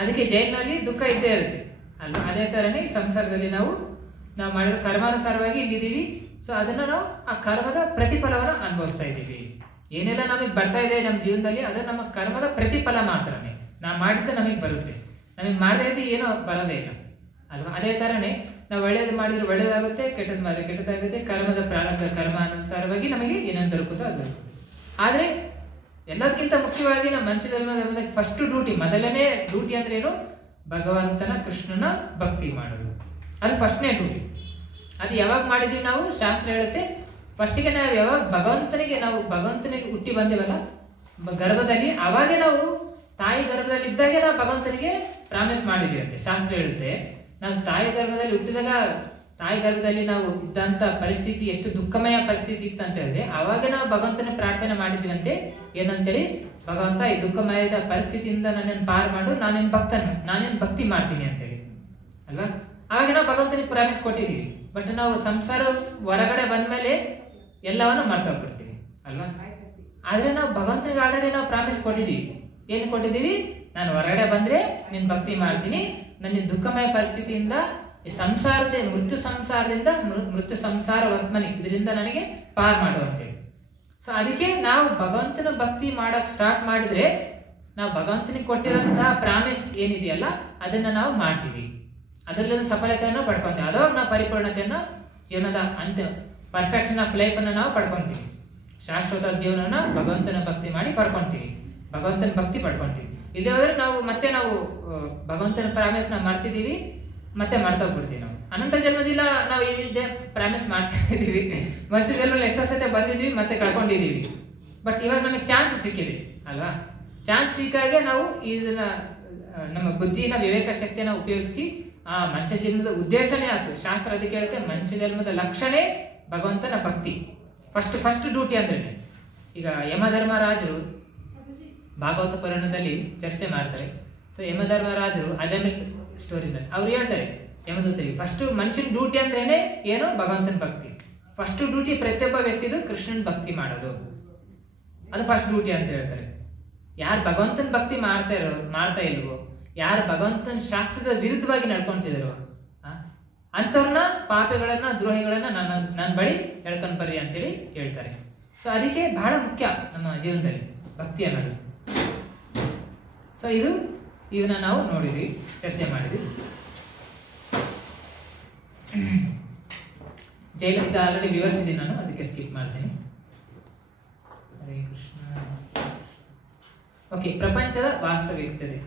ಅದಕ್ಕೆ ಜೈಲಿನಲ್ಲಿ ದುಃಖ ಇದ್ದೇ ಇರುತ್ತೆ ಅಲ್ವಾ. ಅದೇ ತರನೇ ಈ ಸಂಸಾರದಲ್ಲಿ ನಾವು ಮಾಡಿರೋ ಕರ್ಮಾನುಸಾರವಾಗಿ ಇಲ್ಲಿದ್ದೀವಿ. ಸೊ ಅದನ್ನ ನಾವು ಆ ಕರ್ಮದ ಪ್ರತಿಫಲವನ್ನು ಅನುಭವಿಸ್ತಾ ಇದ್ದೀವಿ. ಏನೆಲ್ಲ ನಮಗೆ ಬರ್ತಾ ಇದೆ ನಮ್ಮ ಜೀವನದಲ್ಲಿ, ಅದು ನಮ್ಮ ಕರ್ಮದ ಪ್ರತಿಫಲ ಮಾತ್ರನೇ. ನಾವು ಮಾಡಿದ್ರೆ ನಮಗೆ ಬರುತ್ತೆ, ನಮಗೆ ಮಾಡದೇ ಇದ್ದು ಏನೋ ಬರೋದೇ ಇಲ್ಲ ಅಲ್ವಾ. ಅದೇ ತರನೇ ನಾವು ಒಳ್ಳೇದು ಮಾಡಿದ್ರೆ ಒಳ್ಳೇದಾಗುತ್ತೆ, ಕೆಟ್ಟದ್ದು ಮಾಡಿದ್ರೆ ಕೆಟ್ಟದಾಗುತ್ತೆ. ಕರ್ಮದ ಪ್ರಾರಂಭ ಕರ್ಮ ಅನುಸಾರವಾಗಿ ನಮಗೆ ಏನೇನು ದೊರಕುತ್ತೋ ಅದು ದೊರಕುತ್ತೆ. ಆದ್ರೆ ಎಲ್ಲದಕ್ಕಿಂತ ಮುಖ್ಯವಾಗಿ ನಮ್ಮ ಮನುಷ್ಯ ಜನ್ಮದ ಫಸ್ಟ್ ಡ್ಯೂಟಿ, ಮೊದಲನೇ ಡ್ಯೂಟಿ ಅಂದ್ರೆ ಏನು, ಭಗವಂತನ ಕೃಷ್ಣನ ಭಕ್ತಿ ಮಾಡೋದು. ಅದು ಫಸ್ಟ್ನೇ ಡ್ಯೂಟಿ. ಅದು ಯಾವಾಗ ಮಾಡಿದೀವಿ ನಾವು, ಶಾಸ್ತ್ರ ಹೇಳುತ್ತೆ ಫಸ್ಟಿಗೆ ನಾವು ಯಾವಾಗ ಭಗವಂತನಿಗೆ ಹುಟ್ಟಿ ಬಂದೇವಲ್ಲ ಗರ್ಭದಲ್ಲಿ, ಅವಾಗೆ ನಾವು ತಾಯಿ ಗರ್ಭದಲ್ಲಿ ಇದ್ದಾಗೆ ನಾವು ಭಗವಂತನಿಗೆ ಪ್ರಾಮಿಸ್ ಮಾಡಿದೀವಿ ಅಂತೆ. ಶಾಸ್ತ್ರ ಹೇಳುತ್ತೆ ನಾವು ತಾಯಿ ಗರ್ಭದಲ್ಲಿ ಹುಟ್ಟಿದಾಗ, ತಾಯಿ ಗರ್ಭದಲ್ಲಿ ನಾವು ಇದ್ದಂತ ಪರಿಸ್ಥಿತಿ ಎಷ್ಟು ದುಃಖಮಯ ಪರಿಸ್ಥಿತಿ ಇತ್ತು ಅಂತ ಹೇಳಿದ್ರೆ, ಅವಾಗ ನಾವು ಭಗವಂತನ ಪ್ರಾರ್ಥನೆ ಮಾಡಿದ್ವಿ ಏನಂತೇಳಿ, ಭಗವಂತ ಈ ದುಃಖಮಯದ ಪರಿಸ್ಥಿತಿಯಿಂದ ನನ್ನನ್ನು ಪಾರು ಮಾಡು, ನಾನೇನು ಭಕ್ತಿ ಮಾಡ್ತೀನಿ ಅಂತೇಳಿ ಅಲ್ವಾ. ಅವಾಗ ನಾವು ಭಗವಂತನಿಗೆ ಪ್ರಾಮಿಸ್ ಕೊಟ್ಟಿದ್ದೀವಿ. ಬಟ್ ನಾವು ಸಂಸಾರ ಹೊರಗಡೆ ಬಂದ್ಮೇಲೆ ಎಲ್ಲವನ್ನು ಮಾಡ್ಕೊಂಡ್ಬಿಡ್ತೀವಿ ಅಲ್ವಾ. ಆದ್ರೆ ನಾವು ಭಗವಂತನಿಗೆ ಆಲ್ರೆಡಿ ನಾವು ಪ್ರಾಮಿಸ್ ಕೊಟ್ಟಿದ್ದೀವಿ. ಏನು ಕೊಟ್ಟಿದ್ದೀವಿ, ನಾನು ಹೊರಗಡೆ ಬಂದ್ರೆ ನಿನ್ ಭಕ್ತಿ ಮಾಡ್ತೀನಿ, ನನ್ನ ದುಃಖಮಯ ಪರಿಸ್ಥಿತಿಯಿಂದ, ಈ ಮೃತ್ಯು ಸಂಸಾರ ವರ್ತ್ಮನಿ, ಇದರಿಂದ ನನಗೆ ಪಾರ್ ಮಾಡು ಅಂತೇಳಿ. ಸೊ ಅದಕ್ಕೆ ನಾವು ಭಗವಂತನ ಭಕ್ತಿ ಮಾಡಕ್ ಸ್ಟಾರ್ಟ್ ಮಾಡಿದ್ರೆ, ನಾವು ಭಗವಂತನಿಗೆ ಕೊಟ್ಟಿರೋಂತಹ ಪ್ರಾಮಿಸ್ ಏನಿದೆಯಲ್ಲ ಅದನ್ನ ನಾವು ಮಾಡ್ತೀವಿ. ಅದರಲ್ಲಿ ಸಫಲತೆಯನ್ನು ಪಡ್ಕೊಂತೀವಿ. ಅದಾಗ ನಾವು ಪರಿಪೂರ್ಣತೆಯನ್ನು, ಜೀವನದ ಪರ್ಫೆಕ್ಷನ್ ಆಫ್ ಲೈಫ್ ಅನ್ನು ನಾವು ಪಡ್ಕೊಂತೀವಿ. ಶಾಶ್ವತ ಜೀವನನ ಭಗವಂತನ ಭಕ್ತಿ ಮಾಡಿ ಪಡ್ಕೊಂತೀವಿ, ಭಗವಂತನ ಭಕ್ತಿ ಪಡ್ಕೊಂತೀವಿ. ಇದೇ ಹೋದ್ರೆ ನಾವು ಭಗವಂತನ ಪ್ರಾಮಿಸ್ ನಾವು ಮಾಡ್ತಿದ್ದೀವಿ, ಮತ್ತೆ ಮಾಡ್ತಾ ಹೋಗ್ಬಿಡ್ತೀವಿ. ನಾವು ಅನಂತ ಜನ್ಮದಿಲ್ಲ ನಾವು ಇದೇ ಪ್ರಾಮಿಸ್ ಮಾಡ್ತಾ ಇದ್ದೀವಿ. ಮನುಷ್ಯ ಜನ್ಮದಲ್ಲಿ ಎಷ್ಟೋ ಸತಿ ಬಂದಿದ್ದೀವಿ, ಮತ್ತೆ ಕಳ್ಕೊಂಡಿದ್ದೀವಿ. ಬಟ್ ಇವಾಗ ನಮಗೆ ಚಾನ್ಸ್ ಸಿಕ್ಕಿದೆ ಅಲ್ವಾ. ಚಾನ್ಸ್ ಸಿಕ್ಕಾಗೆ ನಾವು ಇದನ್ನ ನಮ್ಮ ಬುದ್ಧಿನ, ವಿವೇಕ ಶಕ್ತಿಯನ್ನ ಉಪಯೋಗಿಸಿ ಆ ಮನುಷ್ಯ ಜನ್ಮದ ಉದ್ದೇಶನೇ ಆಯ್ತು. ಶಾಸ್ತ್ರ ಅದಕ್ಕೆ ಹೇಳುತ್ತೆ, ಮನುಷ್ಯ ಜನ್ಮದ ಲಕ್ಷಣೇ ಭಗವಂತನ ಭಕ್ತಿ ಫಸ್ಟ್ ಡ್ಯೂಟಿ ಅಂದ್ರೆ. ಈಗ ಯಮಧರ್ಮರಾಜರು ಭಾಗವತ ಪುರಾಣದಲ್ಲಿ ಚರ್ಚೆ ಮಾಡ್ತಾರೆ. ಸೊ ಯಮಧರ್ಮರಾಜರು ಅಜಮಿಲ್ ಸ್ಟೋರಿನಲ್ಲಿ ಅವ್ರು ಹೇಳ್ತಾರೆ ಯಮದೂತರಿಗೆ ಫಸ್ಟ್ ಮನುಷ್ಯನ ಡ್ಯೂಟಿ ಅಂದ್ರೇನೆ ಏನು, ಭಗವಂತನ ಭಕ್ತಿ. ಫಸ್ಟ್ ಡ್ಯೂಟಿ ಪ್ರತಿಯೊಬ್ಬ ವ್ಯಕ್ತಿದು ಕೃಷ್ಣನ್ ಭಕ್ತಿ ಮಾಡೋದು, ಅದು ಫಸ್ಟ್ ಡ್ಯೂಟಿ ಅಂತ ಹೇಳ್ತಾರೆ. ಯಾರು ಭಗವಂತನ ಭಕ್ತಿ ಮಾಡ್ತಾ ಇಲ್ವೋ, ಯಾರು ಭಗವಂತನ ಶಾಸ್ತ್ರದ ವಿರುದ್ಧವಾಗಿ ನಡ್ಕೊಂತಿದ್ರು ಅಂಥವ್ರನ್ನ, ಪಾಪಿಗಳನ್ನ, ದ್ರೋಹಿಗಳನ್ನ ನನ್ನ ಬಳಿ ಹೇಳ್ಕೊಂಡ್ ಬರ್ರಿ ಅಂತೇಳಿ ಹೇಳ್ತಾರೆ. ಸೊ ಅದಕ್ಕೆ ಬಹಳ ಮುಖ್ಯ ನಮ್ಮ ಜೀವನದಲ್ಲಿ ಭಕ್ತಿ ಅನ್ನೋದು. ಸೊ ಇವನ್ನ ನಾವು ನೋಡಿದ್ವಿ, ಚರ್ಚೆ ಮಾಡಿದ್ವಿ. ಜೈಲಲಿತ ಆಲ್ರೆಡಿ ವಿವರಿಸಿದ್ದೀನಿ ನಾನು, ಅದಕ್ಕೆ ಸ್ಕಿಪ್ ಮಾಡ್ತೀನಿ. ಹರೇ ಕೃಷ್ಣ. ಓಕೆ, ಪ್ರಪಂಚದ ವಾಸ್ತವಿಕತೆ.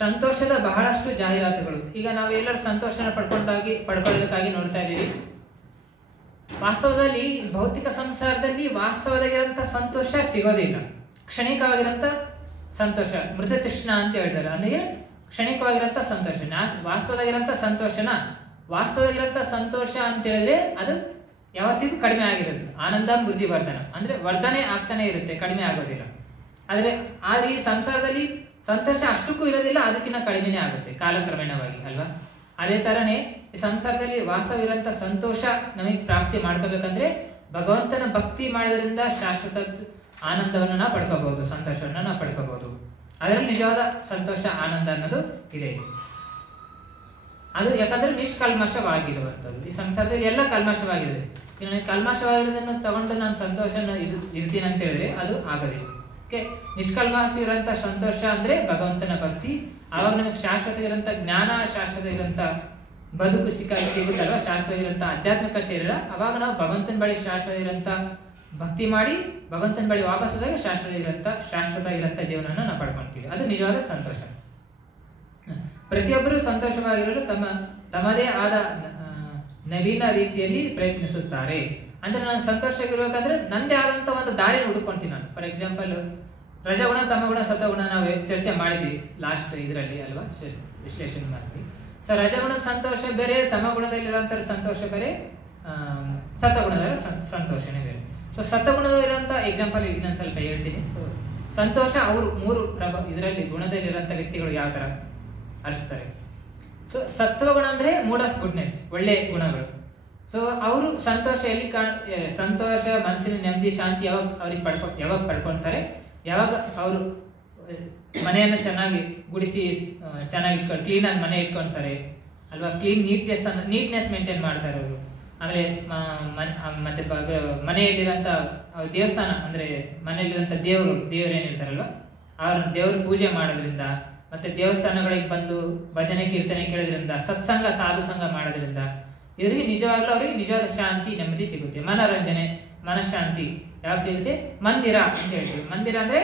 ಸಂತೋಷದ ಬಹಳಷ್ಟು ಜಾಹೀರಾತುಗಳು. ಈಗ ನಾವು ಎಲ್ಲರೂ ಸಂತೋಷನ ಪಡ್ಕೊಳ್ಳೋದಕ್ಕಾಗಿ ನೋಡ್ತಾ ಇದ್ದೀವಿ. ವಾಸ್ತವದಲ್ಲಿ ಭೌತಿಕ ಸಂಸಾರದಲ್ಲಿ ವಾಸ್ತವದಾಗಿರೋಂಥ ಸಂತೋಷ ಸಿಗೋದಿಲ್ಲ. ಕ್ಷಣಿಕವಾಗಿರೋಂಥ ಸಂತೋಷ ಮೃತ ತೃಷ್ಣ ಅಂತ ಹೇಳ್ತಾರೆ. ಅಂದ್ರೆ ಕ್ಷಣಿಕವಾಗಿರೋಂಥ ಸಂತೋಷ, ವಾಸ್ತವದಾಗಿರೋಂಥ ಸಂತೋಷ ಅಂತ ಹೇಳಿದ್ರೆ ಅದು ಯಾವತ್ತಿಗೂ ಕಡಿಮೆ ಆಗಿರುತ್ತೆ. ಆನಂದ ಬುದ್ಧಿ ವರ್ಧನ ಅಂದ್ರೆ ವರ್ಧನೆ ಆಗ್ತಾನೆ ಇರುತ್ತೆ, ಕಡಿಮೆ ಆಗೋದಿಲ್ಲ. ಆದ್ರೆ ಈ ಸಂಸಾರದಲ್ಲಿ ಸಂತೋಷ ಅಷ್ಟಕ್ಕೂ ಇರೋದಿಲ್ಲ, ಅದಕ್ಕಿಂತ ಕಡಿಮೆನೇ ಆಗುತ್ತೆ ಕಾಲಕ್ರಮೇಣವಾಗಿ ಅಲ್ವಾ. ಅದೇ ತರನೇ ಈ ಸಂಸಾರದಲ್ಲಿ ವಾಸ್ತವ ಇರೋಂಥ ಸಂತೋಷ ನಮಗೆ ಪ್ರಾಪ್ತಿ ಮಾಡ್ಕೋಬೇಕಂದ್ರೆ ಭಗವಂತನ ಭಕ್ತಿ ಮಾಡೋದ್ರಿಂದ ಶಾಶ್ವತ ಆನಂದವನ್ನು ನಾವು ಪಡ್ಕೋಬಹುದು, ಸಂತೋಷವನ್ನು ನಾವು ಪಡ್ಕೋಬಹುದು. ಅದರಲ್ಲಿ ನಿಜವಾದ ಸಂತೋಷ, ಆನಂದ ಅನ್ನೋದು ಇದೆ. ಅದು ಯಾಕಂದ್ರೆ ನಿಷ್ಕಲ್ಮಶವಾಗಿರುವಂಥದ್ದು. ಈ ಸಂಸಾರದಲ್ಲಿ ಎಲ್ಲ ಕಲ್ಮಶವಾಗಿದೆ. ನನಗೆ ಕಲ್ಮಶವಾಗಿರೋದನ್ನು ತಗೊಂಡು ನಾನು ಸಂತೋಷ ಇರ್ತೀನಿ ಅಂತ ಹೇಳಿದ್ರೆ ಅದು ಆಗೋದಿಲ್ಲ. ನಿಷ್ಕಲ್ಮಶ ಇರೋಂಥ ಸಂತೋಷ ಅಂದ್ರೆ ಭಗವಂತನ ಭಕ್ತಿ. ಆವಾಗ ನಮಗೆ ಶಾಶ್ವತ ಇರೋಂಥ ಜ್ಞಾನ, ಶಾಶ್ವತ ಇರೋಂಥ ಬದುಕು ಸಿಗುತ್ತಲ್ವ, ಶಾಶ್ವತ ಇರೋಂಥ ಆಧ್ಯಾತ್ಮಿಕ ಶರೀರ. ಅವಾಗ ನಾವು ಭಗವಂತನ ಬಳಿ ಶಾಶ್ವತ ಇರೋಂಥ ಭಕ್ತಿ ಮಾಡಿ ಭಗವಂತನ ಬಳಿ ವಾಪಸ್ ಹೋದಾಗ ಶಾಶ್ವತ ಇರೋಂಥ ಜೀವನನ ನಾವು ಪಡ್ಕೊಳ್ತೀವಿ. ಅದು ನಿಜವಾದ ಸಂತೋಷ. ಪ್ರತಿಯೊಬ್ಬರು ಸಂತೋಷವಾಗಿರಲು ತಮ್ಮದೇ ಆದ ನವೀನ ರೀತಿಯಲ್ಲಿ ಪ್ರಯತ್ನಿಸುತ್ತಾರೆ. ಅಂದ್ರೆ ನಾನು ಸಂತೋಷವಾಗಿರ್ಬೇಕಾದ್ರೆ ನಂದೇ ಆದಂತ ಒಂದು ದಾರಿನ ಹುಡುಕೊಂತೀನಿ ನಾನು. ಫಾರ್ ಎಕ್ಸಾಂಪಲ್, ರಜಗುಣ, ತಮಗುಣ, ಸತಗುಣ ನಾವು ಚರ್ಚೆ ಮಾಡಿದ್ವಿ ಲಾಸ್ಟ್ ಇದರಲ್ಲಿ ಅಲ್ವಾ, ವಿಶ್ಲೇಷಣೆ ಮಾಡಿದ್ವಿ. ಸೊ ರಜಗುಣದ ಸಂತೋಷ ಬೇರೆ, ತಮಗುಣದಲ್ಲಿರುವಂತ ಸಂತೋಷ ಬೇರೆ, ಸತಗುಣದ ಸಂತೋಷನೇ ಬೇರೆ. ಸೊ ಸತಗುಣದಲ್ಲಿರುವಂತ ಎಕ್ಸಾಂಪಲ್ ಇನ್ನೊಂದು ಸ್ವಲ್ಪ ಹೇಳ್ತೀನಿ. ಸೊ ಸಂತೋಷ ಅವರು ಮೂರು ಇದರಲ್ಲಿ ಗುಣದಲ್ಲಿರುವಂತ ವ್ಯಕ್ತಿಗಳು ಯಾವ ತರ ಅರಿಸ್ತಾರೆ. ಸೊ ಸತ್ವಗುಣ ಅಂದ್ರೆ ಮೂಡ್ ಆಫ್ ಗುಡ್ನೆಸ್, ಒಳ್ಳೆ ಗುಣಗಳು. ಸೊ ಅವರು ಸಂತೋಷ ಸಂತೋಷ, ಮನಸ್ಸಿನ ನೆಮ್ಮದಿ, ಶಾಂತಿ ಯಾವಾಗ ಪಡ್ಕೊಳ್ತಾರೆ, ಯಾವಾಗ ಅವರು ಮನೆಯನ್ನು ಚೆನ್ನಾಗಿ ಗುಡಿಸಿ ಚೆನ್ನಾಗಿ ಕ್ಲೀನಾಗಿ ಮನೆ ಇಟ್ಕೊಳ್ತಾರೆ ಅಲ್ವಾ, ನೀಟ್ನೆಸ್ ಮೇಂಟೈನ್ ಮಾಡ್ತಾರೆ ಅವರು. ಆಮೇಲೆ ಮತ್ತೆ ಮನೆಯಲ್ಲಿರೋಂಥ ದೇವಸ್ಥಾನ ಅಂದ್ರೆ ಮನೆಯಲ್ಲಿರೋಂಥ ದೇವರೇನಿರ್ತಾರಲ್ವ, ಅವ್ರ ದೇವ್ರ ಪೂಜೆ ಮಾಡೋದ್ರಿಂದ, ಮತ್ತೆ ದೇವಸ್ಥಾನಗಳಿಗೆ ಬಂದು ಭಜನೆ ಕೀರ್ತನೆ ಕೇಳೋದ್ರಿಂದ, ಸತ್ಸಂಗ ಸಾಧು ಸಂಘ ಮಾಡೋದ್ರಿಂದ ಇವರಿಗೆ ನಿಜವಾಗ್ಲೂ ಅವ್ರಿಗೆ ನಿಜವಾದ ಶಾಂತಿ, ನೆಮ್ಮದಿ ಸಿಗುತ್ತೆ. ಮನೋರಂಜನೆ, ಮನಃಶಾಂತಿ ಯಾವಾಗ ಸಿಗುತ್ತೆ? ಮಂದಿರ ಅಂತ ಹೇಳ್ತೀವಿ. ಮಂದಿರ ಅಂದ್ರೆ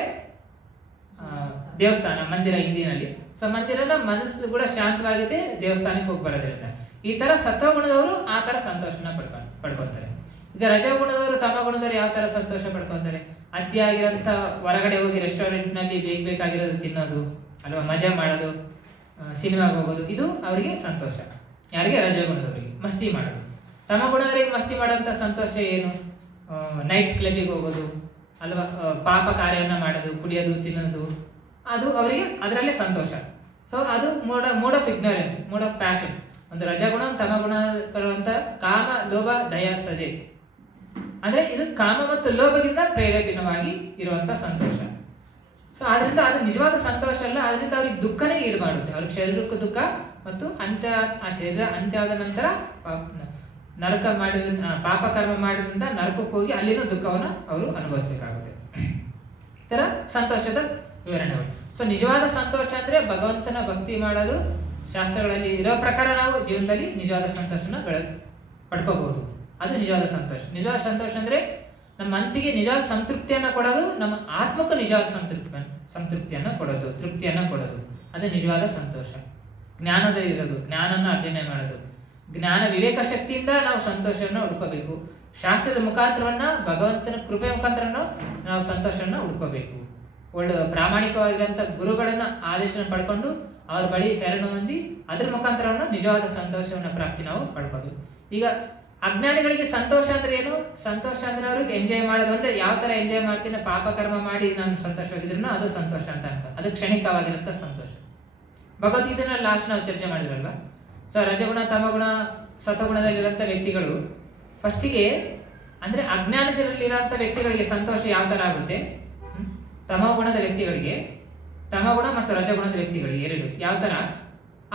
ದೇವಸ್ಥಾನ, ಮಂದಿರ ಹಿಂದಿನಲ್ಲಿ. ಸೊ ಮಂದಿರದ ಮನಸ್ಸು ಕೂಡ ಶಾಂತವಾಗಿದೆ ದೇವಸ್ಥಾನಕ್ಕೆ ಹೋಗಿ ಬರೋದ್ರಿಂದ. ಈ ತರ ಸತ್ವಗುಣದವರು ಆ ತರ ಸಂತೋಷನ ಪಡ್ಕೊತಾರೆ. ಈಗ ರಜಗುಣದವರು, ತಮ ಗುಣದವರು ಯಾವ ತರ ಸಂತೋಷ ಪಡ್ಕೊತಾರೆ? ಅತಿಯಾಗಿರೋಂಥ ಹೊರಗಡೆ ಹೋಗಿ ರೆಸ್ಟೋರೆಂಟ್ ನಲ್ಲಿ ಬೇಕಾಗಿರೋದು ತಿನ್ನೋದು ಅಲ್ವಾ, ಮಜಾ ಮಾಡೋದು, ಸಿನಿಮಾಗೆ ಹೋಗೋದು, ಇದು ಅವರಿಗೆ ಸಂತೋಷ. ಯಾರಿಗೆ? ರಜಗುಣದವರಿಗೆ. ಮಸ್ತಿ ಮಾಡೋದು. ತಮ ಗುಣದವರಿಗೆ ಮಸ್ತಿ ಮಾಡೋಂಥ ಸಂತೋಷ ಏನು? ನೈಟ್ ಕ್ಲಬ್ಬಿಗೆ ಹೋಗೋದು ಅಲ್ವಾ, ಪಾಪ ಕಾರ್ಯವನ್ನ ಮಾಡೋದು, ಕುಡಿಯೋದು, ತಿನ್ನೋದು, ಅದು ಅವರಿಗೆ ಅದರಲ್ಲೇ ಸಂತೋಷ. ಸೊ ಅದು mood of ignorance, mood of passion. ಒಂದು ರಜಗುಣ, ತಮಗುಣ ಬರುವಂತ ಕಾಮ, ಲೋಭ, ದಯಾಸ್ತದೆ ಅಂದ್ರೆ ಇದು ಕಾಮ ಮತ್ತು ಲೋಭದಿಂದ ಪ್ರೇರೇಪಿತವಾಗಿ ಇರುವಂತ ಸಂತೋಷ. ಸೊ ಆದ್ರಿಂದ ಅದು ನಿಜವಾದ ಸಂತೋಷ ಅಲ್ಲ. ಅದರಿಂದ ಅವ್ರಿಗೆ ದುಃಖನೇ ಈಡು ಮಾಡುತ್ತೆ. ಅವ್ರಿಗೆ ಶರೀರಕ್ಕೂ ದುಃಖ ಮತ್ತು ಆ ಶರೀರ ಅಂತ್ಯ ಆದ ನಂತರ ನರಕ ಪಾಪ ಕರ್ಮ ಮಾಡಿದ್ರಿಂದ ನರಕಕ್ಕೆ ಹೋಗಿ ಅಲ್ಲಿನ ದುಃಖವನ್ನು ಅವರು ಅನುಭವಿಸಬೇಕಾಗುತ್ತೆ. ಈ ತರ ಸಂತೋಷದ ವಿವರಣೆಗಳು. ಸೊ ನಿಜವಾದ ಸಂತೋಷ ಅಂದ್ರೆ ಭಗವಂತನ ಭಕ್ತಿ ಮಾಡೋದು. ಶಾಸ್ತ್ರಗಳಲ್ಲಿ ಇರೋ ಪ್ರಕಾರ ನಾವು ಜೀವನದಲ್ಲಿ ನಿಜವಾದ ಸಂತೋಷನ ಪಡ್ಕೋಬಹುದು. ಅದು ನಿಜವಾದ ಸಂತೋಷ. ನಿಜವಾದ ಸಂತೋಷ ಅಂದ್ರೆ ನಮ್ಮ ಮನಸ್ಸಿಗೆ ನಿಜವಾದ ಸಂತೃಪ್ತಿಯನ್ನ ಕೊಡೋದು, ನಮ್ಮ ಆತ್ಮಕ್ಕೂ ನಿಜವಾದ ಸಂತೃಪ್ತಿಯನ್ನ ಕೊಡೋದು, ತೃಪ್ತಿಯನ್ನ ಕೊಡೋದು. ಅದು ನಿಜವಾದ ಸಂತೋಷ. ಜ್ಞಾನದಲ್ಲಿ ಇರೋದು, ಜ್ಞಾನನ ಅರ್ಜನೆ ಮಾಡೋದು. ಜ್ಞಾನ ವಿವೇಕ ಶಕ್ತಿಯಿಂದ ನಾವು ಸಂತೋಷವನ್ನು ಹುಡ್ಕೋಬೇಕು. ಶಾಸ್ತ್ರದ ಮುಖಾಂತರವನ್ನ, ಭಗವಂತನ ಕೃಪೆ ಮುಖಾಂತರ ನಾವು ಸಂತೋಷವನ್ನ ಹುಡ್ಕೋಬೇಕು. ಒಳ್ಳೆ ಪ್ರಾಮಾಣಿಕವಾಗಿರುವಂತ ಗುರುಗಳನ್ನ ಆದೇಶನ ಪಡ್ಕೊಂಡು ಅವ್ರ ಬಳಿ ಶರಣ ಹೊಂದಿ ಅದ್ರ ಮುಖಾಂತರವನ್ನ ನಿಜವಾದ ಸಂತೋಷವನ್ನ ಪ್ರಾಪ್ತಿ ನಾವು ಪಡ್ಕೋದು. ಈಗ ಅಜ್ಞಾನಿಗಳಿಗೆ ಸಂತೋಷ ಅಂದ್ರೆ ಏನು? ಸಂತೋಷ ಅಂದ್ರೆ ಅವ್ರಿಗೆ ಎಂಜಾಯ್ ಮಾಡೋದು ಅಂದ್ರೆ ಯಾವ ತರ ಎಂಜಾಯ್ ಮಾಡ್ತೀನಿ, ಪಾಪ ಕರ್ಮ ಮಾಡಿ ನಾನು ಸಂತೋಷವಾಗಿದ್ರು ಅದು ಸಂತೋಷ ಅಂತ ಅನ್ಕೊಂಡು, ಅದು ಕ್ಷಣಿಕವಾಗಿರುತ್ತೆ ಸಂತೋಷ. ಭಗವದ್ಗೀತೆನ ಲಾಸ್ಟ್ ನಾವು ಚರ್ಚೆ ಮಾಡಿದ್ರಲ್ವಾ. ಸೊ ರಜಗುಣ ತಮಗುಣ ಸತಗುಣದಲ್ಲಿರುವಂತ ವ್ಯಕ್ತಿಗಳು ಫಸ್ಟಿಗೆ ಅಂದ್ರೆ ಅಜ್ಞಾನದಲ್ಲಿರುವಂತ ವ್ಯಕ್ತಿಗಳಿಗೆ ಸಂತೋಷ ಯಾವ ತರ ಆಗುತ್ತೆ, ತಮಗುಣದ ವ್ಯಕ್ತಿಗಳಿಗೆ, ತಮಗುಣ ಮತ್ತು ರಜಗುಣದ ವ್ಯಕ್ತಿಗಳಿಗೆ ಎರಡು ಯಾವ ತರ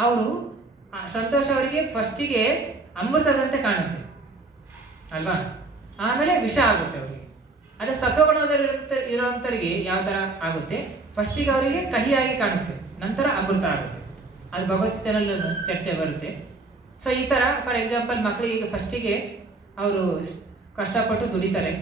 ಅವರು ಸಂತೋಷ ಅವರಿಗೆ ಫಸ್ಟಿಗೆ ಅಮೃತದಂತೆ ಕಾಣುತ್ತೆ ಅಲ್ವಾ, ಆಮೇಲೆ ವಿಷ ಆಗುತ್ತೆ ಅವರಿಗೆ. ಅದೇ ಸತ್ವಗುಣದಲ್ಲಿ ಇರುವಂತರಿಗೆ ಯಾವ ತರ ಆಗುತ್ತೆ, ಫಸ್ಟಿಗೆ ಅವರಿಗೆ ಕಹಿಯಾಗಿ ಕಾಣುತ್ತೆ, ನಂತರ ಅಮೃತ ಆಗುತ್ತೆ. ಅದು ಭಗವದ್ಗೀತೆಯಲ್ಲಿ ಚರ್ಚೆ ಬರುತ್ತೆ. ಸೊ ಈ ತರ ಫಾರ್ ಎಕ್ಸಾಂಪಲ್ ಮಕ್ಕಳಿಗೆ ಫಸ್ಟಿಗೆ ಅವರು ಕಷ್ಟಪಟ್ಟು ದುಡಿತಾರೆ,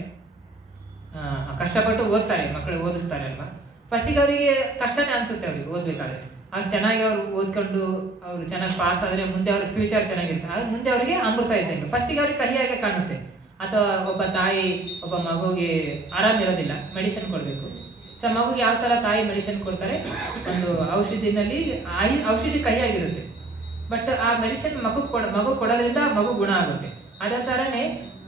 ಕಷ್ಟಪಟ್ಟು ಓದ್ತಾರೆ, ಮಕ್ಕಳು ಓದಿಸ್ತಾರೆ ಅಲ್ವಾ. ಫಸ್ಟಿಗೆ ಅವರಿಗೆ ಕಷ್ಟನೇ ಅನ್ಸುತ್ತೆ ಅವ್ರಿಗೆ ಓದ್ಬೇಕಾದ್ರೆ. ಅವ್ರು ಚೆನ್ನಾಗಿ ಅವ್ರು ಓದ್ಕೊಂಡು ಅವ್ರು ಚೆನ್ನಾಗಿ ಪಾಸ್ ಆದ್ರೆ ಮುಂದೆ ಅವ್ರ ಫ್ಯೂಚರ್ ಚೆನ್ನಾಗಿರುತ್ತೆ, ಆಗ ಮುಂದೆ ಅವರಿಗೆ ಅಮೃತ ಇದ್ದಂಗೆ. ಫಸ್ಟಿಗೆ ಅವ್ರಿಗೆ ಕಹಿಯಾಗಿ ಕಾಣುತ್ತೆ. ಅಥವಾ ಒಬ್ಬ ತಾಯಿ ಒಬ್ಬ ಮಗುಗೆ ಆರಾಮಿರೋದಿಲ್ಲ, ಮೆಡಿಸಿನ್ ಕೊಡಬೇಕು. ಸೊ ಮಗುಗೆ ಯಾವ ತರ ತಾಯಿ ಮೆಡಿಸಿನ್ ಕೊಡ್ತಾರೆ, ಒಂದು ಔಷಧಿನಲ್ಲಿ ಔಷಧಿ ಕಹಿಯಾಗಿರುತ್ತೆ, ಬಟ್ ಆ ಮೆಡಿಸಿನ್ ಮಗು ಕೊಡೋದ್ರಿಂದ ಮಗು ಗುಣ ಆಗುತ್ತೆ. ಅದೇ ತರನೇ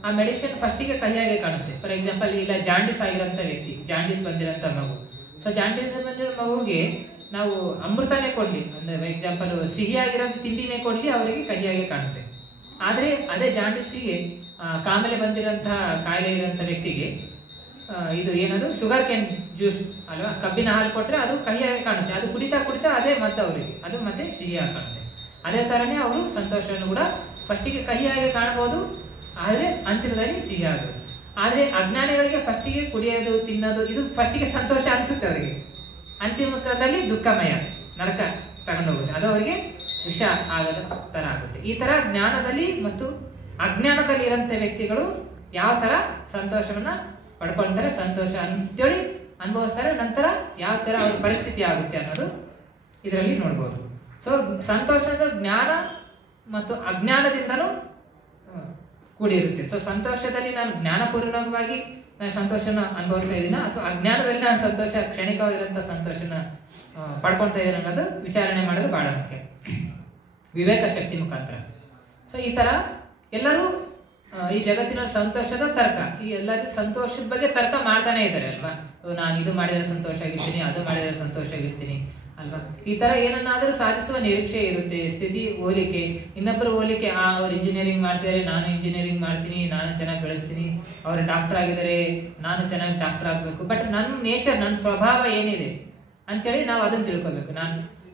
ಆ ಮೆಡಿಸಿನ್ ಫಸ್ಟಿಗೆ ಕಹಿಯಾಗಿ ಕಾಣುತ್ತೆ. ಫಾರ್ ಎಕ್ಸಾಂಪಲ್ ಇಲ್ಲ ಜಾಂಡೀಸ್ ಆಗಿರೋಂಥ ವ್ಯಕ್ತಿ, ಜಾಂಡೀಸ್ ಬಂದಿರೋಂಥ ಮಗು. ಸೊ ಜಾಂಡೀಸ್ ಬಂದಿರೋ ಮಗುಗೆ ನಾವು ಅಮೃತನೇ ಕೊಡ್ಲಿ, ಅಂದ್ರೆ ಎಕ್ಸಾಂಪಲ್ ಸಿಹಿಯಾಗಿರೋಂಥ ತಿಂಡಿನೇ ಕೊಡ್ಲಿ, ಅವರಿಗೆ ಕಹಿಯಾಗಿ ಕಾಣುತ್ತೆ. ಆದ್ರೆ ಅದೇ ಜಾಂಡೀಸಿಗೆ ಕಾಮೇಲೆ ಬಂದಿರೋಂತಹ ಕಾಯಿಲೆ ಇರೋಂಥ ವ್ಯಕ್ತಿಗೆ ಇದು ಏನದು ಶುಗರ್ ಕ್ಯಾನ್ ಜ್ಯೂಸ್ ಅಲ್ವಾ, ಕಬ್ಬಿನ ಹಾಲು ಕೊಟ್ರೆ ಅದು ಕಹಿಯಾಗಿ ಕಾಣುತ್ತೆ, ಅದು ಕುಡಿತಾ ಕುಡಿತಾ ಅದೇ ಮತ್ತೆ ಅವರಿಗೆ ಅದು ಮತ್ತೆ ಸಿಹಿಯಾಗಿ ಕಾಣುತ್ತೆ. ಅದೇ ತರನೇ ಅವರು ಸಂತೋಷವನ್ನು ಕೂಡ ಫಸ್ಟಿಗೆ ಕಹಿಯಾಗಿ ಕಾಣಬಹುದು, ಆದ್ರೆ ಅಂತಿಮದಲ್ಲಿ ಸಿಹಿ ಆಗೋದು. ಆದ್ರೆ ಅಜ್ಞಾನಿಗಳಿಗೆ ಫಸ್ಟಿಗೆ ಕುಡಿಯೋದು ತಿನ್ನೋದು ಇದು ಫಸ್ಟಿಗೆ ಸಂತೋಷ ಅನ್ಸುತ್ತೆ ಅವರಿಗೆ, ಅಂತಿಮದಲ್ಲಿ ದುಃಖಮಯ ನರಕ ತಗೊಂಡೋಗುತ್ತೆ, ಅದು ಅವರಿಗೆ ವಿಷ ಆಗದ ತರ ಆಗುತ್ತೆ. ಈ ತರ ಜ್ಞಾನದಲ್ಲಿ ಮತ್ತು ಅಜ್ಞಾನದಲ್ಲಿ ಇರೋಂಥ ವ್ಯಕ್ತಿಗಳು ಯಾವ ತರ ಸಂತೋಷವನ್ನ ಪಡ್ಕೊಳ್ತಾರೆ, ಸಂತೋಷ ಅಂತೇಳಿ ಅನುಭವಿಸ್ತಾರೆ, ನಂತರ ಯಾವ ತರ ಅವ್ರ ಪರಿಸ್ಥಿತಿ ಆಗುತ್ತೆ ಅನ್ನೋದು ಇದರಲ್ಲಿ ನೋಡ್ಬೋದು. ಸೊ ಸಂತೋಷದ ಜ್ಞಾನ ಮತ್ತು ಅಜ್ಞಾನದಿಂದಲೂ ಕೂಡಿರುತ್ತೆ. ಸೊ ಸಂತೋಷದಲ್ಲಿ ನಾನು ಜ್ಞಾನಪೂರ್ವಕವಾಗಿ ನಾನು ಸಂತೋಷನ ಅನುಭವಿಸ್ತಾ ಇದ್ದೀನ, ಅಥವಾ ಅಜ್ಞಾನದಲ್ಲಿ ನಾನು ಸಂತೋಷ ಕ್ಷಣಿಕವಾಗಿರೋಂಥ ಸಂತೋಷನ ಪಡ್ಕೊಳ್ತಾ ಇದ್ದೀನಿ ಅನ್ನೋದು ವಿಚಾರಣೆ ಮಾಡೋದು ಬಹಳ ಮುಖ್ಯ, ವಿವೇಕ ಶಕ್ತಿ ಮುಖಾಂತರ. ಸೊ ಈ ತರ ಎಲ್ಲರೂ ಈ ಜಗತ್ತಿನ ಸಂತೋಷದ ತರ್ಕ, ಈ ಎಲ್ಲರಿಗೂ ಸಂತೋಷದ ಬಗ್ಗೆ ತರ್ಕ ಮಾಡ್ತಾನೆ ಇದ್ದಾರೆ ಅಲ್ವಾ. ನಾನು ಇದು ಮಾಡಿದ್ರೆ ಸಂತೋಷ ಆಗಿರ್ತೀನಿ, ಅದು ಮಾಡಿದ್ರೆ ಸಂತೋಷ ಆಗಿರ್ತೀನಿ ಅಲ್ವಾ. ಈ ತರ ಏನನ್ನಾದ್ರೂ ಸಾಧಿಸುವ ನಿರೀಕ್ಷೆ ಇರುತ್ತೆ, ಸ್ಥಿತಿ ಹೋಲಿಕೆ, ಇನ್ನೊಬ್ಬರು ಹೋಲಿಕೆ, ಅವ್ರು ಇಂಜಿನಿಯರಿಂಗ್ ಮಾಡ್ತಿದ್ದಾರೆ ನಾನು ಇಂಜಿನಿಯರಿಂಗ್ ಮಾಡ್ತೀನಿ, ನಾನು ಚೆನ್ನಾಗಿ ಬೆಳೆಸ್ತೀನಿ, ಅವ್ರು ಡಾಕ್ಟರ್ ಆಗಿದ್ದಾರೆ ನಾನು ಚೆನ್ನಾಗಿ ಡಾಕ್ಟರ್ ಆಗ್ಬೇಕು. ಬಟ್ ನನ್ನ ನೇಚರ್, ನನ್ನ ಸ್ವಭಾವ ಏನಿದೆ ಅಂತೇಳಿ ನಾವು ಅದನ್ನ ತಿಳ್ಕೊಬೇಕು.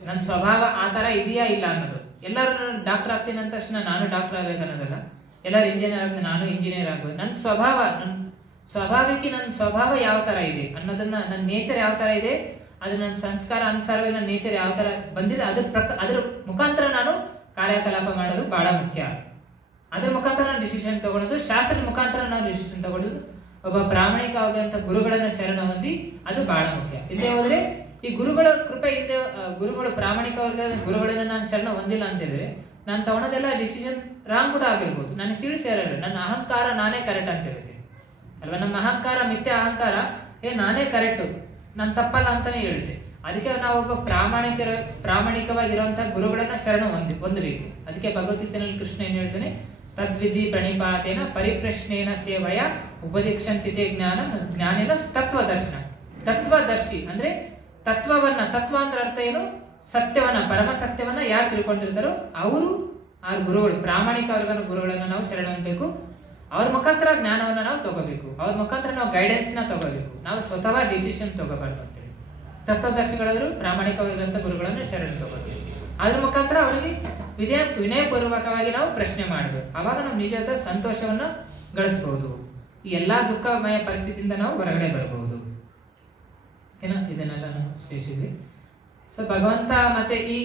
ನನ್ನ ಸ್ವಭಾವ ಆ ತರ ಇದೆಯಾ ಇಲ್ಲ ಅನ್ನೋದು. ಎಲ್ಲರೂ ಡಾಕ್ಟರ್ ಆಗ್ತೀನಿ ಅಂದ ತಕ್ಷಣ ನಾನು ಡಾಕ್ಟರ್ ಆಗ್ಬೇಕು ಅನ್ನೋದಲ್ಲ, ಎಲ್ಲರೂ ಇಂಜಿನಿಯರ್ ಆಗ್ತೀನಿ ನಾನು ಇಂಜಿನಿಯರ್ ಆಗ್ಬೇಕು. ನನ್ನ ಸ್ವಭಾವ, ನನ್ನ ಸ್ವಾಭಾವಿಕ ನನ್ನ ಸ್ವಭಾವ ಯಾವ ತರ ಇದೆ ಅನ್ನೋದನ್ನ, ನನ್ನ ನೇಚರ್ ಯಾವ ತರ ಇದೆ, ಅದು ನನ್ನ ಸಂಸ್ಕಾರ ಅನುಸಾರವಾಗಿ ನನ್ನ ನೇಚರ್ ಯಾವ ತರ ಬಂದಿದೆ ಅದ್ರ ಮುಖಾಂತರ ನಾನು ಕಾರ್ಯಕಲಾಪ ಮಾಡೋದು ಬಹಳ ಮುಖ್ಯ. ಅದ್ರ ಮುಖಾಂತರ ನಾನು ಡಿಸಿಷನ್ ತಗೊಳ್ಳೋದು, ಶಾಸ್ತ್ರದ ಮುಖಾಂತರ ನಾವು ಡಿಸಿಷನ್ ತಗೊಳ್ಳೋದು, ಒಬ್ಬ ಪ್ರಾಮಾಣಿಕವಾದಂತ ಗುರುಗಳನ್ನ ಶರಣ ಹೊಂದಿ ಅದು ಬಹಳ ಮುಖ್ಯ. ಇಲ್ಲದೆ ಹೋದ್ರೆ ಈ ಗುರುಗಳ ಕೃಪೆ ಇಲ್ಲದೆ, ಗುರುಗಳು ಪ್ರಾಮಾಣಿಕವಾದ ಗುರುಗಳನ್ನ ನಾನು ಶರಣ ಹೊಂದಿಲ್ಲ ಅಂತ ಹೇಳಿದ್ರೆ ನಾನು ತಗೊಳೋದೆಲ್ಲ ಡಿಸಿಷನ್ ರಾಂಗ್ ಕೂಡ ಆಗಿರ್ಬೋದು. ನನಗೆ ತಿಳಿಸಿರಲ್ಲ, ನನ್ನ ಅಹಂಕಾರ ನಾನೇ ಕರೆಕ್ಟ್ ಅಂತ ಹೇಳ್ತೀನಿ ಅಲ್ವಾ. ನಮ್ಮ ಅಹಂಕಾರ ಮಿಥ್ಯ ಅಹಂಕಾರ, ನಾನೇ ಕರೆಕ್ಟು, ನಾನು ತಪ್ಪಲ್ಲ ಅಂತಾನೆ ಹೇಳುತ್ತೆ. ಅದಕ್ಕೆ ನಾವು ಒಬ್ಬ ಪ್ರಾಮಾಣಿಕವಾಗಿರುವಂತಹ ಗುರುಗಳನ್ನ ಶರಣ ಹೊಂದಬೇಕು. ಅದಕ್ಕೆ ಭಗವದ್ಗೀತೆಯಲ್ಲಿ ಕೃಷ್ಣ ಏನ್ ಹೇಳ್ತಾನೆ, ತದ್ವಿಧಿ ಪ್ರಣಿಪಾತೇನ ಪರಿಪ್ರಶ್ನೇನ ಸೇವಯ ಉಪದೀಕ್ಷಂತಿತೆ ಜ್ಞಾನೇನ ತತ್ವದರ್ಶನ. ತತ್ವದರ್ಶಿ ಅಂದ್ರೆ ತತ್ವವನ್ನ, ತತ್ವ ಅಂದ್ರೆ ಅರ್ಥ ಏನು, ಸತ್ಯವನ್ನ, ಪರಮ ಸತ್ಯವನ್ನ ಯಾರು ತಿಳ್ಕೊಂಡಿರ್ತಾರೋ ಅವರು ಆ ಗುರುಗಳು, ಪ್ರಾಮಾಣಿಕ ವರ್ಗದ ಗುರುಗಳನ್ನ ನಾವು ಶರಣ ಹೊಂದಬೇಕು. ಅವ್ರ ಮುಖಾಂತರ ಜ್ಞಾನವನ್ನ ನಾವು ತಗೋಬೇಕು, ಅವ್ರ ಮುಖಾಂತರ ನಾವು ಗೈಡೆನ್ಸ್ ನ ತಗೋಬೇಕು, ನಾವು ಸ್ವತಃ ಡಿಸಿಷನ್ ತಗೋಬಾರ್ದು ಅಂತೇಳಿ. ತತ್ವದರ್ಶಿಗಳಾದ್ರು ಪ್ರಾಮಾಣಿಕವಾಗಿರುವಂತ ಗುರುಗಳನ್ನ ಶರಣ ತಗೋಬೇಕು. ಅದ್ರ ಮುಖಾಂತರ ಅವರಿಗೆ ವಿನಯಪೂರ್ವಕವಾಗಿ ನಾವು ಪ್ರಶ್ನೆ ಮಾಡಬೇಕು. ಅವಾಗ ನಾವು ನಿಜವಾದ ಸಂತೋಷವನ್ನ ಗಳಿಸಬಹುದು. ಈ ಎಲ್ಲಾ ದುಃಖಮಯ ಪರಿಸ್ಥಿತಿಯಿಂದ ನಾವು ಹೊರಗಡೆ ಬರಬಹುದು. ಏನೋ ಇದನ್ನೆಲ್ಲ ನಾವು ತಿಳಿಸಿದ್ವಿ. ಸೊ ಭಗವಂತ ಮತ್ತೆ ಈ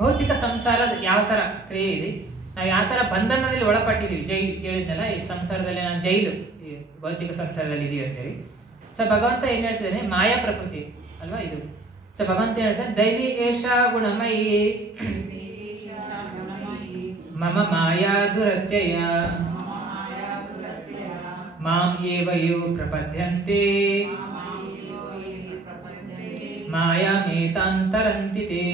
ಭೌತಿಕ ಸಂಸಾರದ ಯಾವ ತರ ಕ್ರಿಯೆ ಇದೆ, ನಾವು ಯಾವ ತರ ಬಂಧನದಲ್ಲಿ ಒಳಪಟ್ಟಿದ್ದೀವಿ, ಹೇಳಿದ್ನಲ್ಲ ಈ ಸಂಸಾರದಲ್ಲಿ ನಾನು ಜೈಲು, ಈ ಭೌತಿಕ ಸಂಸಾರದಲ್ಲಿ ಇದೀವಿ ಅಂತೇಳಿ. ಸೊ ಭಗವಂತ ಏನ್ ಹೇಳ್ತಿದ್ದಾನೆ, ಮಾಯಾ ಪ್ರಕೃತಿ ಅಲ್ವಾ ಇದು. ಸೊ ಭಗವಂತ ಹೇಳ್ತಾನೆ, ದೈವಿ ಏಷ ಗುಣಮಯಿ ಮಮ ಮಾಯಾ ದುರತ್ಯಯ ಮಾಂ ಏವ ಯೋ ಪ್ರಪದ್ಯಂತೆ ಮಾಯಾಮೇತಾಂ ತರಂತಿ ತೇ.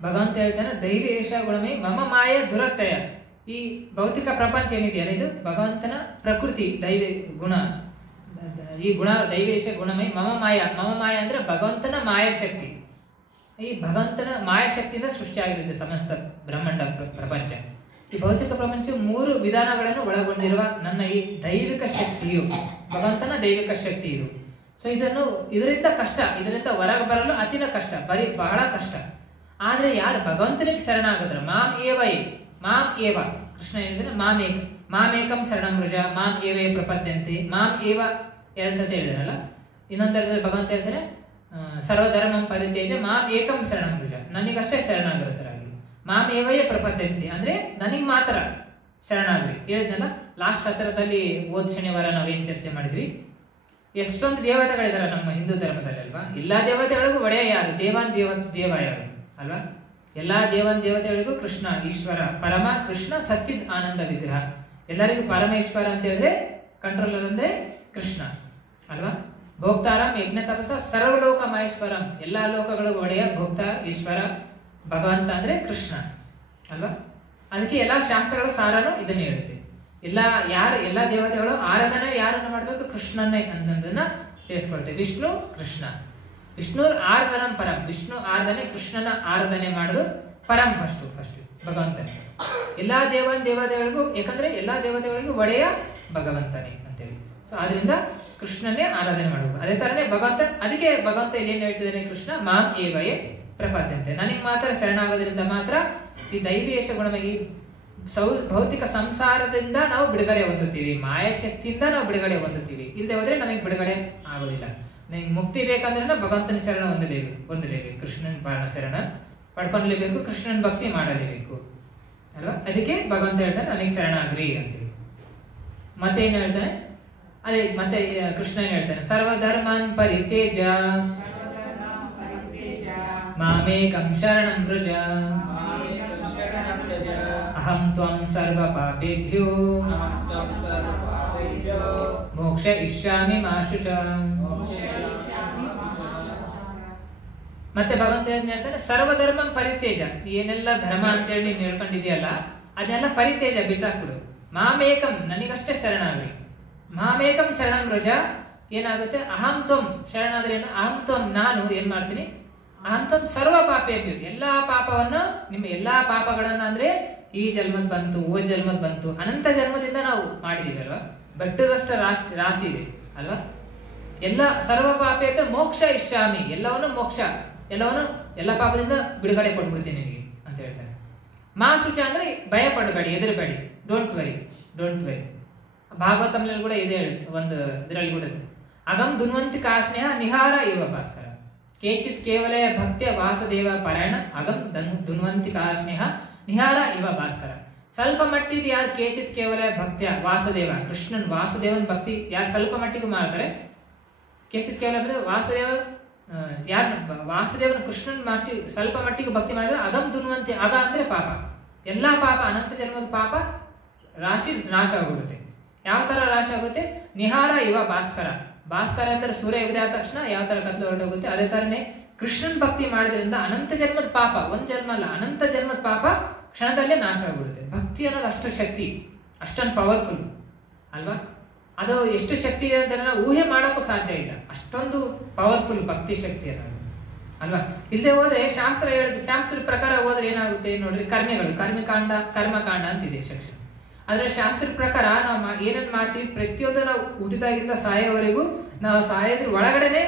ಭಗವಂತ ಹೇಳ್ತಾನೆ ದೈವೇಶ ಗುಣಮೇ ಮಮ ಮಾಯ ದುರತ್ಯಯ. ಈ ಭೌತಿಕ ಪ್ರಪಂಚ ಏನಿದೆಯಲ್ಲ ಇದು ಭಗವಂತನ ಪ್ರಕೃತಿ, ದೈವ ಗುಣ. ಈ ಗುಣ ದೈವೇಶ ಗುಣಮೇ ಮಮ ಮಾಯ. ಮಮ ಮಾಯ ಅಂದ್ರೆ ಭಗವಂತನ ಮಾಯಾಶಕ್ತಿ. ಈ ಭಗವಂತನ ಮಾಯಾಶಕ್ತಿಯಿಂದ ಸೃಷ್ಟಿಯಾಗಿದೆ ಸಮಸ್ತ ಬ್ರಹ್ಮಾಂಡ ಪ್ರಪಂಚ. ಈ ಭೌತಿಕ ಪ್ರಪಂಚ 3 ವಿಧಾನಗಳನ್ನು ಒಳಗೊಂಡಿರುವ ನನ್ನ ಈ ದೈವಿಕ ಶಕ್ತಿಯು, ಭಗವಂತನ ದೈವಿಕ ಶಕ್ತಿ ಇದು. ಸೊ ಇದರಿಂದ ಕಷ್ಟ, ಇದರಿಂದ ಹೊರಗೆ ಬರಲು ಅತಿನ ಕಷ್ಟ, ಬಹಳ ಕಷ್ಟ. ಆದ್ರೆ ಯಾರು ಭಗವಂತನಿಗೆ ಶರಣಾಗದ್ರ ಮಾಂ ಏವ ಕೃಷ್ಣ ಹೇಳಿದ್ರೆ ಮಾಮೇಕಂ ಶರಣಂ ಮೃಜ ಮಾಂ ಏವೇ ಪ್ರಪದ್ಯಂತೆ. ಮಾಂ ಏವ 2 ಸತಿ ಹೇಳಿದ್ರಲ್ಲ. ಇನ್ನೊಂದರಲ್ಲಿ ಭಗವಂತ ಹೇಳ್ತಾರೆ ಸರ್ವಧರ್ಮಂ ಪರಿತ್ಯಜ್ಯ ಮಾಂ ಏಕಂ ಶರಣಂ ಮೃಜ, ನನಗಷ್ಟೇ ಶರಣಾಗಿರುತ್ತಾರಾಗಿ. ಮಾಂ ಏವಯೇ ಪ್ರಪದ್ಯಂತೆ ಅಂದ್ರೆ ನನಗೆ ಮಾತ್ರ ಶರಣಾಗ್ರಿ ಹೇಳಿದ್ನಲ್ಲ. ಲಾಸ್ಟ್ ಹತ್ರದಲ್ಲಿ ಶನಿವಾರ ನಾವೇನ್ ಚರ್ಚೆ ಮಾಡಿದ್ವಿ, ಎಷ್ಟೊಂದು ದೇವತೆಗಳಿದಾರೆ ನಮ್ಮ ಹಿಂದೂ ಧರ್ಮದಲ್ಲಿ ಅಲ್ವಾ. ಎಲ್ಲಾ ದೇವತೆಗಳಿಗೂ ಒಡೆಯ ಯಾರು? ದೇವ ಯಾರು ಅಲ್ವಾ. ಎಲ್ಲಾ ದೇವತೆಗಳಿಗೂ ಕೃಷ್ಣ ಈಶ್ವರ, ಪರಮ ಕೃಷ್ಣ ಸಚ್ಚಿದ್ ಆನಂದ ವಿಗ್ರಹ. ಎಲ್ಲರಿಗೂ ಪರಮೇಶ್ವರ ಅಂತ ಹೇಳಿದ್ರೆ ಕಂಟ್ರೋಲರ್ ಅಂದ್ರೆ ಕೃಷ್ಣ ಅಲ್ವಾ. ಭೋಕ್ತಾರಂ ಯಜ್ಞ ತಪಸ ಸರ್ವಲೋಕ ಮಹೇಶ್ವರಂ, ಎಲ್ಲಾ ಲೋಕಗಳಿಗೂ ಒಡೆಯ ಭೋಕ್ತ ಈಶ್ವರ ಭಗವಂತ ಅಂದ್ರೆ ಕೃಷ್ಣ ಅಲ್ವಾ. ಅದಕ್ಕೆ ಎಲ್ಲಾ ಶಾಸ್ತ್ರಗಳು ಸಾರನು ಇದನ್ನ ಹೇಳುತ್ತೆ. ಎಲ್ಲಾ ದೇವತೆಗಳು ಆರಾಧನೆ ಯಾರನ್ನು ಮಾಡಬೇಕು? ಕೃಷ್ಣನ್ನೇ ಅನ್ನೋದನ್ನ ತಿಳಿಸ್ಕೊಳ್ತೇವೆ. ವಿಷ್ಣು ಕೃಷ್ಣ, ವಿಷ್ಣು ಆರಾಧನಂ ಪರಂ, ವಿಷ್ಣು ಆರಾಧನೆ ಕೃಷ್ಣನ ಆರಾಧನೆ ಮಾಡುದು ಪರಂ ಫಸ್ಟ್ ಭಗವಂತನೇ. ಎಲ್ಲಾ ದೇವತೆಗಳಿಗೂ, ಯಾಕಂದ್ರೆ ಎಲ್ಲಾ ದೇವತೆಗಳಿಗೂ ಒಡೆಯ ಭಗವಂತನೇ ಅಂತೇಳಿ. ಸೊ ಆದ್ರಿಂದ ಕೃಷ್ಣನ್ನೇ ಆರಾಧನೆ ಮಾಡಬೇಕು. ಅದೇ ತರನೇ ಭಗವಂತ, ಅದಕ್ಕೆ ಭಗವಂತ ಇಲ್ಲಿ ಏನ್ ಹೇಳ್ತಿದ್ದಾನೆ ಕೃಷ್ಣ, ಮಾಂ ಏವಯೇ ಪ್ರಪದ್ಯಂತೆ, ನನಗೆ ಮಾತ್ರ ಶರಣಾಗೋದ್ರಿಂದ ಮಾತ್ರ ಈ ದೈವೇಶ ಗುಣವಾಗಿ ಭೌತಿಕ ಸಂಸಾರದಿಂದ ನಾವು ಬಿಡುಗಡೆ ಹೊಂದುತ್ತೀವಿ, ಮಾಯಾಶಕ್ತಿಯಿಂದ ನಾವು ಬಿಡುಗಡೆ ಹೊಂದುತ್ತೀವಿ. ಇಲ್ಲದೆ ಹೋದ್ರೆ ನಮಗೆ ಬಿಡುಗಡೆ ಆಗೋದಿಲ್ಲ. ನನಗೆ ಮುಕ್ತಿ ಬೇಕಂದ್ರೆ ಭಗವಂತನ ಶರಣ ಹೊಂದಲೇಬೇಕು, ಕೃಷ್ಣನ ಪಾರಣ ಶರಣ ಪಡ್ಕೊಂಡ್ಲೇಬೇಕು, ಕೃಷ್ಣನ ಭಕ್ತಿ ಮಾಡಲೇಬೇಕು ಅಲ್ವಾ. ಅದಕ್ಕೆ ಭಗವಂತ ಹೇಳ್ತಾನೆ ನನಗೆ ಶರಣಾಗ್ರಿ ಅಂತೇಳಿ. ಮತ್ತೆ ಏನ್ ಹೇಳ್ತಾನೆ, ಅದೇ ಮತ್ತೆ ಕೃಷ್ಣ ಏನ್ ಹೇಳ್ತಾನೆ, ಸರ್ವಧರ್ಮಾನ್ ಪರಿತ್ಯಜ್ಯ ಮಾಮೇಕಂ ಶರಣಂ ವ್ರಜ ಅಹಂ ತ್ವಂ ಸರ್ವ ಪಾಪೇಭ್ಯೋ ಮೋಕ್ಷ ಇಷ್ಯಾಮಿ ಮಾ ಶುಚ. ಮತ್ತೆ ಭಗವಂತ ಏನ್ ಹೇಳ್ತಾನೆ, ಸರ್ವಧರ್ಮಂ ಪರಿತ್ಯಜ, ಏನೆಲ್ಲ ಧರ್ಮ ಅಂತೇಳಿ ನೀನು ಹೇಳ್ಕೊಂಡಿದ್ಯಲ್ಲ ಅದನ್ನೆಲ್ಲ ಪರಿತ್ಯಜ ಬಿಟ್ಟಾಕ್ಬಿಡು. ಮಾಮೇಕಂ, ನನಗಷ್ಟೇ ಶರಣಾಗ್ರಿ. ಮಾಮೇಕಂ ಶರಣಂ ವ್ರಜ ಏನಾಗುತ್ತೆ, ಅಹಂ ತ್ವಂ ಶರಣಾದ್ರೆ ಏನು, ಅಹಂ ತ್ವಂ ನಾನು ಏನ್ ಮಾಡ್ತೀನಿ, ಅಹಂ ತ್ವಂ ಸರ್ವ ಪಾಪೇಭ್ಯೋ, ಎಲ್ಲಾ ಪಾಪವನ್ನು, ನಿಮ್ಮ ಎಲ್ಲಾ ಪಾಪಗಳನ್ನ ಅಂದ್ರೆ ಈ ಜನ್ಮದ್ ಬಂತು, ಓ ಜನ್ಮದ್ ಬಂತು, ಅನಂತ ಜನ್ಮದಿಂದ ನಾವು ಮಾಡಿದೀವಿ ಅಲ್ವಾ, ಬೆಟ್ಟದಷ್ಟ ರಾಶಿ ಇದೆ ಅಲ್ವಾ. ಎಲ್ಲ ಸರ್ವ ಪಾಪೇಭ್ಯೋ ಮೋಕ್ಷ ಇಷ್ಯಾಮಿ, ಎಲ್ಲವನ್ನು ಮೋಕ್ಷ, ಎಲ್ಲ ಪಾಪದಿಂದ ಬಿಡುಗಡೆ ಕೊಟ್ಬಿಡ್ತೀನಿ ನಿನಗೆ ಅಂತ ಹೇಳ್ತಾರೆ. ಮಾ ಶುಚ ಅಂದ್ರೆ ಭಯ ಪಡಬೇಡಿ, ಹೆದರಬೇಡಿ, ಡೋಂಟ್ ವರಿ. ಭಾಗವತಂನಲ್ಲಿ ಕೂಡ ಇದೆ ಒಂದು ಇದರಲ್ಲಿ ಕೂಡ ಅಗಂ ದುನ್ವಂತಿ ಕಾಸ್ನೇಹ ನಿಹಾರ ಇವ ಭಾಸ್ಕರ ಕೇಚಿತ್ ಕೇವಲ ಭಕ್ತಿಯ ವಾಸುದೇವ ಪಾರಾಯಣ ಅಗಂ ದುನ್ವಂತಿ ಕಾಸ್ನೇಹ ನಿಹಾರ ಇವ ಭಾಸ್ಕರ. ಸ್ವಲ್ಪ ಮಟ್ಟಿಗೆ ಯಾರು ಕೇಚಿತ್ ಕೇವಲ ಭಕ್ತಿಯ ವಾಸುದೇವ, ಕೃಷ್ಣನ್ ವಾಸುದೇವನ್ ಭಕ್ತಿ ಯಾರು ಸ್ವಲ್ಪ ಮಟ್ಟಿಗೆ ಮಾಡ್ತಾರೆ, ಕೇಚಿತ್ ಕೇವಲ ವಾಸುದೇವ ಯಾರು ವಾಸುದೇವನ ಕೃಷ್ಣನ್ ಸ್ವಲ್ಪ ಮಟ್ಟಿಗೆ ಭಕ್ತಿ ಮಾಡಿದ್ರೆ ಅಗಂ ದುನ್ವಂತಿ, ಅಗ ಅಂದ್ರೆ ಪಾಪ, ಎಲ್ಲಾ ಪಾಪ ಅನಂತ ಜನ್ಮದ ಪಾಪ ರಾಶಿ ನಾಶ ಆಗುತ್ತೆ. ಯಾವ ತರ ನಾಶ ಆಗುತ್ತೆ, ನಿಹಾರ ಇವ ಭಾಸ್ಕರ ಅಂದ್ರೆ ಸೂರ್ಯ ಉದಯ ಆದ ತಕ್ಷಣ ಯಾವ ತರ ಕತ್ಲು ಹೊರಟೋಗುತ್ತೆ, ಅದೇ ತರನೇ ಕೃಷ್ಣನ್ ಭಕ್ತಿ ಮಾಡಿದ್ರಿಂದ ಅನಂತ ಜನ್ಮದ ಪಾಪ, ಒಂದ್ ಜನ್ಮ ಅಲ್ಲ ಅನಂತ ಜನ್ಮದ ಪಾಪ ಕ್ಷಣದಲ್ಲೇ ನಾಶ ಆಗ್ಬಿಡುತ್ತೆ. ಭಕ್ತಿ ಅನ್ನೋದು ಅಷ್ಟು ಶಕ್ತಿ, ಅಷ್ಟೊಂದು ಪವರ್ಫುಲ್ ಅಲ್ವಾ. ಅದು ಎಷ್ಟು ಶಕ್ತಿ ಇದೆ ಅಂತ ನಾವು ಊಹೆ ಮಾಡೋಕ್ಕೂ ಸಾಧ್ಯ ಇಲ್ಲ, ಅಷ್ಟೊಂದು ಪವರ್ಫುಲ್ ಭಕ್ತಿ ಶಕ್ತಿ ಅನ್ನೋದು ಅಲ್ವಾ. ಇಲ್ಲದೆ ಹೋದ್ರೆ ಶಾಸ್ತ್ರ ಪ್ರಕಾರ ಹೋದ್ರೆ ಏನಾಗುತ್ತೆ ನೋಡ್ರಿ, ಕರ್ಮಕಾಂಡ ಅಂತಿದೆ ಸೆಕ್ಷನ್. ಆದ್ರೆ ಶಾಸ್ತ್ರ ಪ್ರಕಾರ ನಾವು ಏನೇನ್ ಮಾಡ್ತೀವಿ, ಪ್ರತಿಯೊಂದು ನಾವು ಹುಟ್ಟಿದಾಗಿಂದ ಸಾಯೋವರೆಗೂ ನಾವು ಸಾಯೋದ್ರ ಒಳಗಡೆನೆ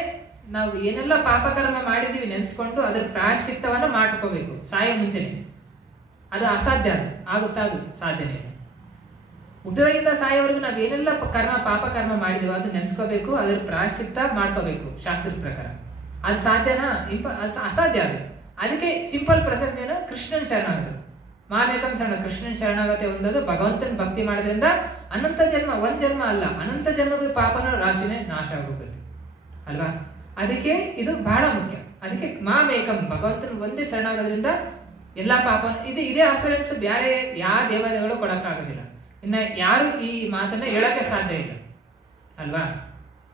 ನಾವು ಏನೆಲ್ಲ ಪಾಪಕರ್ಮ ಮಾಡಿದೀವಿ ನೆನೆಸ್ಕೊಂಡು ಅದ್ರ ಪ್ರಾಯಶ್ಚಿತ್ತವನ್ನ ಮಾಡ್ಕೋಬೇಕು ಸಾಯೋ ಮುಂಚೆನೆ. ಅದು ಅಸಾಧ್ಯ, ಆಗುತ್ತಾ? ಅದು ಸಾಧ್ಯನೇ ಇಲ್ಲ. ಹುಟ್ಟಿದಾಗಿಂದ ಸಾಯೋವರೆಗೂ ನಾವ್ ಏನೆಲ್ಲ ಪಾಪಕರ್ಮ ಮಾಡಿದೀವೋ ಅದು ನೆನೆಸ್ಕೋಬೇಕು, ಅದ್ರ ಪ್ರಾಯಶ್ಚಿತ್ತ ಮಾಡ್ಕೋಬೇಕು ಶಾಸ್ತ್ರದ ಪ್ರಕಾರ. ಅದು ಸಾಧ್ಯನಾ? ಅಸಾಧ್ಯ. ಅದು ಅದಕ್ಕೆ ಸಿಂಪಲ್ ಪ್ರೊಸೆಸ್ ಏನು, ಕೃಷ್ಣನ್ ಶರಣಾಗತ, ಮಾಮೇಕಂ ಶರಣ, ಕೃಷ್ಣನ್ ಶರಣಾಗತೆ ಹೊಂದೋದು. ಭಗವಂತನ ಭಕ್ತಿ ಮಾಡೋದ್ರಿಂದ ಅನಂತ ಜನ್ಮ, ಒಂದ್ ಜನ್ಮ ಅಲ್ಲ ಅನಂತ ಜನ್ಮದ ಪಾಪನ ರಾಶಿನೇ ನಾಶ ಆಗೋಗುತ್ತೆ ಅಲ್ವಾ. ಅದಕ್ಕೆ ಇದು ಬಹಳ ಮುಖ್ಯ. ಅದಕ್ಕೆ ಮಾಮೇಕಂ, ಭಗವಂತನ ಒಂದೇ ಶರಣಾಗೋದ್ರಿಂದ ಎಲ್ಲಾ ಪಾಪ ಇದೇ ಅಸೂರೆನ್ಸ್ ಬೇರೆ ಯಾವ ದೇವತೆಗಳು ಕೊಡಕ್ಕಾಗೋದಿಲ್ಲ. ಇನ್ನ ಯಾರು ಈ ಮಾತನ್ನ ಹೇಳಕ್ಕೆ ಸಾಧ್ಯ ಇಲ್ಲ ಅಲ್ವಾ.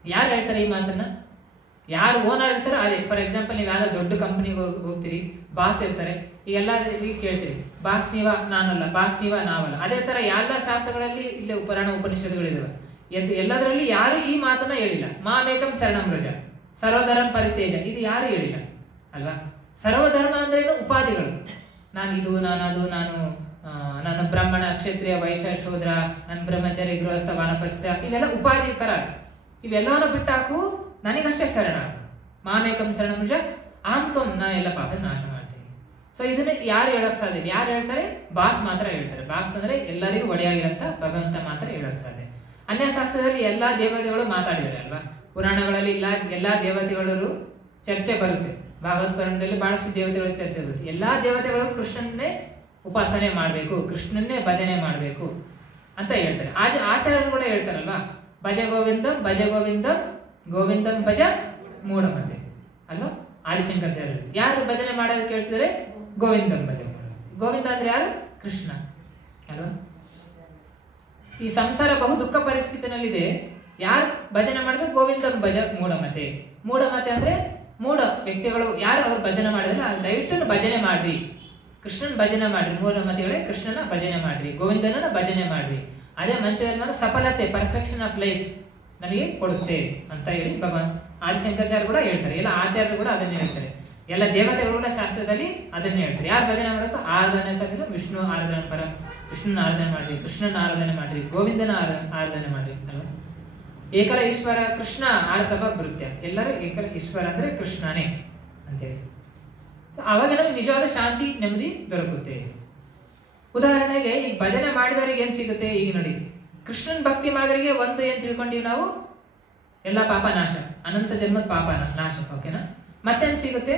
ಯಾರು ಹೇಳ್ತಾರೆ ಈ ಮಾತನ್ನ? ಯಾರು ಓನರ್ ಇರ್ತಾರೋ ಅದೇ. ಫಾರ್ ಎಕ್ಸಾಂಪಲ್ ನೀವು ಯಾವ್ದೋ ದೊಡ್ಡ ಕಂಪ್ನಿಗೆ ಹೋಗ್ತೀರಿ, ಬಾಸ್ ಇರ್ತಾರೆ, ಈಗೆಲ್ಲ ಕೇಳ್ತೀರಿ ಬಾಸ್ ನೀವ ನಾನಲ್ಲ, ಬಾಸ್ ನೀವ ನಾವಲ್ಲ. ಅದೇ ತರ ಎಲ್ಲ ಶಾಸ್ತ್ರಗಳಲ್ಲಿ ಇಲ್ಲಿ ಪುರಾಣ ಉಪನಿಷತ್ತುಗಳಿದಾವೆ. ಎಲ್ಲದರಲ್ಲಿ ಯಾರು ಈ ಮಾತನ್ನ ಹೇಳಿಲ್ಲ. ಮಾಮೇಕಂ ಶರಣಂ ವ್ರಜ ಸರ್ವಧರ್ಮ ಪರಿತ್ಯಜ, ಇದು ಯಾರು ಹೇಳಿಲ್ಲ ಅಲ್ವಾ. ಸರ್ವಧರ್ಮ ಅಂದ್ರೇನು? ಉಪಾಧಿಗಳು. ನಾನು ಇದು, ನಾನು ಅದು, ನಾನು ಬ್ರಾಹ್ಮಣ, ಕ್ಷತ್ರಿಯ, ವೈಶ್ಯ, ಶೂದ್ರ, ನನ್ನ ಬ್ರಹ್ಮಚಾರಿ, ಗೃಹಸ್ಥ, ವಾನಪ್ರಸ್ಥ, ಇವೆಲ್ಲ ಉಪಾಧಿ ತರ. ಇವೆಲ್ಲವನ್ನ ಬಿಟ್ಟಾಕು, ನನಗಷ್ಟೇ ಶರಣ. ಮಾಮೇಕಂ ಶರಣಂ ವ್ರಜ ಅಹಂ ತ್ವಂ, ನಾ ಎಲ್ಲ ಪಾಪ ನಾಶ ಮಾಡ್ತೀನಿ. ಸೊ ಇದನ್ನ ಯಾರು ಹೇಳಕ್ ಸಾಧ್ಯ? ಯಾರು ಹೇಳ್ತಾರೆ? ಬಾಸ್ ಮಾತ್ರ ಹೇಳ್ತಾರೆ. ಬಾಸ್ ಅಂದ್ರೆ ಎಲ್ಲರಿಗೂ ಒಡೆಯಾಗಿರಂತ ಭಗವಂತ ಮಾತ್ರ ಹೇಳಕ್ ಸಾಧ್ಯ. ಅನ್ಯಶಾಸ್ತ್ರದಲ್ಲಿ ಎಲ್ಲಾ ದೇವತೆಗಳು ಮಾತಾಡಿದ್ದಾರೆ ಅಲ್ವಾ. ಪುರಾಣಗಳಲ್ಲಿ ಎಲ್ಲಾ ದೇವತೆಗಳು ಚರ್ಚೆ ಬರುತ್ತೆ. ಭಾಗವತ ಪುರಾಣದಲ್ಲಿ ಬಹಳಷ್ಟು ದೇವತೆಗಳ ಚರ್ಚೆ ಬರುತ್ತೆ. ಎಲ್ಲಾ ದೇವತೆಗಳು ಕೃಷ್ಣನ್ನೇ ಉಪಾಸನೆ ಮಾಡ್ಬೇಕು, ಕೃಷ್ಣನ್ನೇ ಭಜನೆ ಮಾಡ್ಬೇಕು ಅಂತ ಹೇಳ್ತಾರೆ. ಆಚಾರ್ಯರು ಕೂಡ ಹೇಳ್ತಾರಲ್ವಾ, ಭಜ ಗೋವಿಂದಂ ಭಜ ಗೋವಿಂದಂ ಗೋವಿಂದಂ ಭಜ ಮೂಢಮತೆ ಅಲ್ವಾ. ಆದಿಶಂಕರಾಚಾರ್ಯರು ಯಾರು ಭಜನೆ ಮಾಡೋದಕ್ಕೆ ಹೇಳ್ತಿದ್ದಾರೆ? ಗೋವಿಂದಂ ಭಜ. ಗೋವಿಂದ ಅಂದ್ರೆ ಯಾರು? ಕೃಷ್ಣ ಅಲ್ವಾ. ಈ ಸಂಸಾರ ಬಹು ದುಃಖ ಪರಿಸ್ಥಿತಿನಲ್ಲಿದೆ, ಯಾರು ಭಜನೆ ಮಾಡ್ಬೇಕು? ಗೋವಿಂದಂ ಭಜ ಮೂಢಮತೆ. ಮೂಢಮತೆ ಅಂದ್ರೆ ಮೂಢ ವ್ಯಕ್ತಿಗಳು ಯಾರು ಅವ್ರು ಭಜನೆ ಮಾಡಿದ್ರೆ ದಯವಿಟ್ಟು ಭಜನೆ ಮಾಡ್ರಿ, ಕೃಷ್ಣನ ಭಜನೆ ಮಾಡ್ರಿ. ಮೂಢಮತಿಗಳೇ ಕೃಷ್ಣನ ಭಜನೆ ಮಾಡ್ರಿ, ಗೋವಿಂದನ ಭಜನೆ ಮಾಡ್ರಿ. ಅದೇ ಮನುಷ್ಯ ಸಫಲತೆ, ಪರ್ಫೆಕ್ಷನ್ ಆಫ್ ಲೈಫ್ ನಮಗೆ ಕೊಡುತ್ತೆ ಅಂತ ಹೇಳಿ ಭಗವಾನ್ ಆದಿಶಂಕರಾಚಾರ್ಯ ಕೂಡ ಹೇಳ್ತಾರೆ. ಎಲ್ಲ ಆಚಾರ್ಯರು ಕೂಡ ಅದನ್ನೇ ಹೇಳ್ತಾರೆ. ಎಲ್ಲ ದೇವತೆಗಳು ಕೂಡ ಶಾಸ್ತ್ರದಲ್ಲಿ ಅದನ್ನೇ ಹೇಳ್ತಾರೆ. ಯಾರು ಭಜನೆ ಮಾಡಬೇಕು? ಆರಾಧನೆ ಸಾಧ್ಯ ವಿಷ್ಣು ಆರಾಧನೆ ಪರ, ವಿಷ್ಣುನ ಆರಾಧನೆ ಮಾಡ್ರಿ, ಕೃಷ್ಣನ ಆರಾಧನೆ ಮಾಡ್ರಿ, ಗೋವಿಂದನ ಆರಾಧನೆ ಮಾಡ್ರಿ ಅಲ್ವಾ. ಏಕಲ ಈಶ್ವರ ಕೃಷ್ಣ ಆರಸಭ ನೃತ್ಯ, ಎಲ್ಲರೂ ಏಕಲ ಈಶ್ವರ ಅಂದ್ರೆ ಕೃಷ್ಣನೇ ಅಂತೇಳಿ. ಅವಾಗ ನಮಗೆ ನಿಜವಾದ ಶಾಂತಿ ನೆಮ್ಮದಿ ದೊರಕುತ್ತೆ. ಉದಾಹರಣೆಗೆ ಈಗ ಭಜನೆ ಮಾಡಿದವರಿಗೆ ಏನ್ ಸಿಗುತ್ತೆ? ಈಗ ನೋಡಿ, ಕೃಷ್ಣನ್ ಭಕ್ತಿ ಮಾಡಿದವರಿಗೆ ಒಂದು ಏನ್ ತಿಳ್ಕೊಂಡಿವಿ ನಾವು? ಎಲ್ಲ ಪಾಪ ನಾಶ, ಅನಂತ ಜನ್ಮದ ಪಾಪ ನಾಶ. ಓಕೆನಾ? ಮತ್ತೇನ್ ಸಿಗುತ್ತೆ?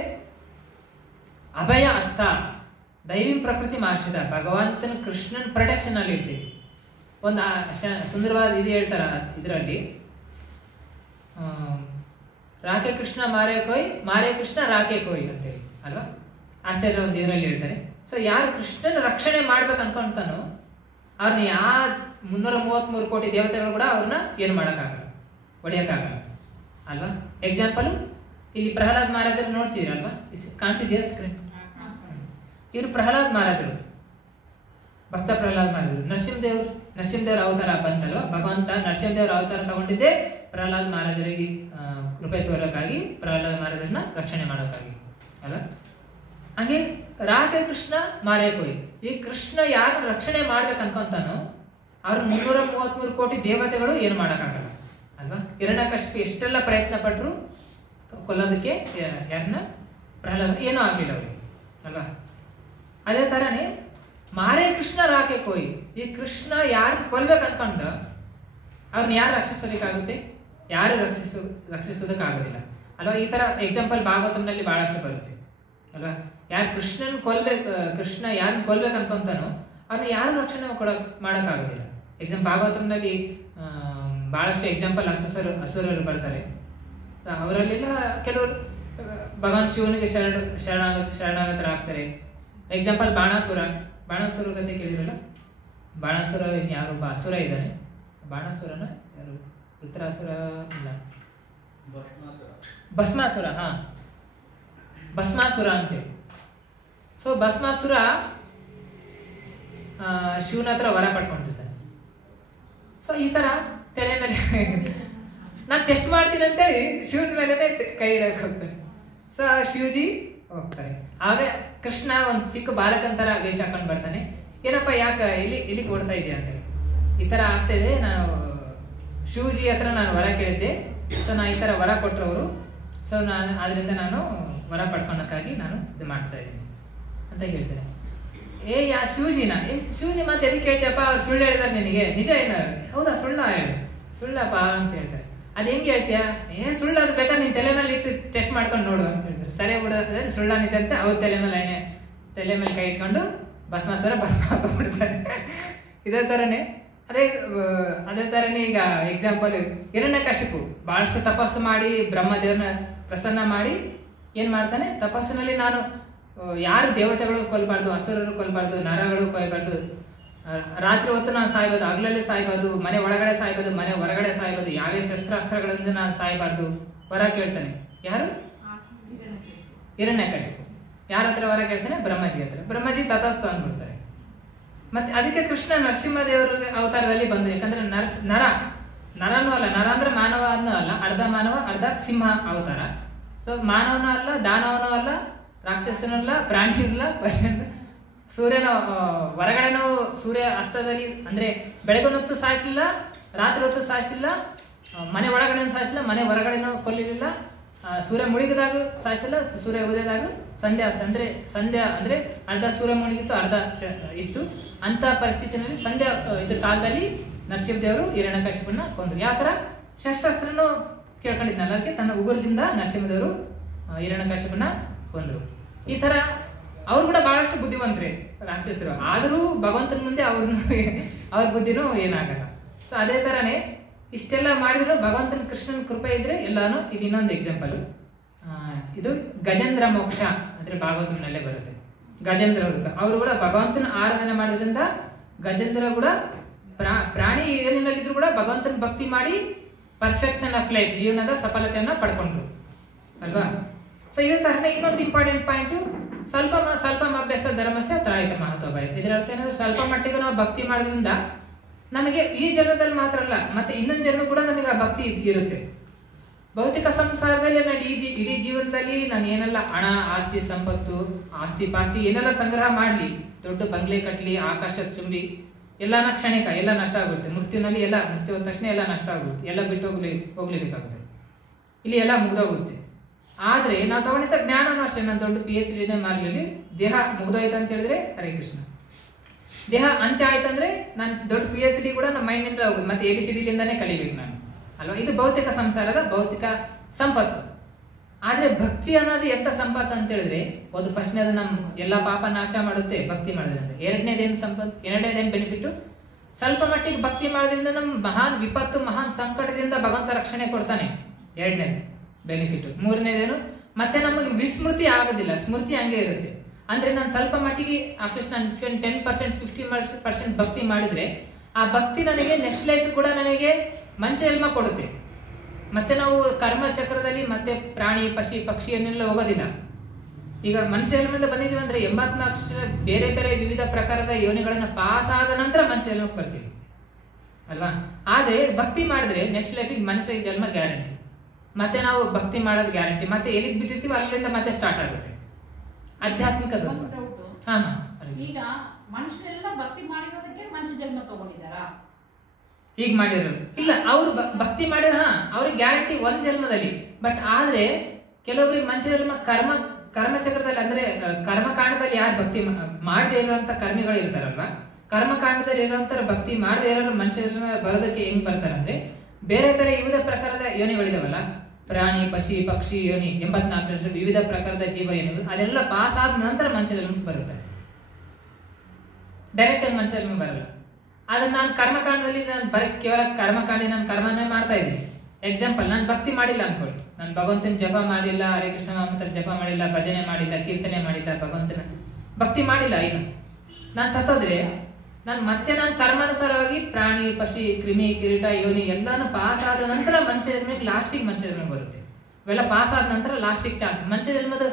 ಅಭಯ ಹಸ್ತ, ದೈವಿ ಪ್ರಕೃತಿ ಆಶ್ರಿತ, ಭಗವಂತನ ಕೃಷ್ಣನ್ ಪ್ರೊಟೆಕ್ಷನ್ ಅಲ್ಲಿ ಇರ್ತೀವಿ. ಒಂದು ಸುಂದರವಾದ ಇದು ಹೇಳ್ತಾರ ಇದರಲ್ಲಿ, ರಾಕೆ ಕೃಷ್ಣ ಮಾರೇ ಕೊಯ್, ಮಾರೇ ಕೃಷ್ಣ ರಾಕೆ ಕೊಯ್ ಅಂತೇಳಿ ಅಲ್ವಾ. ಆಚಾರ್ಯ ಒಂದು ಇದರಲ್ಲಿ ಹೇಳ್ತಾರೆ. ಸೊ ಯಾರು ಕೃಷ್ಣನ ರಕ್ಷಣೆ ಮಾಡ್ಬೇಕು ಅನ್ಕೊಂತಾನೋ ಅವ್ರನ್ನ 333 ಕೋಟಿ ದೇವತೆಗಳು ಕೂಡ ಅವ್ರನ್ನ ಏನು ಮಾಡೋಕ್ಕಾಗಲ್ಲ, ಹೊಡೆಯೋಕ್ಕಾಗಲ್ಲ ಅಲ್ವಾ. ಎಕ್ಸಾಂಪಲ್ ಇಲ್ಲಿ ಪ್ರಹ್ಲಾದ್ ಮಹಾರಾಜರು ನೋಡ್ತೀರಲ್ವಾ, ಕಾಣ್ತಿದ್ಯಾ ಸ್ಕ್ರೀನ್? ಇವರು ಪ್ರಹ್ಲಾದ್ ಮಹಾರಾಜರು, ಭಕ್ತ ಪ್ರಹ್ಲಾದ್ ಮಹಾರಾಜರು. ನರಸಿಂಹದೇವ್ರ ಅವತಾರ ಬಂತಲ್ವಾ, ಭಗವಂತ ನರಸಿಂಹದೇವ್ರ ಅವತಾರ ತಗೊಂಡಿದ್ದೆ ಪ್ರಹ್ಲಾದ್ ಮಹಾರಾಜರಿಗೆ ಕೃಪೆ ತೋರಕ್ಕಾಗಿ, ಪ್ರಹ್ಲಾದ್ ಮಹಾರಾಜರನ್ನ ರಕ್ಷಣೆ ಮಾಡೋಕ್ಕಾಗಿ ಅಲ್ಲ. ಹಾಗೆ ರಾಧೆ ಕೃಷ್ಣ ಮಾರೇ ಕೊಯ್, ಈ ಕೃಷ್ಣ ಯಾರು ರಕ್ಷಣೆ ಮಾಡ್ಬೇಕು ಅನ್ಕೊಂತಾನೋ ಅವ್ರ 333 ಕೋಟಿ ದೇವತೆಗಳು ಏನು ಮಾಡೋಕ್ಕಾಗಲ್ಲ ಅಲ್ವಾ. ಹಿರಣ್ಯಕಶಿಪು ಎಷ್ಟೆಲ್ಲ ಪ್ರಯತ್ನ ಪಟ್ರು ಕೊಲ್ಲೋದಕ್ಕೆ ಯಾರನ್ನ? ಪ್ರಹ್ಲಾದ, ಏನೂ ಆಗ್ಲಿಲ್ಲ ಅವ್ರಿಗೆ ಅಲ್ವಾ. ಅದೇ ತರನೇ ಮಾರೇ ಕೃಷ್ಣ ರಾಕೆ ಕೊಯ್, ಈ ಕೃಷ್ಣ ಯಾರು ಕೊಲ್ಬೇಕು ಅನ್ಕೊಂಡ ಅವ್ರನ್ನ ಯಾರು ರಕ್ಷಿಸೋದಕ್ಕಾಗುತ್ತೆ? ಯಾರು ರಕ್ಷಿಸೋದಕ್ಕಾಗೋದಿಲ್ಲ ಅಲ್ವಾ. ಈ ತರ ಎಕ್ಸಾಂಪಲ್ ಭಾಗವತಂನಲ್ಲಿ ಬಹಳಷ್ಟು ಬರುತ್ತೆ ಅಲ್ವಾ. ಯಾರು ಕೃಷ್ಣನ್ ಕೊಲ್ಬೇಕು, ಕೃಷ್ಣ ಯಾರನ್ನ ಕೊಲ್ಬೇಕು ಅನ್ಕೊಂತಾನೋ ಅವ್ರನ್ನ ಯಾರು ರಕ್ಷಣೆ ಮಾಡೋಕ್ಕಾಗೋದಿಲ್ಲ. ಭಾಗವತಂನಲ್ಲಿ ಬಹಳಷ್ಟು ಎಕ್ಸಾಂಪಲ್ ಅಸುರರು ಬರ್ತಾರೆ. ಅವರಲ್ಲೆಲ್ಲ ಕೆಲವರು ಭಗವಾನ್ ಶಿವನಿಗೆ ಶರಣಾಗತರಾಗ್ತಾರೆ. ಎಕ್ಸಾಂಪಲ್ ಬಾಣಾಸುರ ಕಥೆ ಕೇಳಿದ್ರಲ್ಲ. ಬಾಣಾಸುರ ಯಾರೊಬ್ಬ ಅಸುರ ಇದ್ದಾನೆ. ಬಾಣಾಸುರನ ಯಾರು? ವೃತ್ರಾಸುರ ಇಲ್ಲ, ಭಸ್ಮಾಸುರ. ಭಸ್ಮಾಸುರ ಅಂತೇಳಿ. ಸೊ ಭಸ್ಮಾಸುರ ಶಿವನ ಹತ್ರ ವರ ಪಡ್ಕೊಂಡಿರ್ತಾನೆ. ಸೊ ಈ ತರ ತಲೆ ಮೇಲೆ ನಾನು ಟೆಸ್ಟ್ ಮಾಡ್ತೀನಿ ಅಂತೇಳಿ ಶಿವನ ಮೇಲೆ ಕೈ ಇಡಕ್ಕೆ ಹೋಗ್ತಾನೆ. ಸೊ ಶಿವಜಿ ಹೋಗ್ತಾರೆ. ಆಗ ಕೃಷ್ಣ ಒಂದು ಚಿಕ್ಕ ಬಾಲಕಂತರ ವೇಷ ಹಾಕೊಂಡು ಬರ್ತಾನೆ. ಏನಪ್ಪ ಯಾಕೆ ಇಲ್ಲಿಗೆ ಓಡ್ತಾ ಇದೆಯಾ ಅಂತೇಳಿ. ಈ ತರ ಆಗ್ತಾಯಿದೆ, ನಾನು ಶಿವಜಿ ಹತ್ರ ನಾನು ವರ ಕೇಳಿದ್ದೆ. ಸೊ ನಾನು ಈ ತರ ವರ ಕೊಟ್ಟರವರು. ಸೊ ಆದ್ರಿಂದ ನಾನು ವರ ಪಡ್ಕೊಳಕ್ಕಾಗಿ ನಾನು ಇದು ಮಾಡ್ತಾ ಇದ್ದೀನಿ ಅಂತ ಹೇಳ್ತಾರೆ. ಯಾ ಶಿವಜಿನ? ಶಿವಜಿ ಮತ್ತೆ ಎದಕ್ಕೆ ಕೇಳ್ತೀಯಪ್ಪ? ಅವ್ರು ಸುಳ್ಳು ಹೇಳಿದಾರೆ ನಿನಗೆ, ನಿಜ ಏನಾರು? ಹೌದಾ, ಸುಳ್ಳಪ್ಪ ಅಂತ ಹೇಳ್ತಾರೆ. ಅದು ಹೆಂಗೆ ಹೇಳ್ತೀಯಾ? ಸುಳ್ಳು, ಅದು ಬೇಕಾದ್ರೆ ನೀನು ತಲೆ ಮೇಲೆ ಇಟ್ಟು ಟೆಸ್ಟ್ ಮಾಡ್ಕೊಂಡು ನೋಡು ಅಂತ ಹೇಳ್ತಾರೆ. ಸರಿ ಬಿಡೋದ್ರೆ ಸುಳ್ಳ ನಿಜ ಅಂತ ಅವ್ರ ತಲೆ ಮೇಲೆ ಕೈ ಇಟ್ಕೊಂಡು ಭಸ್ಮಾಸುರ ಭಸ್ಮ ಹಾಕೊಂಡ್ಬಿಡ್ತಾರೆ. ಇದೇ ಥರನೇ ಅದೇ ಥರನೇ ಈಗ ಎಕ್ಸಾಂಪಲ್ ಹಿರಣ್ಯಕಶಿಪು ಬಹಳಷ್ಟು ತಪಸ್ಸು ಮಾಡಿ ಬ್ರಹ್ಮದೇವ್ರನ್ನ ಪ್ರಸನ್ನ ಮಾಡಿ ಏನು ಮಾಡ್ತಾನೆ? ತಪಸ್ಸಿನಲ್ಲಿ ನಾನು ಯಾರು ದೇವತೆಗಳು ಕೊಲ್ಬಾರ್ದು, ಅಸುರರು ಕೊಲ್ಬಾರ್ದು, ನರಗಳು ಕೊಯ್ಬಾರ್ದು, ರಾತ್ರಿ ಹೊತ್ತು ನಾನು ಸಾಯ್ಬೋದು, ಹಗಲಲ್ಲಿ ಸಾಯ್ಬೋದು, ಮನೆ ಒಳಗಡೆ ಸಾಯ್ಬೋದು, ಮನೆ ಹೊರಗಡೆ ಸಾಯ್ಬೋದು, ಯಾವೇ ಶಸ್ತ್ರಾಸ್ತ್ರಗಳಿಂದ ನಾನು ಸಾಯ್ಬಾರ್ದು ವರ ಕೇಳ್ತಾನೆ. ಯಾರು? ಹಿರಣ್ಯಕಶಿಪು. ಯಾರ ಹತ್ರ ವರ ಕೇಳ್ತಾನೆ? ಬ್ರಹ್ಮಜಿ ಹತ್ರ. ಬ್ರಹ್ಮಜಿ ತಥಾಸ್ತು ಅಂದ್ಬಿಡ್ತಾರೆ. ಮತ್ತೆ ಅದಕ್ಕೆ ಕೃಷ್ಣ ನರಸಿಂಹದೇವರ ಅವತಾರದಲ್ಲಿ ಬಂದು, ಯಾಕಂದ್ರೆ ನರನೂ ಅಲ್ಲ, ನರ ಅಂದ್ರೆ ಮಾನವನೂ ಅಲ್ಲ, ಅರ್ಧ ಮಾನವ ಅರ್ಧ ಸಿಂಹ ಅವತಾರ. ಸೊ ಮಾನವನೂ ಅಲ್ಲ, ದಾನವನೂ ಅಲ್ಲ, ರಾಕ್ಷಸನೂ ಅಲ್ಲ, ಪ್ರಾಣಿಯೂ ಇಲ್ಲ, ಪಶುನೂ. ಸೂರ್ಯನ ಹೊರಗಡೆನೂ ಸೂರ್ಯ ಅಸ್ತದಲ್ಲಿ ಅಂದ್ರೆ ಬೆಳಗಿನ ಹೊತ್ತು ಸಾಯಿಸಲಿಲ್ಲ, ರಾತ್ರಿ ಹೊತ್ತು ಸಾಯಿಸಲಿಲ್ಲ, ಮನೆ ಒಳಗಡೆ ಸಾಯಿಸಲಿಲ್ಲ, ಮನೆ ಹೊರಗಡೆನೂ ಕೊಲ್ಲಿಲ್ಲ, ಸೂರ್ಯ ಮುಳುಗಿದಾಗ ಸಾಯಿಸಲ್ಲ, ಸೂರ್ಯ ಉದಯದಾಗ ಸಂಧ್ಯಾ ಅಂದ್ರೆ ಅರ್ಧ ಸೂರ್ಯ ಮುಳುಗಿತ್ತು, ಅರ್ಧ ಇತ್ತು. ಅಂತ ಪರಿಸ್ಥಿತಿನಲ್ಲಿ ಸಂಧ್ಯಾ ಇದು ಕಾಲದಲ್ಲಿ ನರಸಿಂಹದೇವರು ಹಿರಣ್ಯಕಶಿಪುನ ಕೊಂದ್ರು. ಯಾವ ತರ? ಶಸ್ತ್ರಾಸ್ತ್ರನು ಕೇಳ್ಕೊಂಡಿದ್ನಲ್ಲ, ಅದಕ್ಕೆ ತನ್ನ ಉಗುರದಿಂದ ನರಸಿಂಹದೇವರು ಹಿರಣ್ಯಕಶಿಪುನ ಕೊಂದ್ರು. ಈ ತರ ಅವ್ರು ಕೂಡ ಬಹಳಷ್ಟು ಬುದ್ಧಿವಂತರೇ ರಾಕ್ಷಸರು, ಆದರೂ ಭಗವಂತನ ಮುಂದೆ ಅವ್ರ ಬುದ್ಧಿನೂ ಏನಾಗಲ್ಲ. ಸೊ ಅದೇ ತರನೇ ಇಷ್ಟೆಲ್ಲ ಮಾಡಿದ್ರು ಭಗವಂತನ ಕೃಷ್ಣನ ಕೃಪೆ ಇದ್ರೆ ಎಲ್ಲಾನು. ಇದು ಇನ್ನೊಂದು ಎಕ್ಸಾಂಪಲ್. ಇದು ಗಜೇಂದ್ರ ಮೋಕ್ಷ ಅಂದ್ರೆ ಭಾಗವತನಲ್ಲೇ ಬರುತ್ತೆ. ಗಜೇಂದ್ರ ಅವರು ಕೂಡ ಭಗವಂತನ ಆರಾಧನೆ ಮಾಡೋದ್ರಿಂದ ಗಜೇಂದ್ರ ಕೂಡ ಪ್ರಾಣಿ ಏನಿನಲ್ಲಿದ್ರು ಕೂಡ ಭಗವಂತನ ಭಕ್ತಿ ಮಾಡಿ ಪರ್ಫೆಕ್ಷನ್ ಆಫ್ ಲೈಫ್, ಜೀವನದ ಸಫಲತೆಯನ್ನ ಪಡ್ಕೊಂಡ್ರು ಅಲ್ವಾ. ಸೊ ಇದೇ ತರನೇ ಇನ್ನೊಂದು ಇಂಪಾರ್ಟೆಂಟ್ ಪಾಯಿಂಟ್, ಸ್ವಲ್ಪ ಅಭ್ಯಾಸ ಧರ್ಮಸ್ಯ ತ್ರಾಯಿತ ಮಹತ್ವ ಬರುತ್ತೆ. ಇದರ ಅರ್ಥ ಏನಂದ್ರೆ ಸ್ವಲ್ಪ ಮಟ್ಟಿಗೆ ನಾವು ಭಕ್ತಿ ಮಾಡೋದ್ರಿಂದ ನಮಗೆ ಈ ಜನ್ಮದಲ್ಲಿ ಮಾತ್ರ ಅಲ್ಲ, ಮತ್ತೆ ಇನ್ನೊಂದು ಜನ್ಮ ಕೂಡ ನಮಗೆ ಆ ಭಕ್ತಿ ಇರುತ್ತೆ. ಭೌತಿಕ ಸಂಸಾರದಲ್ಲಿ ನಾನು ಇಡೀ ಜೀವನದಲ್ಲಿ ನಾನು ಏನೆಲ್ಲ ಹಣ, ಆಸ್ತಿ, ಸಂಪತ್ತು, ಆಸ್ತಿ ಪಾಸ್ತಿ ಏನೆಲ್ಲ ಸಂಗ್ರಹ ಮಾಡ್ಲಿ, ದೊಡ್ಡ ಬಂಗ್ಲೆ ಕಟ್ಲಿ, ಆಕಾಶ ತುಂಬಿ, ಎಲ್ಲಾನ ಕ್ಷಣಿಕ, ಎಲ್ಲ ನಷ್ಟ ಆಗುತ್ತೆ. ಮೃತ್ಯು ಹೋದ ತಕ್ಷಣ ಎಲ್ಲ ನಷ್ಟ ಆಗುತ್ತೆ, ಎಲ್ಲ ಬಿಟ್ಟು ಹೋಗ್ಲೇಬೇಕಾಗುತ್ತೆ, ಇಲ್ಲಿ ಎಲ್ಲ ಮುಗ್ದೋಗುತ್ತೆ. ಆದ್ರೆ ನಾವು ತಗೊಂಡಿದ್ದ ಜ್ಞಾನನೂ ಅಷ್ಟೇ. ನಾನು ದೊಡ್ಡ PhD ಮಾಡಲಿ, ದೇಹ ಮುಗ್ದೋಯ್ತು ಅಂತ ಹೇಳಿದ್ರೆ ಹರೇ ಕೃಷ್ಣ. ದೇಹ ಅಂತ್ಯ ಆಯ್ತಂದ್ರೆ ನಾನು ದೊಡ್ಡ PhD ಕೂಡ ನಮ್ಮ ಮೈಂಡಿಂದ ಹೋಗುದು, ಮತ್ತೆ ABCDಲಿಂದಾನೇ ಕಲಿಬೇಕು ನಾನು ಅಲ್ವಾ. ಇದು ಭೌತಿಕ ಸಂಸಾರದ ಭೌತಿಕ ಸಂಪತ್ತು. ಆದ್ರೆ ಭಕ್ತಿ ಅನ್ನೋದು ಎಂತ ಸಂಪತ್ತು ಅಂತ ಹೇಳಿದ್ರೆ, ಒಂದು ಫಸ್ಟ್ನೇದು ನಮ್ಮ ಎಲ್ಲ ಪಾಪ ನಾಶ ಮಾಡುತ್ತೆ ಭಕ್ತಿ ಮಾಡೋದ್ರಿಂದ. ಎರಡನೇದೇನು ಬೆನಿಫಿಟ್? ಸ್ವಲ್ಪ ಮಟ್ಟಿಗೆ ಭಕ್ತಿ ಮಾಡೋದ್ರಿಂದ ನಮ್ಮ ಮಹಾನ್ ವಿಪತ್ತು, ಮಹಾನ್ ಸಂಕಟದಿಂದ ಭಗವಂತ ರಕ್ಷಣೆ ಕೊಡ್ತಾನೆ, ಎರಡನೇದು ಬೆನಿಫಿಟ್. ಮೂರನೇದೇನು? ಮತ್ತೆ ನಮಗೆ ವಿಸ್ಮೃತಿ ಆಗೋದಿಲ್ಲ, ಸ್ಮೃತಿ ಹಂಗೆ ಇರುತ್ತೆ. ಅಂದ್ರೆ ನಾನು ಸ್ವಲ್ಪ ಮಟ್ಟಿಗೆ ಅಟ್ಲೀಸ್ಟ್ ನಾನು 10% 50% ಭಕ್ತಿ ಮಾಡಿದ್ರೆ ಆ ಭಕ್ತಿ ನನಗೆ ನೆಕ್ಸ್ಟ್ ಲೈಫ್ ಕೂಡ ನನಗೆ ಮನುಷ್ಯ ಜನ್ಮ ಕೊಡುತ್ತೆ. ಮತ್ತೆ ನಾವು ಕರ್ಮ ಚಕ್ರದಲ್ಲಿ ಮತ್ತೆ ಪ್ರಾಣಿ, ಪಕ್ಷಿ ಏನೆಲ್ಲ ಹೋಗೋದಿಲ್ಲ. ಈಗ ಮನುಷ್ಯ ಜನ್ಮದಿಂದ ಬಂದಿದ್ದೀವಿ ಅಂದ್ರೆ 84 ಬೇರೆ ಬೇರೆ ವಿವಿಧ ಪ್ರಕಾರದ ಯೋನಿಗಳನ್ನ ಪಾಸ್ ಆದ ನಂತರ ಮನುಷ್ಯ ಜನ್ಮಕ್ಕೆ ಬರ್ತೀವಿ ಅಲ್ವಾ. ಆದ್ರೆ ಭಕ್ತಿ ಮಾಡಿದ್ರೆ ನೆಕ್ಸ್ಟ್ ಲೈಫಿಗೆ ಮನುಷ್ಯ ಜನ್ಮ ಗ್ಯಾರಂಟಿ. ಮತ್ತೆ ನಾವು ಭಕ್ತಿ ಮಾಡೋದು ಗ್ಯಾರಂಟಿ. ಮತ್ತೆ ಎಲ್ಲಿಗೆ ಬಿಟ್ಟಿರ್ತೀವಿ ಅಲ್ಲಿಂದ ಮತ್ತೆ ಸ್ಟಾರ್ಟ್ ಆಗುತ್ತೆ ಆಧ್ಯಾತ್ಮಿಕ. ಈಗ ಮನುಷ್ಯರೆಲ್ಲ ಭಕ್ತಿ ಮಾಡಿರೋದಕ್ಕೆ ಮನುಷ್ಯ ಜನ್ಮ ತಗೊಂಡಿದ್ದಾರಾ? ಈಗ ಮಾಡಿರೋದು ಇಲ್ಲ, ಅವ್ರು ಭಕ್ತಿ ಮಾಡಿರ ಅವ್ರಿಗೆ ಗ್ಯಾರಂಟಿ ಒಂದ್ ಜನ್ಮದಲ್ಲಿ. ಬಟ್ ಆದ್ರೆ ಕೆಲವೊಬ್ರಿಗೆ ಮನುಷ್ಯ ಜನ್ಮ ಕರ್ಮಚಕ್ರದಲ್ಲಿ ಅಂದ್ರೆ ಕರ್ಮಕಾಂಡದಲ್ಲಿ ಯಾರು ಭಕ್ತಿ ಮಾಡದೇ ಇರುವಂತ ಕರ್ಮಿಗಳು ಇರ್ತಾರಲ್ವಾ, ಕರ್ಮಕಾಂಡದಲ್ಲಿ ಇರುವಂತ ಭಕ್ತಿ ಮಾಡದೇ ಇರೋರು ಮನುಷ್ಯ ಜನ್ಮ ಬರೋದಕ್ಕೆ ಹೆಂಗ್ ಬರ್ತಾರಂದ್ರೆ, ಬೇರೆ ಬೇರೆ ವಿವಿಧ ಪ್ರಕಾರದ ಯೋನಿಗಳಿದಾವಲ್ಲ, ಪ್ರಾಣಿ, ಪಕ್ಷಿ ಯೋನಿ, 84 ವಿವಿಧ ಪ್ರಕಾರದ ಜೀವ ಯೋನಿಗಳು, ಅದೆಲ್ಲ ಪಾಸ್ ಆದ ನಂತರ ಮನುಷ್ಯ ಜನ್ಮಕ್ಕೆ ಬರುತ್ತೆ. ಡೈರೆಕ್ಟ್ ಆಗಿ ಮನುಷ್ಯ ಜನ್ಮ ಬರಲ್ಲ. ಆದ್ರೆ ನಾನು ಕರ್ಮಕಾಂಡದಲ್ಲಿ ಕೇವಲ ಕರ್ಮಕಾಂಡ ನಾನು ಕರ್ಮನೇ ಮಾಡ್ತಾ ಇದ್ದೀನಿ. ಎಕ್ಸಾಂಪಲ್, ನಾನು ಭಕ್ತಿ ಮಾಡಿಲ್ಲ ಅನ್ಕೊಳ್ಳಿ, ನಾನು ಭಗವಂತನ ಜಪ ಮಾಡಿಲ್ಲ, ಹರೇ ಕೃಷ್ಣ ಮಹಾಮಂತ್ರ ಜಪ ಮಾಡಿಲ್ಲ, ಭಜನೆ ಮಾಡಿಲ್ಲ, ಕೀರ್ತನೆ ಮಾಡಿಲ್ಲ, ಭಗವಂತನ ಭಕ್ತಿ ಮಾಡಿಲ್ಲ, ಏನು ನಾನು ಸತ್ತೋದ್ರೆ ನಾನು ಕರ್ಮಾನುಸಾರವಾಗಿ ಪ್ರಾಣಿ, ಪಕ್ಷಿ, ಕ್ರಿಮಿ, ಕಿರೀಟ, ಯೋನಿ ಎಲ್ಲಾನು ಪಾಸ್ ಆದ ನಂತರ ಮನುಷ್ಯ ಜನ್ಮಕ್ಕೆ ಲಾಸ್ಟಿಗೆ ಮನುಷ್ಯ ಜನ್ಮ ಬರುತ್ತೆ. ಇವೆಲ್ಲ ಪಾಸ್ ಆದ ನಂತರ ಲಾಸ್ಟಿಗೆ ಚಾನ್ಸ್. ಮನುಷ್ಯ ಜನ್ಮದ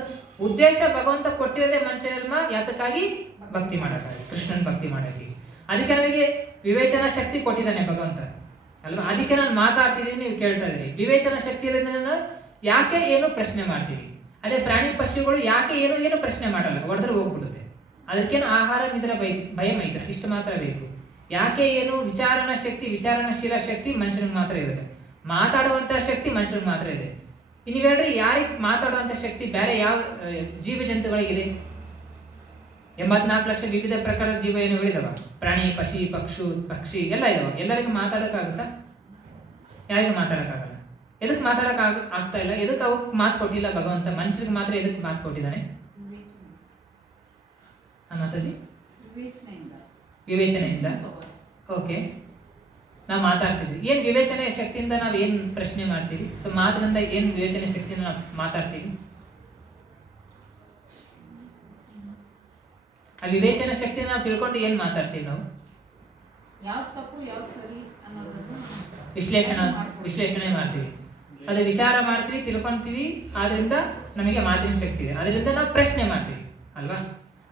ಉದ್ದೇಶ ಭಗವಂತ ಕೊಟ್ಟಿರೋದೇ ಮನುಷ್ಯ ಜನ್ಮ ಯಾತಕ್ಕಾಗಿ? ಭಕ್ತಿ ಮಾಡೋಕ್ಕಾಗಿ, ಕೃಷ್ಣನ್ ಭಕ್ತಿ ಮಾಡೋಕ್ಕೆ. ಅದಕ್ಕೆ ನಮಗೆ ವಿವೇಚನಾ ಶಕ್ತಿ ಕೊಟ್ಟಿದ್ದಾನೆ ಭಗವಂತ ಅಲ್ವಾ. ಅದಕ್ಕೆ ನಾನು ಮಾತಾಡ್ತಿದ್ದೀನಿ, ನೀವು ಕೇಳ್ತಾ ಇದ್ದೀರಿ. ವಿವೇಚನಾ ಶಕ್ತಿ ಇರೋದ್ರಿಂದ ನಾನು ಯಾಕೆ ಏನು ಪ್ರಶ್ನೆ ಮಾಡ್ತೀವಿ. ಅದೇ ಪ್ರಾಣಿ ಪಕ್ಷಿಗಳು ಯಾಕೆ ಏನು ಪ್ರಶ್ನೆ ಮಾಡಲ್ಲ, ಹೊಡೆದ್ರೆ ಹೋಗ್ಬಿಡುತ್ತೆ. ಅದಕ್ಕೇನು ಆಹಾರ ನಿದ್ರೆ ಭಯ ಮೈತ್ರ ಇಷ್ಟು ಮಾತ್ರ ಬೇಕು. ಯಾಕೆ ಏನು ವಿಚಾರಣಶೀಲ ಶಕ್ತಿ ಮನುಷ್ಯನಿಗೆ ಮಾತ್ರ ಇರುತ್ತೆ. ಮಾತಾಡುವಂತ ಶಕ್ತಿ ಮನುಷ್ಯನಿಗೆ ಮಾತ್ರ ಇದೆ. ನೀವು ಹೇಳ್ರಿ, ಯಾರಿಗೆ ಮಾತಾಡುವಂತ ಶಕ್ತಿ ಬೇರೆ ಯಾವ ಜೀವ ಜಂತುಗಳಿಗಿದೆ? 84 ಲಕ್ಷ ವಿವಿಧ ಪ್ರಕಾರದ ಜೀವ ಏನುಗಳಿದಾವ, ಪ್ರಾಣಿ, ಪಕ್ಷಿ ಎಲ್ಲ ಇದಾವ. ಎಲ್ಲರಿಗೂ ಮಾತಾಡೋಕ್ಕಾಗುತ್ತಾ? ಯಾರಿಗೂ ಮಾತಾಡೋಕ್ಕಾಗಲ್ಲ. ಎದಕ್ಕೆ ಮಾತಾಡಕ್ ಆಗ್ತಾ ಇಲ್ಲ? ಎದಕ್ಕೆ ಅವಕ್ಕೆ ಮಾತು ಕೊಟ್ಟಿಲ್ಲ ಭಗವಂತ? ಮನುಷ್ಯರಿಗೆ ಮಾತ್ರ ಎದಕ್ಕೆ ಮಾತು ಕೊಟ್ಟಿದ್ದಾನೆ? ಮಾತಾಜಿ ವಿವೇಚನೆಯಿಂದ. ಓಕೆ, ನಾವು ಮಾತಾಡ್ತಿದ್ವಿ. ಏನ್ ವಿವೇಚನೆ ಶಕ್ತಿಯಿಂದ ನಾವು ಏನ್ ಪ್ರಶ್ನೆ ಮಾಡ್ತೀವಿ? ಸೊ ಮಾತಿನಿಂದ ಏನ್ ವಿವೇಚನೆ ಶಕ್ತಿಯಿಂದ ನಾವು ಮಾತಾಡ್ತೀವಿ? ಆ ವಿವೇಚನ ಶಕ್ತಿನ ನಾವು ತಿಳ್ಕೊಂಡು ಏನ್ ಮಾತಾಡ್ತೀವಿ? ನಾವು ಯಾವ್ದು ತಪ್ಪು ಯಾವ್ದು ಸರಿ ಅನ್ನೋದನ್ನ ವಿಶ್ಲೇಷಣೆ ಮಾಡ್ತೀವಿ. ಅದು ವಿಚಾರ ಮಾಡ್ತೀವಿ, ತಿಳ್ಕೊಂತೀವಿ, ಆದ್ರಿಂದ ನಮಗೆ ಮಾತಿನ ಶಕ್ತಿ ಇದೆ. ಅದರಿಂದ ನಾವು ಪ್ರಶ್ನೆ ಮಾಡ್ತೀವಿ ಅಲ್ವಾ.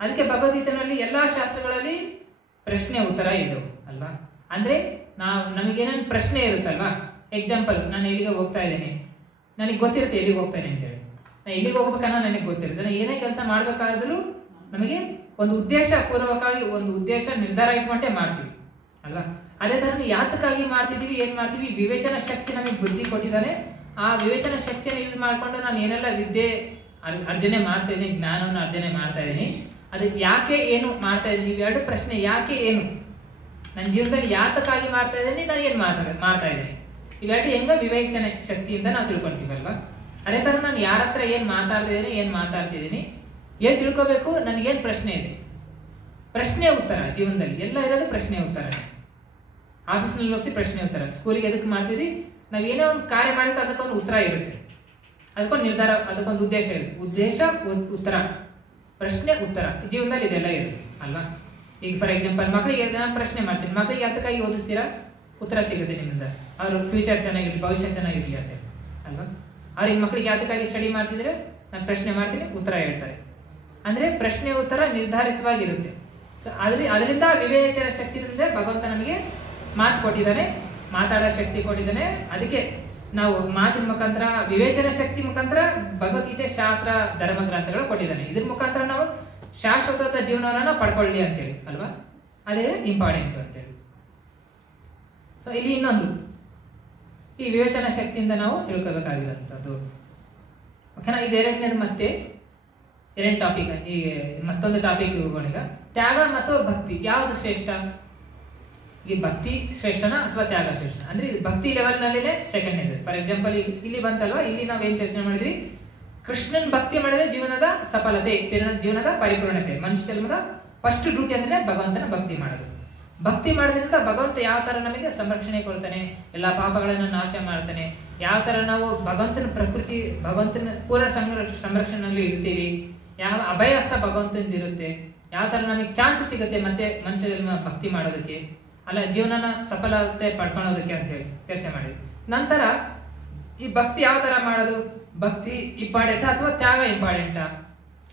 ಅದಕ್ಕೆ ಭಗವದ್ಗೀತೆನಲ್ಲಿ ಎಲ್ಲಾ ಶಾಸ್ತ್ರಗಳಲ್ಲಿ ಪ್ರಶ್ನೆ ಉತ್ತರ ಇದು ಅಲ್ವಾ. ಅಂದ್ರೆ ನಮಗೇನೇನು ಪ್ರಶ್ನೆ ಇರುತ್ತಲ್ವಾ. ಎಕ್ಸಾಂಪಲ್, ನಾನು ಎಲ್ಲಿಗೆ ಹೋಗ್ತಾ ಇದ್ದೀನಿ, ನನಗೆ ಗೊತ್ತಿರುತ್ತೆ ಎಲ್ಲಿಗೆ ಹೋಗ್ತೇನೆ ಅಂತೇಳಿ. ನಾನು ಎಲ್ಲಿಗೆ ಹೋಗ್ಬೇಕನ್ನೋ ನನಗೆ ಗೊತ್ತಿರುತ್ತೆ. ನಾನು ಏನೇ ಕೆಲಸ ಮಾಡ್ಬೇಕಾದ್ರೂ ನಮಗೆ ಒಂದು ಉದ್ದೇಶ ಪೂರ್ವಕವಾಗಿ ಒಂದು ಉದ್ದೇಶ ನಿರ್ಧಾರ ಇಟ್ಕೊಂಡೇ ಮಾಡ್ತೀವಿ ಅಲ್ವಾ. ಅದೇ ತರ ಯಾತಕ್ಕಾಗಿ ಮಾಡ್ತಿದೀವಿ, ಏನ್ ಮಾಡ್ತೀವಿ, ವಿವೇಚನ ಶಕ್ತಿ ನಮಗೆ ಬುದ್ಧಿ ಕೊಟ್ಟಿದ್ದಾನೆ. ಆ ವಿವೇಚನ ಶಕ್ತಿಯನ್ನು ಯೂಸ್ ಮಾಡ್ಕೊಂಡು ನಾನು ಏನೆಲ್ಲ ವಿದ್ಯೆ ಅರ್ಜನೆ ಮಾಡ್ತಾ ಇದ್ದೀನಿ, ಜ್ಞಾನವನ್ನು ಅರ್ಜನೆ ಮಾಡ್ತಾ ಇದ್ದೀನಿ, ಅದಕ್ಕೆ ಯಾಕೆ ಏನು ಮಾಡ್ತಾ ಇದ್ದೀನಿ, ಇವೆರಡು ಪ್ರಶ್ನೆ. ಯಾಕೆ ಏನು, ನನ್ನ ಜೀವನದಲ್ಲಿ ಯಾತಕ್ಕಾಗಿ ಮಾಡ್ತಾ ಇದ್ದೀನಿ, ನಾನು ಏನು ಮಾಡ್ತಾ ಇದ್ದೀನಿ, ಇವೆರಡು ಹೆಂಗ ವಿವೇಚನೆ ಶಕ್ತಿಯಿಂದ ನಾವು ತಿಳ್ಕೊಂತೀವಲ್ವಾ. ಅದೇ ತರ ನಾನು ಯಾರ ಹತ್ರ ಏನ್ ಮಾತಾಡ್ತಿದ್ದೀನಿ, ಏನ್ ತಿಳ್ಕೊಬೇಕು, ನನಗೇನ್ ಪ್ರಶ್ನೆ ಇದೆ, ಪ್ರಶ್ನೆ ಉತ್ತರ. ಜೀವನದಲ್ಲಿ ಎಲ್ಲ ಇರೋದು ಪ್ರಶ್ನೆ ಉತ್ತರ. ಆಫೀಸ್ನಲ್ಲಿ ಹೋಗ್ತೀವಿ, ಪ್ರಶ್ನೆ ಉತ್ತರ. ಸ್ಕೂಲಿಗೆ ಎದಕ್ಕೆ ಮಾಡ್ತೀವಿ, ನಾವು ಏನೇ ಒಂದು ಕಾರ್ಯ ಮಾಡಿದ್ರೆ ಅದಕ್ಕೊಂದು ಉತ್ತರ ಇರುತ್ತೆ, ಅದಕ್ಕೊಂದು ನಿರ್ಧಾರ, ಅದಕ್ಕೊಂದು ಉದ್ದೇಶ ಇರುತ್ತೆ. ಉದ್ದೇಶ ಉತ್ತರ, ಪ್ರಶ್ನೆ ಉತ್ತರ. ಜೀವನದಲ್ಲಿ ಇದೆಲ್ಲ ಇರುತ್ತೆ ಅಲ್ವಾ. ಈಗ ಫಾರ್ ಎಕ್ಸಾಂಪಲ್, ಮಕ್ಕಳಿಗೆ ನಾನು ಪ್ರಶ್ನೆ ಮಾಡ್ತೀನಿ, ಮಕ್ಕಳಿಗೆ ಯಾತಕ್ಕಾಗಿ ಓದಿಸ್ತೀರಾ, ಉತ್ತರ ಸಿಗುತ್ತೆ ನಿಮ್ಮಿಂದ. ಅವ್ರ ಫ್ಯೂಚರ್ ಚೆನ್ನಾಗಿರಲಿ, ಭವಿಷ್ಯ ಚೆನ್ನಾಗಿರಲಿ ಅಂತ ಅಲ್ವಾ. ಅವ್ರಿಗೆ ಮಕ್ಕಳಿಗೆ ಯಾತಕ್ಕಾಗಿ ಸ್ಟಡಿ ಮಾಡ್ತಿದ್ರೆ, ನಾನು ಪ್ರಶ್ನೆ ಮಾಡ್ತೀನಿ, ಉತ್ತರ ಹೇಳ್ತಾರೆ. ಅಂದ್ರೆ ಪ್ರಶ್ನೆ ಉತ್ತರ ನಿರ್ಧಾರಿತವಾಗಿರುತ್ತೆ. ಸೊ ಅದರಿಂದ ವಿವೇಚನ ಶಕ್ತಿಯಿಂದ ಭಗವಂತ ನಮಗೆ ಮಾತು ಕೊಟ್ಟಿದ್ದಾನೆ, ಮಾತಾಡೋ ಶಕ್ತಿ ಕೊಟ್ಟಿದ್ದಾನೆ. ಅದಕ್ಕೆ ನಾವು ಮಾತಿನ ಮುಖಾಂತರ, ವಿವೇಚನ ಶಕ್ತಿ ಮುಖಾಂತರ ಭಗವದ್ಗೀತೆ, ಶಾಸ್ತ್ರ, ಧರ್ಮ ಗ್ರಂಥಗಳು ಕೊಟ್ಟಿದ್ದಾನೆ. ಇದ್ರ ಮುಖಾಂತರ ನಾವು ಶಾಶ್ವತ ಜೀವನವನ್ನ ಪಡ್ಕೊಳ್ಳಿ ಅಂತೇಳಿ ಅಲ್ವಾ. ಅದೇ ಇಂಪಾರ್ಟೆಂಟ್ ಅಂತೇಳಿ. ಸೊ ಇಲ್ಲಿ ಇನ್ನೊಂದು, ಈ ವಿವೇಚನ ಶಕ್ತಿಯಿಂದ ನಾವು ತಿಳ್ಕೋಬೇಕಾಗಿರುವಂಥದ್ದು ಓಕೆನಾ. ಇದು ಎರಡನೇದು. ಮತ್ತೆ ಎರಡನೇ ಟಾಪಿಕ್, ಈ ಮತ್ತೊಂದು ಟಾಪಿಕ್ ಹೋಗೋಣ. ಈಗ ತ್ಯಾಗ ಮತ್ತು ಭಕ್ತಿ ಯಾವುದು ಶ್ರೇಷ್ಠ, ಈ ಭಕ್ತಿ ಶ್ರೇಷ್ಠನ ಅಥವಾ ತ್ಯಾಗ ಶ್ರೇಷ್ಠ ಅಂದ್ರೆ ಭಕ್ತಿ ಲೆವೆಲ್ ನಲ್ಲಿನೇ ಸೆಕೆಂಡ್ ಇದೆ. ಫಾರ್ ಎಕ್ಸಾಂಪಲ್, ಇಲ್ಲಿ ಬಂತಲ್ವಾ, ಇಲ್ಲಿ ನಾವೇನ್ ಚರ್ಚೆ ಮಾಡಿದ್ವಿ, ಕೃಷ್ಣನ್ ಭಕ್ತಿ ಮಾಡಿದ್ರೆ ಜೀವನದ ಸಫಲತೆ, ಜೀವನದ ಪರಿಪೂರ್ಣತೆ. ಮನುಷ್ಯ ಜನ್ಮದ ಫಸ್ಟ್ ಡ್ಯೂಟಿ ಅಂದ್ರೆ ಭಗವಂತನ ಭಕ್ತಿ ಮಾಡೋದು. ಭಕ್ತಿ ಮಾಡೋದ್ರಿಂದ ಭಗವಂತ ಯಾವ ತರ ನಮಗೆ ಸಂರಕ್ಷಣೆ ಕೊಡ್ತಾನೆ, ಎಲ್ಲಾ ಪಾಪಗಳನ್ನು ನಾಶ ಮಾಡ್ತಾನೆ, ಯಾವ ತರ ನಾವು ಭಗವಂತನ ಪ್ರಕೃತಿ, ಭಗವಂತನ ಪೂರ್ಣ ಸಂರಕ್ಷಣೆಯಲ್ಲಿ ಇರ್ತೀವಿ, ಯಾವ ಅಭಯಸ್ಥ ಭಗವಂತನ ಇರುತ್ತೆ, ಯಾವ ತರ ನಮಗೆ ಚಾನ್ಸ್ ಸಿಗುತ್ತೆ ಮತ್ತೆ ಮನುಷ್ಯ ಜನ್ಮ ಭಕ್ತಿ ಮಾಡೋದಕ್ಕೆ, ಅಲ್ಲ ಜೀವನನ ಸಫಲತೆ ಪಡ್ಕೊಳ್ಳೋದಕ್ಕೆ ಅಂತೇಳಿ ಚರ್ಚೆ ಮಾಡಿದ್ವಿ. ನಂತರ ಈ ಭಕ್ತಿ ಯಾವ ತರ ಮಾಡೋದು, ಭಕ್ತಿ ಇಂಪಾರ್ಟೆಂಟಾ ಅಥವಾ ತ್ಯಾಗ ಇಂಪಾರ್ಟೆಂಟಾ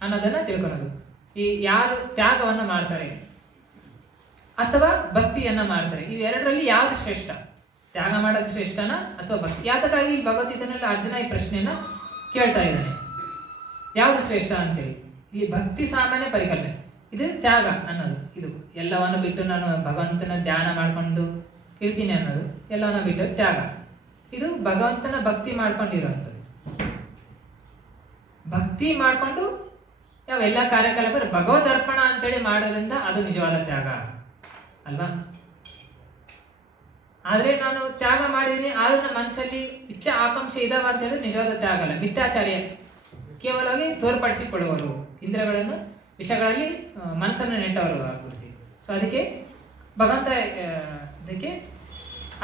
ಅನ್ನೋದನ್ನ ತಿಳ್ಕೊಳ್ಳೋದು. ಈ ಯಾರು ತ್ಯಾಗವನ್ನ ಮಾಡ್ತಾರೆ ಅಥವಾ ಭಕ್ತಿಯನ್ನ ಮಾಡ್ತಾರೆ, ಇವೆರಡರಲ್ಲಿ ಯಾವ್ದು ಶ್ರೇಷ್ಠ, ತ್ಯಾಗ ಮಾಡೋದು ಶ್ರೇಷ್ಠನಾ ಅಥವಾ ಭಕ್ತಿ? ಯಾತಕ್ಕಾಗಿ ಭಗವದ್ಗೀತೆಯಲ್ಲಿ ಅರ್ಜುನ ಈ ಪ್ರಶ್ನೆಯನ್ನ ಕೇಳ್ತಾ ಇದ್ದಾನೆ, ಯಾವ್ದು ಶ್ರೇಷ್ಠ ಅಂತೇಳಿ. ಇಲ್ಲಿ ಭಕ್ತಿ ಸಾಮಾನ್ಯ ಪರಿಕಲ್ಪನೆ, ಇದು ತ್ಯಾಗ ಅನ್ನೋದು. ಇದು ಎಲ್ಲವನ್ನು ಬಿಟ್ಟು ನಾನು ಭಗವಂತನ ಧ್ಯಾನ ಮಾಡ್ಕೊಂಡು ಇರ್ತೀನಿ ಅನ್ನೋದು, ಎಲ್ಲವನ್ನ ಬಿಟ್ಟು ತ್ಯಾಗ. ಇದು ಭಗವಂತನ ಭಕ್ತಿ ಮಾಡ್ಕೊಂಡಿರುವಂಥದ್ದು. ಭಕ್ತಿ ಮಾಡ್ಕೊಂಡು ಯಾವೆಲ್ಲ ಕಾರ್ಯಕಲಾಪ ಭಗವದ್ ಅರ್ಪಣ ಅಂತೇಳಿ ಮಾಡೋದ್ರಿಂದ ಅದು ನಿಜವಾದ ತ್ಯಾಗ ಅಲ್ವಾ. ಆದ್ರೆ ನಾನು ತ್ಯಾಗ ಮಾಡಿದೀನಿ, ಆದ್ರೆ ನನ್ನ ಮನಸ್ಸಲ್ಲಿ ಇಚ್ಛೆ ಆಕಾಂಕ್ಷೆ ಇದಾವ ಅಂತ ಹೇಳಿದ್ರೆ ನಿಜವಾದ ತ್ಯಾಗ ಅಲ್ಲ, ಮಿಥ್ಯಾಚಾರ್ಯ. ಕೇವಲವಾಗಿ ತೋರ್ಪಡಿಸಿಕೊಡುವರು, ಇಂದ್ರಿಯಗಳನ್ನು ವಿಷಯಗಳಲ್ಲಿ ಮನಸ್ಸನ್ನು ನೆಟ್ಟವರು ಆಗ್ಬಿಡ್ತೀವಿ. ಸೊ ಅದಕ್ಕೆ ಭಗವಂತ ಅದಕ್ಕೆ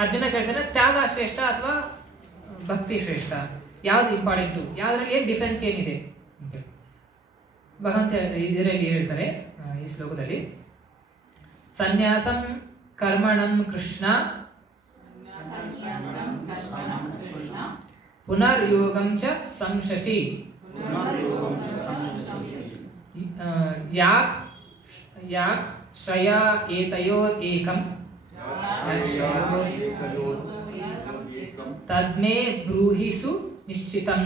ಅರ್ಜುನ ಕೇಳ್ತಾನೆ, ತ್ಯಾಗ ಶ್ರೇಷ್ಠ ಅಥವಾ ಭಕ್ತಿ ಶ್ರೇಷ್ಠ, ಯಾವ್ದು ಇಂಪಾರ್ಟೆಂಟು, ಯಾವ್ದ್ರಲ್ಲಿ ಏನ್ ಡಿಫ್ರೆನ್ಸ್ ಏನಿದೆ ಅಂತ ಭಗವಂತ ಇದರಲ್ಲಿ ಹೇಳ್ತಾರೆ ಈ ಶ್ಲೋಕದಲ್ಲಿ. ಸನ್ಯಾಸಂ ಕರ್ಮಣಂ ಕೃಷ್ಣ ಪುನರ್ಯೋಗಂ ಚ ಸಂಶಸಿ ಯಾಕ್ ಶ್ರಯಾ ಏತಯೋರ್ ಏಕಂ ತದ್ಮೇ ಬ್ರೂಹಿಸು ನಿಶ್ಚಿತಂ.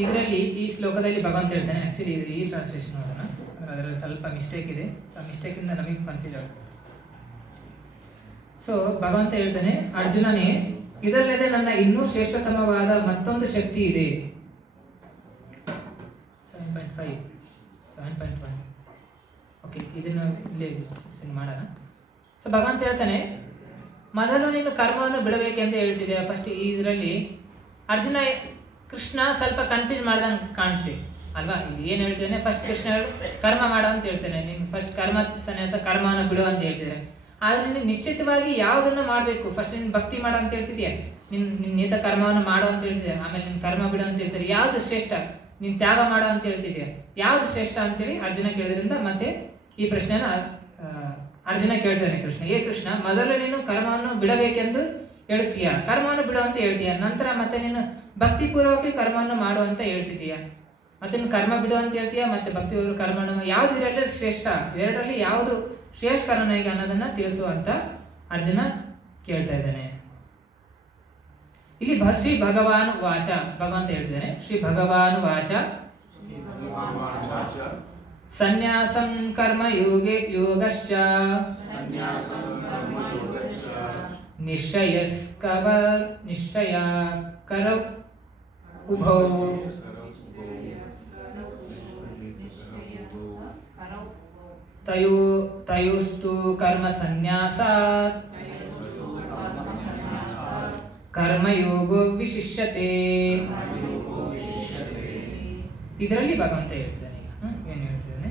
ಇದರಲ್ಲಿ ಈ ಶ್ಲೋಕದಲ್ಲಿ ಭಗವಂತ ಹೇಳ್ತಾನೆ, ಆಕ್ಚುಲಿ ಈ ಟ್ರಾನ್ಸ್ಲೇಷನ್ ನೋಡೋಣ, ಅದರಲ್ಲಿ ಸ್ವಲ್ಪ ಮಿಸ್ಟೇಕ್ ಇದೆ, ಆ ಮಿಸ್ಟೇಕ್ ಇಂದ ನಮಗೆ ಕನ್ಫ್ಯೂಸ್ ಆಗುತ್ತೆ. ಸೊ ಭಗವಂತ ಹೇಳ್ತಾನೆ, ಅರ್ಜುನನೇ, ಇದಲ್ಲದೆ ನನ್ನ ಇನ್ನೂ ಶ್ರೇಷ್ಠತಮವಾದ ಮತ್ತೊಂದು ಶಕ್ತಿ ಇದೆ. 7.1 ಓಕೆ, ಇದನ್ನು ಇಲ್ಲೇ ಮಾಡೋಣ. ಸೊ ಭಗವಂತ ಹೇಳ್ತಾನೆ, ಮೊದಲು ನೀನು ಕರ್ಮವನ್ನು ಬಿಡಬೇಕೆಂದು ಹೇಳ್ತಿದ್ದೆ. ಫಸ್ಟ್ ಇದರಲ್ಲಿ ಅರ್ಜುನ ಕೃಷ್ಣ ಸ್ವಲ್ಪ ಕನ್ಫ್ಯೂಸ್ ಮಾಡ್ದಂಗೆ ಕಾಣ್ತೀವಿ ಅಲ್ವಾ. ಇಲ್ಲಿ ಏನ್ ಹೇಳ್ತಿದ್ದಾನೆ, ಫಸ್ಟ್ ಕೃಷ್ಣ ಕರ್ಮ ಮಾಡೋ ಅಂತ ಹೇಳ್ತೇನೆ, ನೀನು ಫಸ್ಟ್ ಕರ್ಮ ಸನ್ಯಾಸ ಕರ್ಮವನ್ನು ಬಿಡು ಅಂತ ಹೇಳ್ತಿದ್ದಾನೆ. ಆದ್ರೆ ನಿಶ್ಚಿತವಾಗಿ ಯಾವ್ದನ್ನ ಮಾಡ್ಬೇಕು, ಫಸ್ಟ್ ನೀನ್ ಭಕ್ತಿ ಮಾಡೋ ಅಂತ ಹೇಳ್ತಿದ್ಯಾ, ನಿನ್ ನಿಯತ ಕರ್ಮವನ್ನು ಮಾಡೋ ಅಂತ ಹೇಳ್ತಿದ್ಯಾ, ಆಮೇಲೆ ನಿನ್ ಕರ್ಮ ಬಿಡು ಅಂತ ಹೇಳ್ತಾರೆ, ಯಾವ್ದು ಶ್ರೇಷ್ಠ, ನೀನ್ ತ್ಯಾಗ ಮಾಡೋ ಅಂತ ಹೇಳ್ತಿದ್ಯಾ, ಯಾವ್ದು ಶ್ರೇಷ್ಠ ಅಂತೇಳಿ ಅರ್ಜುನ ಕೇಳಿದ್ರಿಂದ ಮತ್ತೆ ಈ ಪ್ರಶ್ನೆನ ಅರ್ಜುನ ಕೇಳ್ತಾನೆ ಕೃಷ್ಣ, ಏ ಕೃಷ್ಣ, ಮೊದಲು ನೀನು ಕರ್ಮವನ್ನು ಬಿಡಬೇಕೆಂದು ಹೇಳ್ತೀಯ, ಕರ್ಮವನ್ನು ಬಿಡು ಅಂತ ಹೇಳ್ತೀಯ, ನಂತರ ಮತ್ತೆ ನೀನು ಭಕ್ತಿಪೂರ್ವಕ ಕರ್ಮವನ್ನು ಮಾಡು ಅಂತ ಹೇಳ್ತಿದೀಯ, ಮತ್ತೆ ನೀನು ಕರ್ಮ ಬಿಡು ಅಂತ ಹೇಳ್ತೀಯ, ಮತ್ತೆ ಭಕ್ತಿಪೂರ್ವಕ ಕರ್ಮವನ್ನು ಯಾವ್ದು ಇದರಲ್ಲಿ ಶ್ರೇಷ್ಠ, ಎರಡರಲ್ಲಿ ಯಾವುದು ಶ್ರೇಷ್ಠಕರ ನನಗೆ ಅನ್ನೋದನ್ನ ತಿಳಿಸು ಅಂತ ಅರ್ಜುನ ಕೇಳ್ತಾ ಇದ್ದಾನೆ. ಇಲ್ಲಿ ಶ್ರೀ ಭಗವಾನ್ ವಾಚ, ಭಗವಂತ ಹೇಳ್ತಿದ್ದಾನೆ, ಶ್ರೀ ಭಗವಾನ್ ವಾಚ ಸನ್ಯಾಸಂ ಕರ್ಮ ಯೋಗಶ್ಚ ನಿಶ್ಚಯ ಕರ ಉಭೌ ತಯೋಸ್ತು ಕರ್ಮ ಸನ್ಯಾಸಾತ್ ಕರ್ಮಯೋಗೋ ವಿಶಿಷ್ಯತೆ. ಇದರಲ್ಲಿ ಭಗವಂತ ಹೇಳ್ತಾನೆ, ಏನು ಹೇಳ್ತಿದ್ದಾನೆ,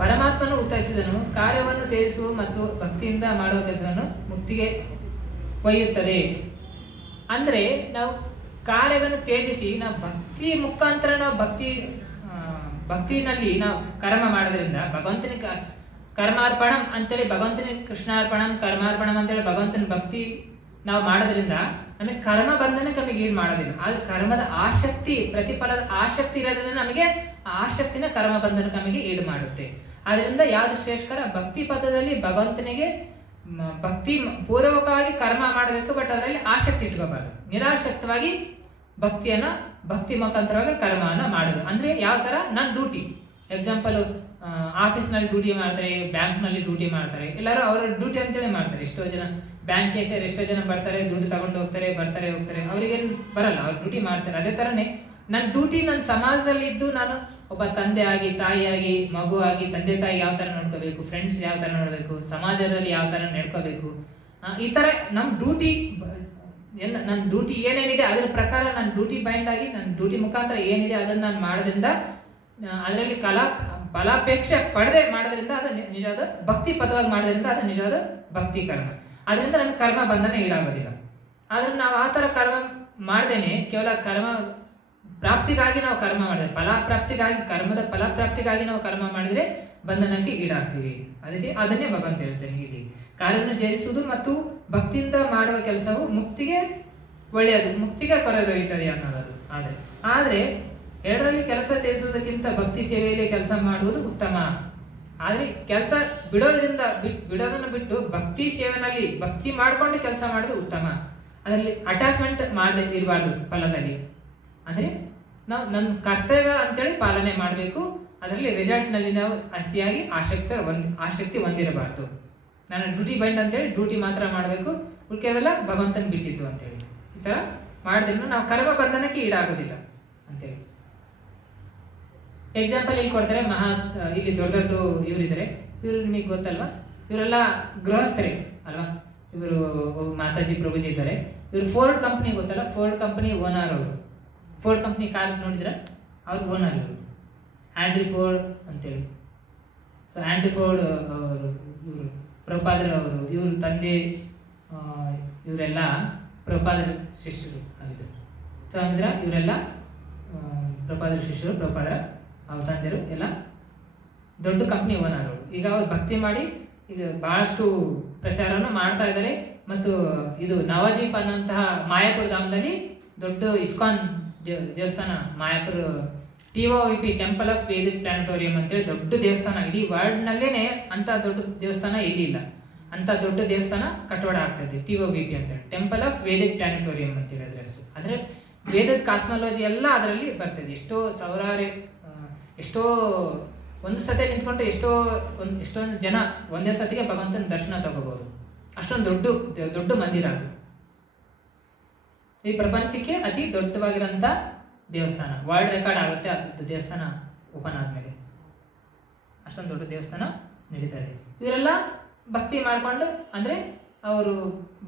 ಪರಮಾತ್ಮನು ಉತ್ತರಿಸಿದನು, ಕಾರ್ಯವನ್ನು ತ್ಯಜಿಸುವ ಮತ್ತು ಭಕ್ತಿಯಿಂದ ಮಾಡುವ ಕೆಲಸವನ್ನು ಮುಕ್ತಿಗೆ ಒಯ್ಯುತ್ತದೆ. ಅಂದ್ರೆ ನಾವು ಕಾರ್ಯವನ್ನು ತ್ಯಜಿಸಿ ನಾವು ಭಕ್ತಿ ಮುಖಾಂತರ ನಾವು ಭಕ್ತಿನಲ್ಲಿ ನಾವು ಕರ್ಮ ಮಾಡೋದ್ರಿಂದ ಭಗವಂತನಿಗೆ ಕರ್ಮಾರ್ಪಣಂ ಅಂತೇಳಿ ಭಗವಂತನಿಗೆ ಕೃಷ್ಣಾರ್ಪಣಂ ಕರ್ಮಾರ್ಪಣಂ ಅಂತೇಳಿ ಭಗವಂತನ ಭಕ್ತಿ ನಾವು ಮಾಡೋದ್ರಿಂದ ನಮಗೆ ಕರ್ಮ ಬಂಧನಕ್ಕೆ ನಮಗೆ ಏನ್ ಮಾಡೋದಿಲ್ಲ. ಆದ್ರೆ ಕರ್ಮದ ಆಸಕ್ತಿ, ಪ್ರತಿಫಲದ ಆಸಕ್ತಿ ಇರೋದ್ರಿಂದ ನಮಗೆ ಆ ಆಸಕ್ತಿನ ಕರ್ಮ ಬಂಧನಕ್ಕೆ ನಮಗೆ ಈಡು ಮಾಡುತ್ತೆ. ಆದ್ರಿಂದ ಯಾವ್ದು ಶ್ರೇಷ್ಠಕರ, ಭಕ್ತಿ ಪದದಲ್ಲಿ ಭಗವಂತನಿಗೆ ಭಕ್ತಿ ಪೂರ್ವಕವಾಗಿ ಕರ್ಮ ಮಾಡಬೇಕು, ಬಟ್ ಅದರಲ್ಲಿ ಆಸಕ್ತಿ ಇಟ್ಕೋಬಾರ್ದು. ನಿರಾಸಕ್ತವಾಗಿ ಭಕ್ತಿ ಮುಖಾಂತರವಾಗಿ ಕರ್ಮವನ್ನ ಮಾಡುದು. ಅಂದ್ರೆ ಯಾವ ತರ, ನನ್ನ ಡ್ಯೂಟಿ, ಎಕ್ಸಾಂಪಲ್ ಆಫೀಸ್ ನಲ್ಲಿ ಡ್ಯೂಟಿ ಮಾಡ್ತಾರೆ, ಬ್ಯಾಂಕ್ ನಲ್ಲಿ ಡ್ಯೂಟಿ ಮಾಡ್ತಾರೆ, ಎಲ್ಲರೂ ಅವರ ಡ್ಯೂಟಿ ಅಂತೇಳಿ ಮಾಡ್ತಾರೆ. ಎಷ್ಟೋ ಜನ ಬ್ಯಾಂಕ್ ಕೇಸರ್ ಎಷ್ಟೋ ಜನ ಬರ್ತಾರೆ, ದುಡ್ಡು ತಗೊಂಡು ಹೋಗ್ತಾರೆ, ಬರ್ತಾರೆ ಹೋಗ್ತಾರೆ, ಅವ್ರಿಗೇನು ಬರಲ್ಲ, ಅವ್ರು ಡ್ಯೂಟಿ ಮಾಡ್ತಾರೆ. ಅದೇ ತರನೇ ನನ್ನ ಡ್ಯೂಟಿ ನನ್ನ ಸಮಾಜದಲ್ಲಿ ಇದ್ದು ನಾನು ಒಬ್ಬ ತಂದೆ ಆಗಿ, ತಾಯಿಯಾಗಿ, ಮಗು ಆಗಿ, ತಂದೆ ತಾಯಿ ಯಾವ ತರ ನೋಡ್ಕೋಬೇಕು, ಫ್ರೆಂಡ್ಸ್ ಯಾವ ತರ ನೋಡ್ಬೇಕು, ಸಮಾಜದಲ್ಲಿ ಯಾವ ತರ ನಡ್ಕೋಬೇಕು, ಈ ತರ ನಮ್ಮ ಡ್ಯೂಟಿ ನನ್ನ ಡ್ಯೂಟಿ ಏನೇನಿದೆ ಅದ್ರ ಪ್ರಕಾರ ನನ್ನ ಡ್ಯೂಟಿ ಬೈಂಡ್ ಆಗಿ ನನ್ನ ಡ್ಯೂಟಿ ಮುಖಾಂತರ ಏನಿದೆ ಅದನ್ನ ನಾನು ಮಾಡೋದ್ರಿಂದ, ಅದರಲ್ಲಿ ಫಲಾಪೇಕ್ಷೆ ಪಡೆದೇ ಮಾಡೋದ್ರಿಂದ ಅದು ನಿಜವಾದ ಭಕ್ತಿ ಪದವಾಗಿ ಮಾಡೋದ್ರಿಂದ ಅದು ನಿಜವಾದ ಭಕ್ತಿ ಕರ್ಮ. ಅದರಿಂದ ನನ್ನ ಕರ್ಮ ಬಂಧನ ಈಡಾಗೋದಿಲ್ಲ. ಆದ್ರೆ ನಾವು ಆ ತರ ಕರ್ಮ ಮಾಡ್ದೇನೆ ಕೇವಲ ಕರ್ಮ ಪ್ರಾಪ್ತಿಗಾಗಿ ನಾವು ಕರ್ಮ ಮಾಡಿದ್ರೆ, ಫಲಪ್ರಾಪ್ತಿಗಾಗಿ, ಕರ್ಮದ ಫಲಪ್ರಾಪ್ತಿಗಾಗಿ ನಾವು ಕರ್ಮ ಮಾಡಿದ್ರೆ ಬಂಧನಕ್ಕೆ ಈಡಾಗ್ತೀವಿ. ಅದಕ್ಕೆ ಅದನ್ನೇ ಭಗವಂತ ಹೇಳ್ತೇನೆ ಇಲ್ಲಿ, ಕಾರ್ಯವನ್ನು ಜಯಿಸುವುದು ಮತ್ತು ಭಕ್ತಿಯಿಂದ ಮಾಡುವ ಕೆಲಸವು ಮುಕ್ತಿಗೆ ಒಳ್ಳೆಯದು, ಮುಕ್ತಿಗೆ ಕೊರದೊಯ್ಯುತ್ತದೆ ಅನ್ನೋದು. ಆದ್ರೆ ಎರಡರಲ್ಲಿ ಕೆಲಸ ತ್ಯಜಿಸುವುದಕ್ಕಿಂತ ಭಕ್ತಿ ಸೇವೆಯಲ್ಲಿ ಕೆಲಸ ಮಾಡುವುದು ಉತ್ತಮ. ಆದ್ರೆ ಕೆಲಸ ಬಿಡೋದನ್ನು ಬಿಟ್ಟು ಭಕ್ತಿ ಸೇವೆನಲ್ಲಿ ಭಕ್ತಿ ಮಾಡ್ಕೊಂಡು ಕೆಲಸ ಮಾಡೋದು ಉತ್ತಮ. ಅದರಲ್ಲಿ ಅಟ್ಯಾಚ್ಮೆಂಟ್ ಇರಬಾರ್ದು ಫಲದಲ್ಲಿ. ಅಂದ್ರೆ ನಾವು ನನ್ನ ಕರ್ತವ್ಯ ಅಂತೇಳಿ ಪಾಲನೆ ಮಾಡಬೇಕು, ಅದರಲ್ಲಿ ರಿಸಲ್ಟ್ ನಲ್ಲಿ ನಾವು ಅತಿಯಾಗಿ ಆಸಕ್ತಿ ಹೊಂದಿರಬಾರ್ದು. ನಾನು ಡ್ಯೂಟಿ ಬೈಂಡ್ ಅಂತೇಳಿ ಡ್ಯೂಟಿ ಮಾತ್ರ ಮಾಡಬೇಕು, ಉಳಿಕೆಲ್ಲ ಭಗವಂತನ ಬಿಟ್ಟಿದ್ದು ಅಂತೇಳಿ ಈ ತರ ಮಾಡಿದ್ರಿಂದ ನಾವು ಕರ್ಮ ಬಂಧನಕ್ಕೆ ಈಡಾಗೋದಿಲ್ಲ ಅಂತೇಳಿ. ಎಕ್ಸಾಂಪಲ್ ಇಲ್ಲಿ ಕೊಡ್ತಾರೆ, ಇಲ್ಲಿ ದೊಡ್ಡ ದೊಡ್ಡ ಇವರಿದ್ದಾರೆ, ಇವರು ನಿಮಗೆ ಗೊತ್ತಲ್ವಾ, ಇವರೆಲ್ಲ ಗೃಹಸ್ಥರೇ ಅಲ್ವಾ. ಇವರು ಮಾತಾಜಿ ಪ್ರಭುಜಿ ಇದ್ದಾರೆ, ಇವರು ಫೋರ್ಡ್ ಕಂಪ್ನಿ ಗೊತ್ತಲ್ಲ, ಫೋರ್ಡ್ ಕಂಪನಿ ಓನರ್ ಅವರು. ಫೋರ್ಡ್ ಕಂಪ್ನಿ ಕಾರ್ ನೋಡಿದ್ರೆ ಅವ್ರ ಓನರ್ ಇವರು, ಆಂಡ್ರಿ ಫೋರ್ಡ್ ಅಂತೇಳಿ. ಸೊ ಆಂಡ್ರಿ ಫೋರ್ಡ್ ಅವರು, ಇವರು ಪ್ರಭುಪಾದರ ಅವರು, ಇವ್ರ ತಂದೆ, ಇವರೆಲ್ಲ ಪ್ರಭುಪಾದರ ಶಿಷ್ಯರು ಆಗಿದ್ರು. ಸೊ ಅಂದ್ರೆ ಇವರೆಲ್ಲ ಪ್ರಭುಪಾದರ ಶಿಷ್ಯರು, ಪ್ರಭುಪಾದರ ಅವ್ರ ತಂದೆರು ಎಲ್ಲ ದೊಡ್ಡ ಕಂಪ್ನಿ ಓನರ್ ಅವರು. ಈಗ ಅವ್ರು ಭಕ್ತಿ ಮಾಡಿ ಈಗ ಬಹಳಷ್ಟು ಪ್ರಚಾರವನ್ನು ಮಾಡ್ತಾ ಇದ್ದಾರೆ. ಮತ್ತು ಇದು ನವದೀಪ್ ಅನ್ನೋಂತಹ ಮಾಯಾಪುರ ಧಾಮದಲ್ಲಿ ದೊಡ್ಡ ಇಸ್ಕಾನ್ ದೇವಸ್ಥಾನ, Mayapur TOVP temple of Vedic planetarium ಅಂತೇಳಿ ದೊಡ್ಡ ದೇವಸ್ಥಾನ, ಇಡೀ ವರ್ಲ್ಡ್ ನಲ್ಲೇನೆ ಅಂತ ದೊಡ್ಡ ದೇವಸ್ಥಾನ ಎಲ್ಲಿಲ್ಲ. ಅಂತ ದೊಡ್ಡ ದೇವಸ್ಥಾನ ಕಟ್ಟಡ ಆಗ್ತದೆ, TOVP ಅಂತೇಳಿ, ಟೆಂಪಲ್ ಆಫ್ ವೇದಿಕ್ ಪ್ಲಾನೆಟೋರಿಯಂ ಅಂತ ಹೇಳಿದ್ರೆ ಅಷ್ಟು. ಅಂದ್ರೆ ವೇದದ ಕಾಸ್ಮಾಲಜಿ ಎಲ್ಲ ಅದರಲ್ಲಿ ಬರ್ತದೆ. ಎಷ್ಟೋ ಒಂದು ಸತಿ ನಿಂತ್ಕೊಂಡ್ರೆ ಎಷ್ಟೊಂದು ಜನ ಒಂದೇ ಸತಿಗೆ ಭಗವಂತನ ದರ್ಶನ ತಗೋಬಹುದು. ಅಷ್ಟೊಂದು ದೊಡ್ಡ ಮಂದಿರ ಅದು. ಈ ಪ್ರಪಂಚಕ್ಕೆ ಅತಿ ದೊಡ್ಡವಾಗಿರೋಂಥ ದೇವಸ್ಥಾನ, ವರ್ಲ್ಡ್ ರೆಕಾರ್ಡ್ ಆಗುತ್ತೆ ಅದು ದೇವಸ್ಥಾನ ಓಪನ್ ಆದ್ಮೇಲೆ. ಅಷ್ಟೊಂದು ದೊಡ್ಡ ದೇವಸ್ಥಾನ ನಡೀತಾ ಇದೆ. ಇವರೆಲ್ಲ ಭಕ್ತಿ ಮಾಡ್ಕೊಂಡು, ಅಂದ್ರೆ ಅವರು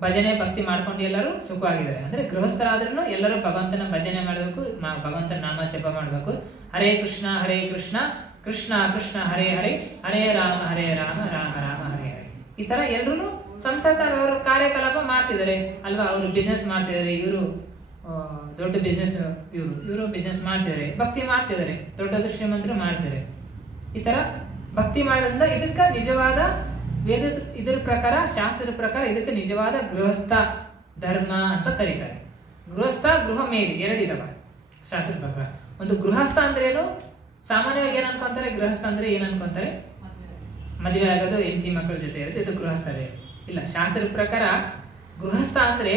ಭಜನೆ ಭಕ್ತಿ ಮಾಡ್ಕೊಂಡು ಎಲ್ಲರೂ ಸುಖವಾಗಿದ್ದಾರೆ. ಅಂದ್ರೆ ಗೃಹಸ್ಥರಾದ್ರೂ ಎಲ್ಲರೂ ಭಗವಂತನ ಭಜನೆ ಮಾಡಬೇಕು, ಭಗವಂತನ ನಾಮ ಜಪ ಮಾಡಬೇಕು. ಹರೇ ಕೃಷ್ಣ ಕೃಷ್ಣ ಕೃಷ್ಣ ಹರೇ ಹರೇ, ಹರೇ ರಾಮ ರಾಮ ರಾಮ ಹರೇ ಹರೇ. ಈ ತರ ಎಲ್ಲರೂ ಸಂಸಾರ ಅವರು ಕಾರ್ಯಕಲಾಪ ಮಾಡ್ತಿದ್ದಾರೆ ಅಲ್ವಾ. ಅವರು ಬಿಸ್ನೆಸ್ ಮಾಡ್ತಿದ್ದಾರೆ, ಇವರು ದೊಡ್ಡ ಬಿಸ್ನೆಸ್ ಇವರು ಬಿಸ್ನೆಸ್ ಮಾಡ್ತಿದ್ದಾರೆ, ಭಕ್ತಿ ಮಾಡ್ತಿದ್ದಾರೆ, ದೊಡ್ಡ ಶ್ರೀಮಂತರು ಮಾಡ್ತಾರೆ. ಈ ತರ ಭಕ್ತಿ ಮಾಡೋದ್ರಿಂದ ಇದಕ್ಕೆ ನಿಜವಾದ ಇದ್ರ ಪ್ರಕಾರ, ಶಾಸ್ತ್ರದ ಪ್ರಕಾರ ಇದಕ್ಕೆ ನಿಜವಾದ ಗೃಹಸ್ಥ ಧರ್ಮ ಅಂತ ಕರೀತಾರೆ. ಗೃಹಸ್ಥ, ಗೃಹ ಮೇಲಿ ಎರಡಿದವ ಶಾಸ್ತ್ರದ ಪ್ರಕಾರ. ಒಂದು ಗೃಹಸ್ಥ ಅಂದ್ರೆ ಏನು, ಸಾಮಾನ್ಯವಾಗಿ ಏನ್ ಅನ್ಕೊಂತಾರೆ, ಗೃಹಸ್ಥ ಅಂದ್ರೆ ಏನ್ ಅನ್ಕೊಂತಾರೆ, ಮದುವೆ ಆಗೋದು, ಹೆಂಡತಿ ಮಕ್ಕಳ ಜೊತೆ ಇರುತ್ತೆ, ಇದು ಗೃಹಸ್ಥರೇ. ಇಲ್ಲ, ಶಾಸ್ತ್ರದ ಪ್ರಕಾರ ಗೃಹಸ್ಥ ಅಂದ್ರೆ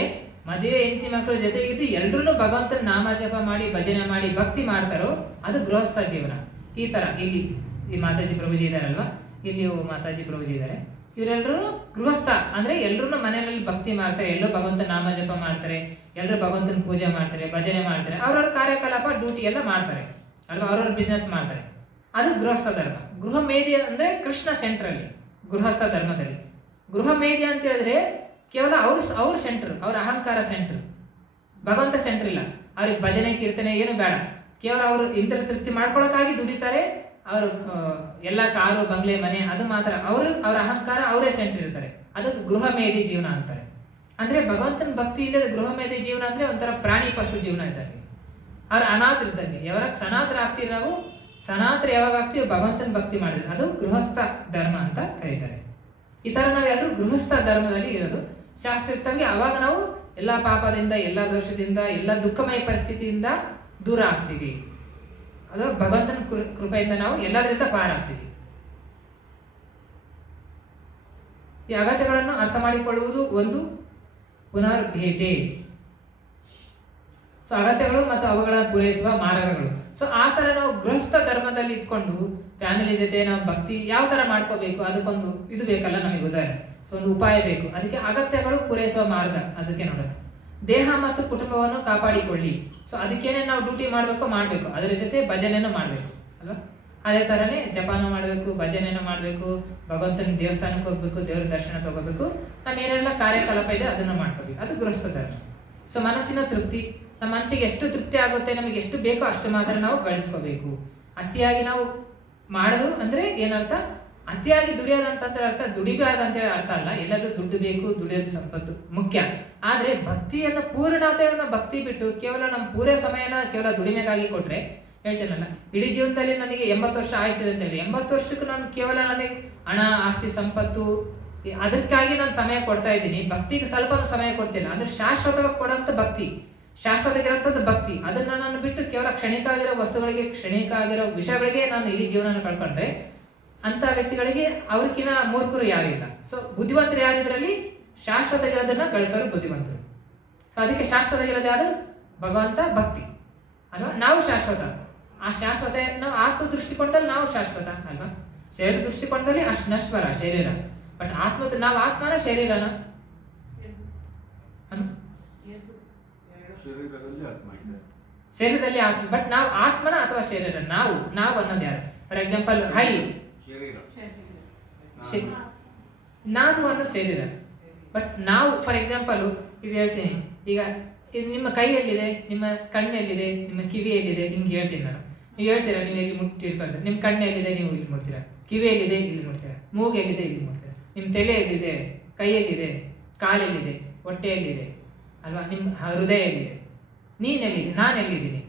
ಮದುವೆ, ಹೆಂಡತಿ ಮಕ್ಕಳ ಜೊತೆ ಇದು ಎಲ್ರೂ ಭಗವಂತನ ನಾಮ ಜಪ ಮಾಡಿ, ಭಜನೆ ಮಾಡಿ, ಭಕ್ತಿ ಮಾಡ್ತಾರೋ ಅದು ಗೃಹಸ್ಥ ಜೀವನ. ಈ ತರ ಇಲ್ಲಿ ಈ ಮಾತಾಜಿ ಪ್ರಭುಜಿ ಇದಾರಲ್ವಾ, ಇಲ್ಲಿ ಮಾತಾಜಿ ಪ್ರಭುಜಿ ಇದ್ದಾರೆ, ಇವರೆಲ್ಲರೂ ಗೃಹಸ್ಥ ಅಂದ್ರೆ ಎಲ್ರೂ ಮನೆಯಲ್ಲಿ ಭಕ್ತಿ ಮಾಡ್ತಾರೆ, ಎಲ್ಲರೂ ಭಗವಂತನ ನಾಮ ಜಪ ಮಾಡ್ತಾರೆ, ಎಲ್ಲರೂ ಭಗವಂತನ ಪೂಜೆ ಮಾಡ್ತಾರೆ, ಭಜನೆ ಮಾಡ್ತಾರೆ, ಅವ್ರವ್ರ ಕಾರ್ಯಕಲಾಪ ಡ್ಯೂಟಿ ಎಲ್ಲ ಮಾಡ್ತಾರೆ ಅಲ್ವಾ, ಅವ್ರವ್ರ ಬಿಸ್ನೆಸ್ ಮಾಡ್ತಾರೆ. ಅದು ಗೃಹಸ್ಥ ಧರ್ಮ. ಗೃಹ ಮೇಧ್ಯ ಅಂದ್ರೆ ಕೃಷ್ಣ ಸೆಂಟ್ರಲ್ಲಿ ಗೃಹಸ್ಥ ಧರ್ಮದಲ್ಲಿ. ಗೃಹ ಮೇಧ್ಯ ಅಂತ ಹೇಳಿದ್ರೆ ಕೇವಲ ಅವ್ರ ಸೆಂಟರ್, ಅವ್ರ ಅಹಂಕಾರ ಸೆಂಟರ್, ಭಗವಂತ ಸೆಂಟರ್ ಇಲ್ಲ. ಅವ್ರಿಗೆ ಭಜನೆ ಕೀರ್ತನೆ ಏನು ಬೇಡ, ಕೇವಲ ಅವರು ಇಂದ್ರ ತೃಪ್ತಿ ಮಾಡ್ಕೊಳಕ್ಕಾಗಿ ದುಡಿತಾರೆ. ಅವರು ಎಲ್ಲ ಕಾರು ಬಂಗ್ಲೆ ಮನೆ ಅದು ಮಾತ್ರ, ಅವ್ರ ಅಹಂಕಾರ ಅವರೇ ಸೆಂಟರ್ ಇರ್ತಾರೆ. ಅದಕ್ಕೆ ಗೃಹ ಮೇಧಿ ಜೀವನ ಅಂತಾರೆ. ಅಂದ್ರೆ ಭಗವಂತನ ಭಕ್ತಿ ಇಲ್ಲದ ಗೃಹ ಮೇಧಿ ಜೀವನ ಅಂದ್ರೆ ಒಂಥರ ಪ್ರಾಣಿ ಪಶು ಜೀವನ ಇದ್ದಂಗೆ. ಅವ್ರ ಅನಾಥರು ಇದ್ದಂಗೆ. ಯಾವಾಗ ಸನಾತರ ಆಗ್ತೀವಿ ನಾವು, ಸನಾತರ ಯಾವಾಗ ಆಗ್ತೀವಿ, ಭಗವಂತನ ಭಕ್ತಿ ಮಾಡಿದ್ರೆ ಅದು ಗೃಹಸ್ಥ ಧರ್ಮ ಅಂತ ಕರೀತಾರೆ. ಈ ತರ ನಾವೆಲ್ಲರೂ ಗೃಹಸ್ಥ ಧರ್ಮದಲ್ಲಿ ಇರೋದು ಶಾಸ್ತ್ರಯುಕ್ತವಾಗಿ. ಅವಾಗ ನಾವು ಎಲ್ಲಾ ಪಾಪದಿಂದ, ಎಲ್ಲಾ ದೋಷದಿಂದ, ಎಲ್ಲ ದುಃಖಮಯ ಪರಿಸ್ಥಿತಿಯಿಂದ ದೂರ ಆಗ್ತೀವಿ. ಅದು ಭಗವಂತನ ಕೃಪೆಯಿಂದ ನಾವು ಎಲ್ಲದರಿಂದ ಪಾರಾಗ್ತೀವಿ. ಈ ಅಗತ್ಯಗಳನ್ನು ಅರ್ಥ ಮಾಡಿಕೊಳ್ಳುವುದು ಒಂದು ಪುನರ್ಭೇಟೆ. ಸೊ ಅಗತ್ಯಗಳು ಮತ್ತು ಅವುಗಳನ್ನು ಪೂರೈಸುವ ಮಾರ್ಗಗಳು. ಸೊ ಆ ತರ ನಾವು ಗೃಹಸ್ಥ ಧರ್ಮದಲ್ಲಿ ಇಟ್ಕೊಂಡು ಫ್ಯಾಮಿಲಿ ಜೊತೆ ನಾವು ಭಕ್ತಿ ಯಾವ ತರ ಮಾಡ್ಕೋಬೇಕು, ಅದಕ್ಕೊಂದು ಇದು ಬೇಕಲ್ಲ ನಮಗೆ ಉದಾಹರಣೆ. ಸೊ ಒಂದು ಉಪಾಯ ಬೇಕು. ಅದಕ್ಕೆ ಅಗತ್ಯಗಳು ಪೂರೈಸುವ ಮಾರ್ಗ, ಅದಕ್ಕೆ ನೋಡೋಣ. ದೇಹ ಮತ್ತು ಕುಟುಂಬವನ್ನು ಕಾಪಾಡಿಕೊಳ್ಳಿ. ಸೊ ಅದಕ್ಕೇನೆ ನಾವು ಡ್ಯೂಟಿ ಮಾಡಬೇಕು, ಅದರ ಜೊತೆ ಭಜನೆನೂ ಮಾಡಬೇಕು ಅಲ್ವಾ. ಅದೇ ತರನೇ ಜಪಾನು ಮಾಡಬೇಕು, ಭಜನೆನೂ ಮಾಡಬೇಕು, ಭಗವಂತನ ದೇವಸ್ಥಾನಕ್ಕೆ ಹೋಗ್ಬೇಕು, ದೇವರ ದರ್ಶನ ತಗೋಬೇಕು, ಏನೆಲ್ಲ ಕಾರ್ಯಕಲಾಪ ಇದೆ ಅದನ್ನು ಮಾಡ್ಕೋಬೇಕು. ಅದು ಗೃಹಸ್ಥ ಧರ್ಮ. ಸೊ ಮನಸ್ಸಿನ ತೃಪ್ತಿ, ನಮ್ಮ ಮನಸ್ಸಿಗೆ ಎಷ್ಟು ತೃಪ್ತಿ ಆಗುತ್ತೆ, ನಮಗೆ ಎಷ್ಟು ಬೇಕೋ ಅಷ್ಟು ಮಾತ್ರ ನಾವು ಗಳಿಸ್ಕೋಬೇಕು. ಅತಿಯಾಗಿ ನಾವು ಮಾಡೋದು ಅಂದ್ರೆ ಏನರ್ಥ, ಅತಿಯಾಗಿ ದುಡಿಯೋದಂತಂದ್ರೆ ಅರ್ಥ ದುಡಿಬಾರ್ದು ಅಂತೇಳಿ ಅರ್ಥ ಅಲ್ಲ. ಎಲ್ಲರಿಗೂ ದುಡ್ಡು ಬೇಕು, ದುಡಿಯೋದು ಸಂಪತ್ತು ಮುಖ್ಯ. ಆದ್ರೆ ಭಕ್ತಿಯನ್ನ, ಪೂರ್ಣತೆಯನ್ನ ಭಕ್ತಿ ಬಿಟ್ಟು ಕೇವಲ ನಮ್ಮ ಪೂರೇ ಸಮಯನ ಕೇವಲ ದುಡಿಮೆಗಾಗಿ ಕೊಟ್ರೆ, ಹೇಳ್ತೇನಲ್ಲ, ಇಡೀ ಜೀವನದಲ್ಲಿ ನನಗೆ 80 ವರ್ಷ ಆಯುಷ್ಯದೆ ಅಂತ ಹೇಳಿ 80 ವರ್ಷಕ್ಕೂ ನಾನು ಕೇವಲ ನನಗೆ ಹಣ, ಆಸ್ತಿ, ಸಂಪತ್ತು ಅದಕ್ಕಾಗಿ ನಾನು ಸಮಯ ಕೊಡ್ತಾ ಇದ್ದೀನಿ, ಭಕ್ತಿಗೆ ಸ್ವಲ್ಪ ಸಮಯ ಕೊಡ್ತಿಲ್ಲ. ಅಂದ್ರೆ ಶಾಶ್ವತವಾಗಿ ಕೊಡೋಂಥ ಭಕ್ತಿ, ಶಾಶ್ವತವಾಗಿರೋಂಥದ್ದು ಭಕ್ತಿ, ಅದನ್ನ ನಾನು ಬಿಟ್ಟು ಕೇವಲ ಕ್ಷಣಿಕ ಆಗಿರೋ ವಸ್ತುಗಳಿಗೆ, ಕ್ಷಣಿಕ ಆಗಿರೋ ವಿಷಯಗಳಿಗೆ ನಾನು ಇಡೀ ಜೀವನ ಕಳ್ಕೊಂಡ್ರೆ ಅಂತ ವ್ಯಕ್ತಿಗಳಿಗೆ ಅವ್ರಕ್ಕಿಂತ ಮೂರ್ಖರು ಯಾರು ಇಲ್ಲ. ಸೊ ಬುದ್ಧಿವಂತರು ಯಾರಿದ್ರಲ್ಲಿ, ಶಾಶ್ವತವಾಗಿರೋದನ್ನ ಗಳಿಸೋರು ಬುದ್ಧಿವಂತರು. ಸೊ ಅದಕ್ಕೆ ಶಾಶ್ವತವಾಗಿರೋದು ಯಾವುದು, ಭಗವಂತ ಭಕ್ತಿ ಅಲ್ವಾ. ನಾವು ಶಾಶ್ವತ, ಆ ಶಾಶ್ವತ ನಾವು ಆತ್ಮ ದೃಷ್ಟಿಕೋನದಲ್ಲಿ ನಾವು ಶಾಶ್ವತ ಅಲ್ವಾ. ಶರೀರ ದೃಷ್ಟಿಕೋನದಲ್ಲಿ ಅಷ್ಟು ನಶ್ವರ ಶರೀರ, ಬಟ್ ಆತ್ಮದ ನಾವು ಆತ್ಮನ ಶರೀರನ ಶರೀರದಲ್ಲಿ ಆತ್ಮ, ಬಟ್ ನಾವು ಆತ್ಮನ ಅಥವಾ ಶರೀರ, ನಾವು ಅನ್ನೋದು ಯಾರು. ಫಾರ್ ಎಕ್ಸಾಂಪಲ್ ನಾನು ಅನ್ನೋ ಶರೀರ, ಬಟ್ ನಾವು ಫಾರ್ ಎಕ್ಸಾಂಪಲ್ ಇದು ಹೇಳ್ತೀನಿ. ಈಗ ನಿಮ್ಮ ಕೈಯಲ್ಲಿದೆ, ನಿಮ್ಮ ಕಣ್ಣೆಲ್ಲಿದೆ, ನಿಮ್ಮ ಕಿವಿಯಲ್ಲಿದೆ, ಹಿಂಗೆ ಹೇಳ್ತೀನಿ ನಾನು. ನೀವು ಹೇಳ್ತೀರಾ, ನೀವು ಎಲ್ಲಿ ಮುಟ್ಟಿರ್ಕೊಂಡ್ರೆ, ನಿಮ್ಮ ಕಣ್ಣೆಲ್ಲಿದೆ, ನೀವು ಇಲ್ಲಿ ಮುಟ್ತೀರಾ, ಕಿವಿಯಲ್ಲಿದೆ ಇಲ್ಲಿ ಮುಟ್ತೀರಾ, ಮೂಗೆಲ್ಲಿದೆ ಇಲ್ಲಿ ಮುಟ್ತೀರಾ, ನಿಮ್ಮ ತಲೆಯಲ್ಲಿದೆ, ಕೈಯಲ್ಲಿದೆ, ಕಾಲಲ್ಲಿದೆ, ಹೊಟ್ಟೆಯಲ್ಲಿದೆ ಅಲ್ವಾ, ನಿಮ್ಮ ಹೃದಯಲ್ಲಿದೆ, ನೀನೆಲ್ಲಿದೆ, ನಾನೆಲ್ಲಿದ್ದೀನಿ,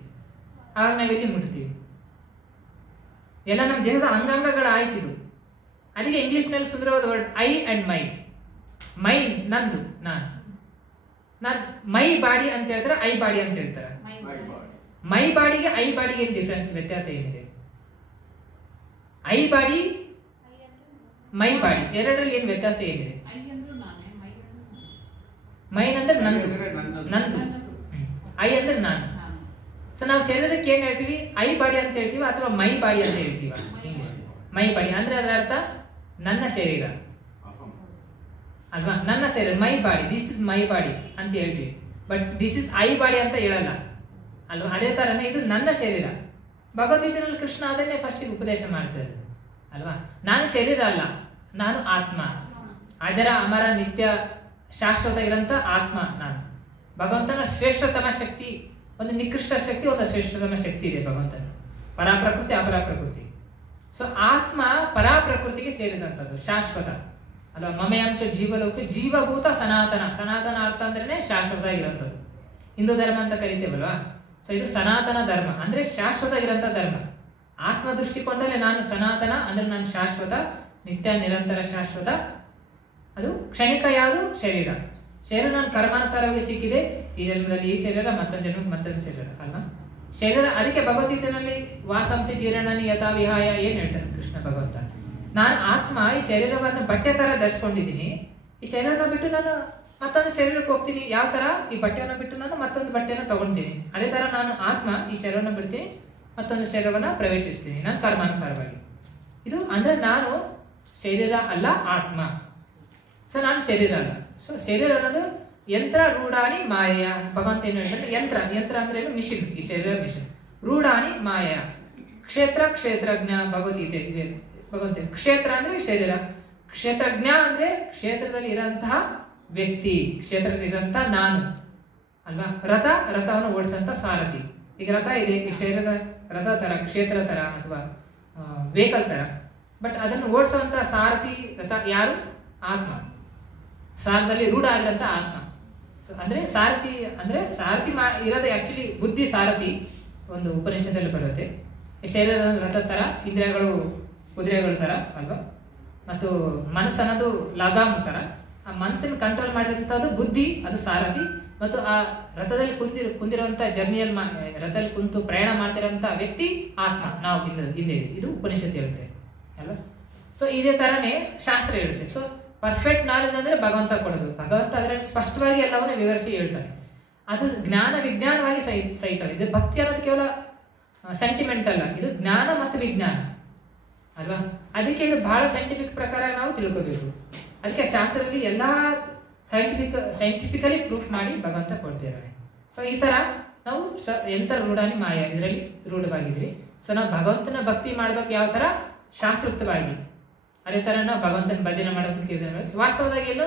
ಆಗ ನಾವೆಲ್ಲಿ ಮುಟ್ತೀವಿ. ಎಲ್ಲ ನಮ್ಮ ದೇಹದ ಅಂಗಾಂಗಗಳ ಆಯ್ತಿದು. ಅದಕ್ಕೆ ಇಂಗ್ಲಿಷ್ನಲ್ಲಿ ಸುಂದರವಾದ ವರ್ಡ್ ಐ ಅಂಡ್ ಮೈ. ಮೈ ನಂದು, ನಾನು ಮೈ ಬಾಡಿ ಅಂತ ಹೇಳ್ತಾರೆ, ಐ ಬಾಡಿ ಅಂತ ಹೇಳ್ತಾರೆ. ಮೈ ಬಾಡಿಗೆ ಐ ಬಾಡಿಗೆ ಏನು ಡಿಫ್ರೆನ್ಸ್, ವ್ಯತ್ಯಾಸ ಏನಿದೆ? ಐ ಬಾಡಿ, ಮೈ ಬಾಡಿ ಎರಡರಲ್ಲಿ ಏನು ವ್ಯತ್ಯಾಸ ಏನಿದೆ? ಮೈನ್ ಅಂದ್ರೆ ನಂದು, ಐ ಅಂದ್ರೆ ನಾನು. ಸೊ ನಾವು ಶರೀರಕ್ಕೆ ಏನ್ ಹೇಳ್ತೀವಿ, ಐ ಬಾಡಿ ಅಂತ ಹೇಳ್ತೀವಿ ಅಥವಾ ಮೈ ಬಾಡಿ ಅಂತ ಹೇಳ್ತೀವ ಇಂಗ್ಲಿಷ್. ಮೈ ಬಾಡಿ ಅಂದ್ರೆ ಅದರ ಅರ್ಥ ನನ್ನ ಶರೀರ ಅಲ್ವಾ, ನನ್ನ ಶರೀರ, my body, this is my body ಅಂತ ಹೇಳ್ತೀವಿ. But this is I body ಅಂತ ಹೇಳಲ್ಲ ಅಲ್ವಾ. ಅದೇ ತರನೇ ಇದು ನನ್ನ ಶರೀರ. ಭಗವದ್ಗೀತೆಯಲ್ಲಿ ಕೃಷ್ಣ ಅದನ್ನೇ ಫಸ್ಟ್ ಉಪದೇಶ ಮಾಡ್ತಾರೆ ಅಲ್ವಾ. ನಾನು ಶರೀರ ಅಲ್ಲ, ನಾನು ಆತ್ಮ, ಅಜರ ಅಮರ ನಿತ್ಯ ಶಾಶ್ವತ ಇರಂತ ಆತ್ಮ ನಾನು. ಭಗವಂತನ ಶ್ರೇಷ್ಠತಮ ಶಕ್ತಿ, ಒಂದು ನಿಕೃಷ್ಟ ಶಕ್ತಿ, ಒಂದು ಶ್ರೇಷ್ಠತಮ ಶಕ್ತಿ ಇದೆ ಭಗವಂತನ, ಪರಾಪ್ರಕೃತಿ ಅಪರಾಪ್ರಕೃತಿ. ಸೊ ಆತ್ಮ ಪರಾಪ್ರಕೃತಿಗೆ ಸೇರಿದಂಥದ್ದು, ಶಾಶ್ವತ ಅಲ್ವಾ. ಮಮೆಯಾಂಶ ಜೀವಲೋಕ, ಜೀವಭೂತ ಸನಾತನ. ಸನಾತನ ಅರ್ಥ ಅಂದ್ರೇನೆ ಶಾಶ್ವತ ಆಗಿರುವಂಥದ್ದು. ಹಿಂದೂ ಧರ್ಮ ಅಂತ ಕರಿತೇವಲ್ವಾ. ಸೊ ಇದು ಸನಾತನ ಧರ್ಮ ಅಂದ್ರೆ ಶಾಶ್ವತ ಇರೋಂಥ ಧರ್ಮ. ಆತ್ಮ ದೃಷ್ಟಿಕೊಂಡಲ್ಲಿ ನಾನು ಸನಾತನ ಅಂದ್ರೆ ನಾನು ಶಾಶ್ವತ, ನಿತ್ಯ, ನಿರಂತರ ಶಾಶ್ವತ. ಅದು ಕ್ಷಣಿಕ ಯಾವುದು? ಶರೀರ. ಶರೀರ ನಾನು ಕರ್ಮಾನುಸಾರವಾಗಿ ಸಿಕ್ಕಿದೆ. ಈ ಜನ್ಮದಲ್ಲಿ ಈ ಶರೀರ, ಮತ್ತೊಂದು ಜನ್ಮಕ್ಕೆ ಮತ್ತೊಂದು ಶರೀರ ಅಲ್ವಾ. ಶರೀರ ಅದಕ್ಕೆ ಭಗವದ್ಗೀತೆಯಲ್ಲಿ ವಾಸಂಸಿ ತೀರಣನಿ ಯಥಾ ವಿಹಾಯ ಏನ್ ಹೇಳ್ತಾನೆ ಕೃಷ್ಣ ಭಗವಂತ, ನಾನು ಆತ್ಮ ಈ ಶರೀರವನ್ನು ಬಟ್ಟೆ ತರ ಧರಿಸ್ಕೊಂಡಿದ್ದೀನಿ. ಈ ಶರೀರನ ಬಿಟ್ಟು ನಾನು ಮತ್ತೊಂದು ಶರೀರಕ್ಕೆ ಹೋಗ್ತೀನಿ. ಯಾವ ತರ? ಈ ಬಟ್ಟೆಯನ್ನು ಬಿಟ್ಟು ನಾನು ಮತ್ತೊಂದು ಬಟ್ಟೆನ ತಗೊಳ್ತೀನಿ. ಅದೇ ತರ ನಾನು ಆತ್ಮ ಈ ಶರೀರವನ್ನು ಬಿಡ್ತೀನಿ, ಮತ್ತೊಂದು ಶರೀರವನ್ನ ಪ್ರವೇಶಿಸ್ತೀನಿ ನಾನು ಕರ್ಮಾನುಸಾರವಾಗಿ. ಇದು ಅಂದ್ರೆ ನಾನು ಶರೀರ ಅಲ್ಲ, ಆತ್ಮ. ಸೊ ನಾನು ಶರೀರ ಅಲ್ಲ. ಸೊ ಶರೀರ ಅನ್ನೋದು ಯಂತ್ರ ರೂಢಾನಿ ಮಾಯ. ಭಗವಂತ ಏನು ಹೇಳ್ತಾರೆ? ಯಂತ್ರ. ಯಂತ್ರ ಅಂದ್ರೆ ಏನು? ಮಿಷಿನ್. ಈ ಶರೀರ ಮಿಷಿನ್. ರೂಢಾನಿ ಮಾಯ. ಕ್ಷೇತ್ರ ಕ್ಷೇತ್ರಜ್ಞ. ಭಗವದ್ಗೀತೆ ಇದೆ ಭಗವಂತ. ಕ್ಷೇತ್ರ ಅಂದ್ರೆ ಶರೀರ, ಕ್ಷೇತ್ರಜ್ಞ ಅಂದ್ರೆ ಕ್ಷೇತ್ರದಲ್ಲಿ ಇರೋಂತಹ ವ್ಯಕ್ತಿ, ಕ್ಷೇತ್ರದಲ್ಲಿ ಇರೋಂತಹ ನಾನು ಅಲ್ವಾ. ರಥ, ರಥವನ್ನು ಓಡಿಸಂತ ಸಾರಥಿ. ಈಗ ರಥ ಇದೆ, ಈ ಶರೀರದ ರಥ ತರ, ಕ್ಷೇತ್ರ ತರ ಅಥವಾ ವೆಹಿಕಲ್ ತರ. ಬಟ್ ಅದನ್ನು ಓಡಿಸುವಂತ ಸಾರಥಿ ರಥ ಯಾರು? ಆತ್ಮ. ಸಾರದಲ್ಲಿ ರೂಢ ಆಗಿರಂತ ಆತ್ಮ. ಅಂದ್ರೆ ಸಾರಥಿ ಅಂದ್ರೆ ಸಾರಥಿ ಇರೋದು ಆಕ್ಚುಲಿ ಬುದ್ಧಿ ಸಾರಥಿ. ಒಂದು ಉಪನಿಷತ್ತಲ್ಲಿ ಬರುತ್ತೆ. ಈ ಶರೀರದ ರಥ ತರ, ಇಂದ್ರಿಯಗಳು ಕುದುರೆಗಳ ತರ ಅಲ್ವಾ. ಮತ್ತು ಮನಸ್ಸು ಅನ್ನೋದು ಲಗಾಮ್ ತರ. ಆ ಮನಸ್ಸನ್ನು ಕಂಟ್ರೋಲ್ ಮಾಡಿರುವಂತದ್ದು ಬುದ್ಧಿ, ಅದು ಸಾರಥಿ. ಮತ್ತು ಆ ರಥದಲ್ಲಿ ಕುಂದಿರುವಂತ ಜರ್ನಿಯಲ್ಲಿ ರಥದಲ್ಲಿ ಕುಂತು ಪ್ರಯಾಣ ಮಾಡ್ತಿರೋಂಥ ವ್ಯಕ್ತಿ ಆತ್ಮ. ನಾವು ಹಿಂದೆ ಇದು ಉಪನಿಷತ್ತು ಹೇಳುತ್ತೆ ಅಲ್ವಾ. ಸೊ ಇದೇ ತರನೇ ಶಾಸ್ತ್ರ ಹೇಳುತ್ತೆ. ಸೊ ಪರ್ಫೆಕ್ಟ್ ನಾಲೆಜ್ ಅಂದ್ರೆ ಭಗವಂತ ಕೊಡೋದು. ಭಗವಂತ ಅದರಲ್ಲಿ ಸ್ಪಷ್ಟವಾಗಿ ಎಲ್ಲವನ್ನೂ ವಿವರಿಸಿ ಹೇಳ್ತಾನೆ. ಅದು ಜ್ಞಾನ ವಿಜ್ಞಾನವಾಗಿ ಸಹಿತವೆ. ಇದು ಭಕ್ತಿ ಅನ್ನೋದು ಕೇವಲ ಸೆಂಟಿಮೆಂಟ್ ಅಲ್ಲ, ಇದು ಜ್ಞಾನ ಮತ್ತು ವಿಜ್ಞಾನ ಅಲ್ವಾ. ಅದಕ್ಕೆ ಇದು ಬಹಳ ಸೈಂಟಿಫಿಕ್ ಪ್ರಕಾರ ನಾವು ತಿಳ್ಕೋಬೇಕು. ಅದಕ್ಕೆ ಶಾಸ್ತ್ರದಲ್ಲಿ ಎಲ್ಲಾ ಸೈಂಟಿಫಿಕಲಿ ಪ್ರೂಫ್ ಮಾಡಿ ಭಗವಂತ ಕೊಡ್ತಿದ್ದಾರೆ. ಸೊ ಈ ತರ ನಾವು ಯಂತ್ರ ರೂಢಾನಿ ಮಾಯ ಇದರಲ್ಲಿ ರೂಢವಾಗಿದ್ವಿ. ಸೊ ನಾವು ಭಗವಂತನ ಭಕ್ತಿ ಮಾಡ್ಬೇಕು ಯಾವ ತರ? ಶಾಸ್ತ್ರೋಕ್ತವಾಗಿ. ಅದೇ ತರ ನಾವು ಭಗವಂತನ ಭಜನೆ ಮಾಡೋದಕ್ಕೆ ವಾಸ್ತವವಾಗಿ ಎಲ್ಲೋ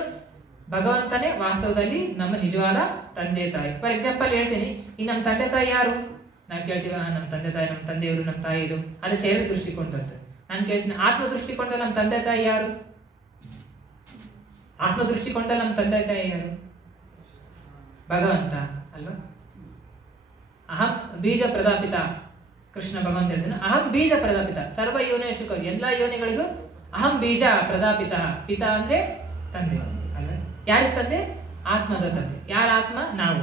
ಭಗವಂತನೇ ವಾಸ್ತವದಲ್ಲಿ ನಮ್ಮ ನಿಜವಾದ ತಂದೆ ತಾಯಿ. ಫಾರ್ ಎಕ್ಸಾಂಪಲ್ ಹೇಳ್ತೀನಿ, ಈ ನಮ್ಮ ತಂದೆ ತಾಯಿ ಯಾರು? ನಾವು ಕೇಳ್ತೀವಿ ನಮ್ಮ ತಂದೆ ತಾಯಿ, ನಮ್ಮ ತಂದೆಯವರು, ನಮ್ಮ ತಾಯಿರು. ಅದು ಶರೀರ ದೃಷ್ಟಿಕೊಂಡದ್ದು. ನಾನು ಕೇಳ್ತೀನಿ ಆತ್ಮ ದೃಷ್ಟಿಕೊಂಡಲ್ಲಿ ನಮ್ಮ ತಂದೆ ತಾಯಿ ಯಾರು? ಆತ್ಮ ದೃಷ್ಟಿಕೊಂಡಲ್ಲಿ ನಮ್ಮ ತಂದೆ ತಾಯಿ ಯಾರು? ಭಗವಂತ ಅಲ್ವಾ. ಅಹಂ ಬೀಜ ಪ್ರದಾಪಿತ. ಕೃಷ್ಣ ಭಗವಂತ ಹೇಳ್ತಾನೆ ಅಹಂ ಬೀಜ ಪ್ರದಾಪಿತ ಸರ್ವ ಯೋನೇಶು. ಎಲ್ಲಾ ಯೋನಿಗಳಿಗೂ ಅಹಂ ಬೀಜ ಪ್ರದಾಪಿತ. ಪಿತ ಅಂದ್ರೆ ತಂದೆ ಅಲ್ಲ. ಯಾರಿಗೆ ತಂದೆ? ಆತ್ಮದ ತಂದೆ. ಯಾರ ಆತ್ಮ? ನಾವು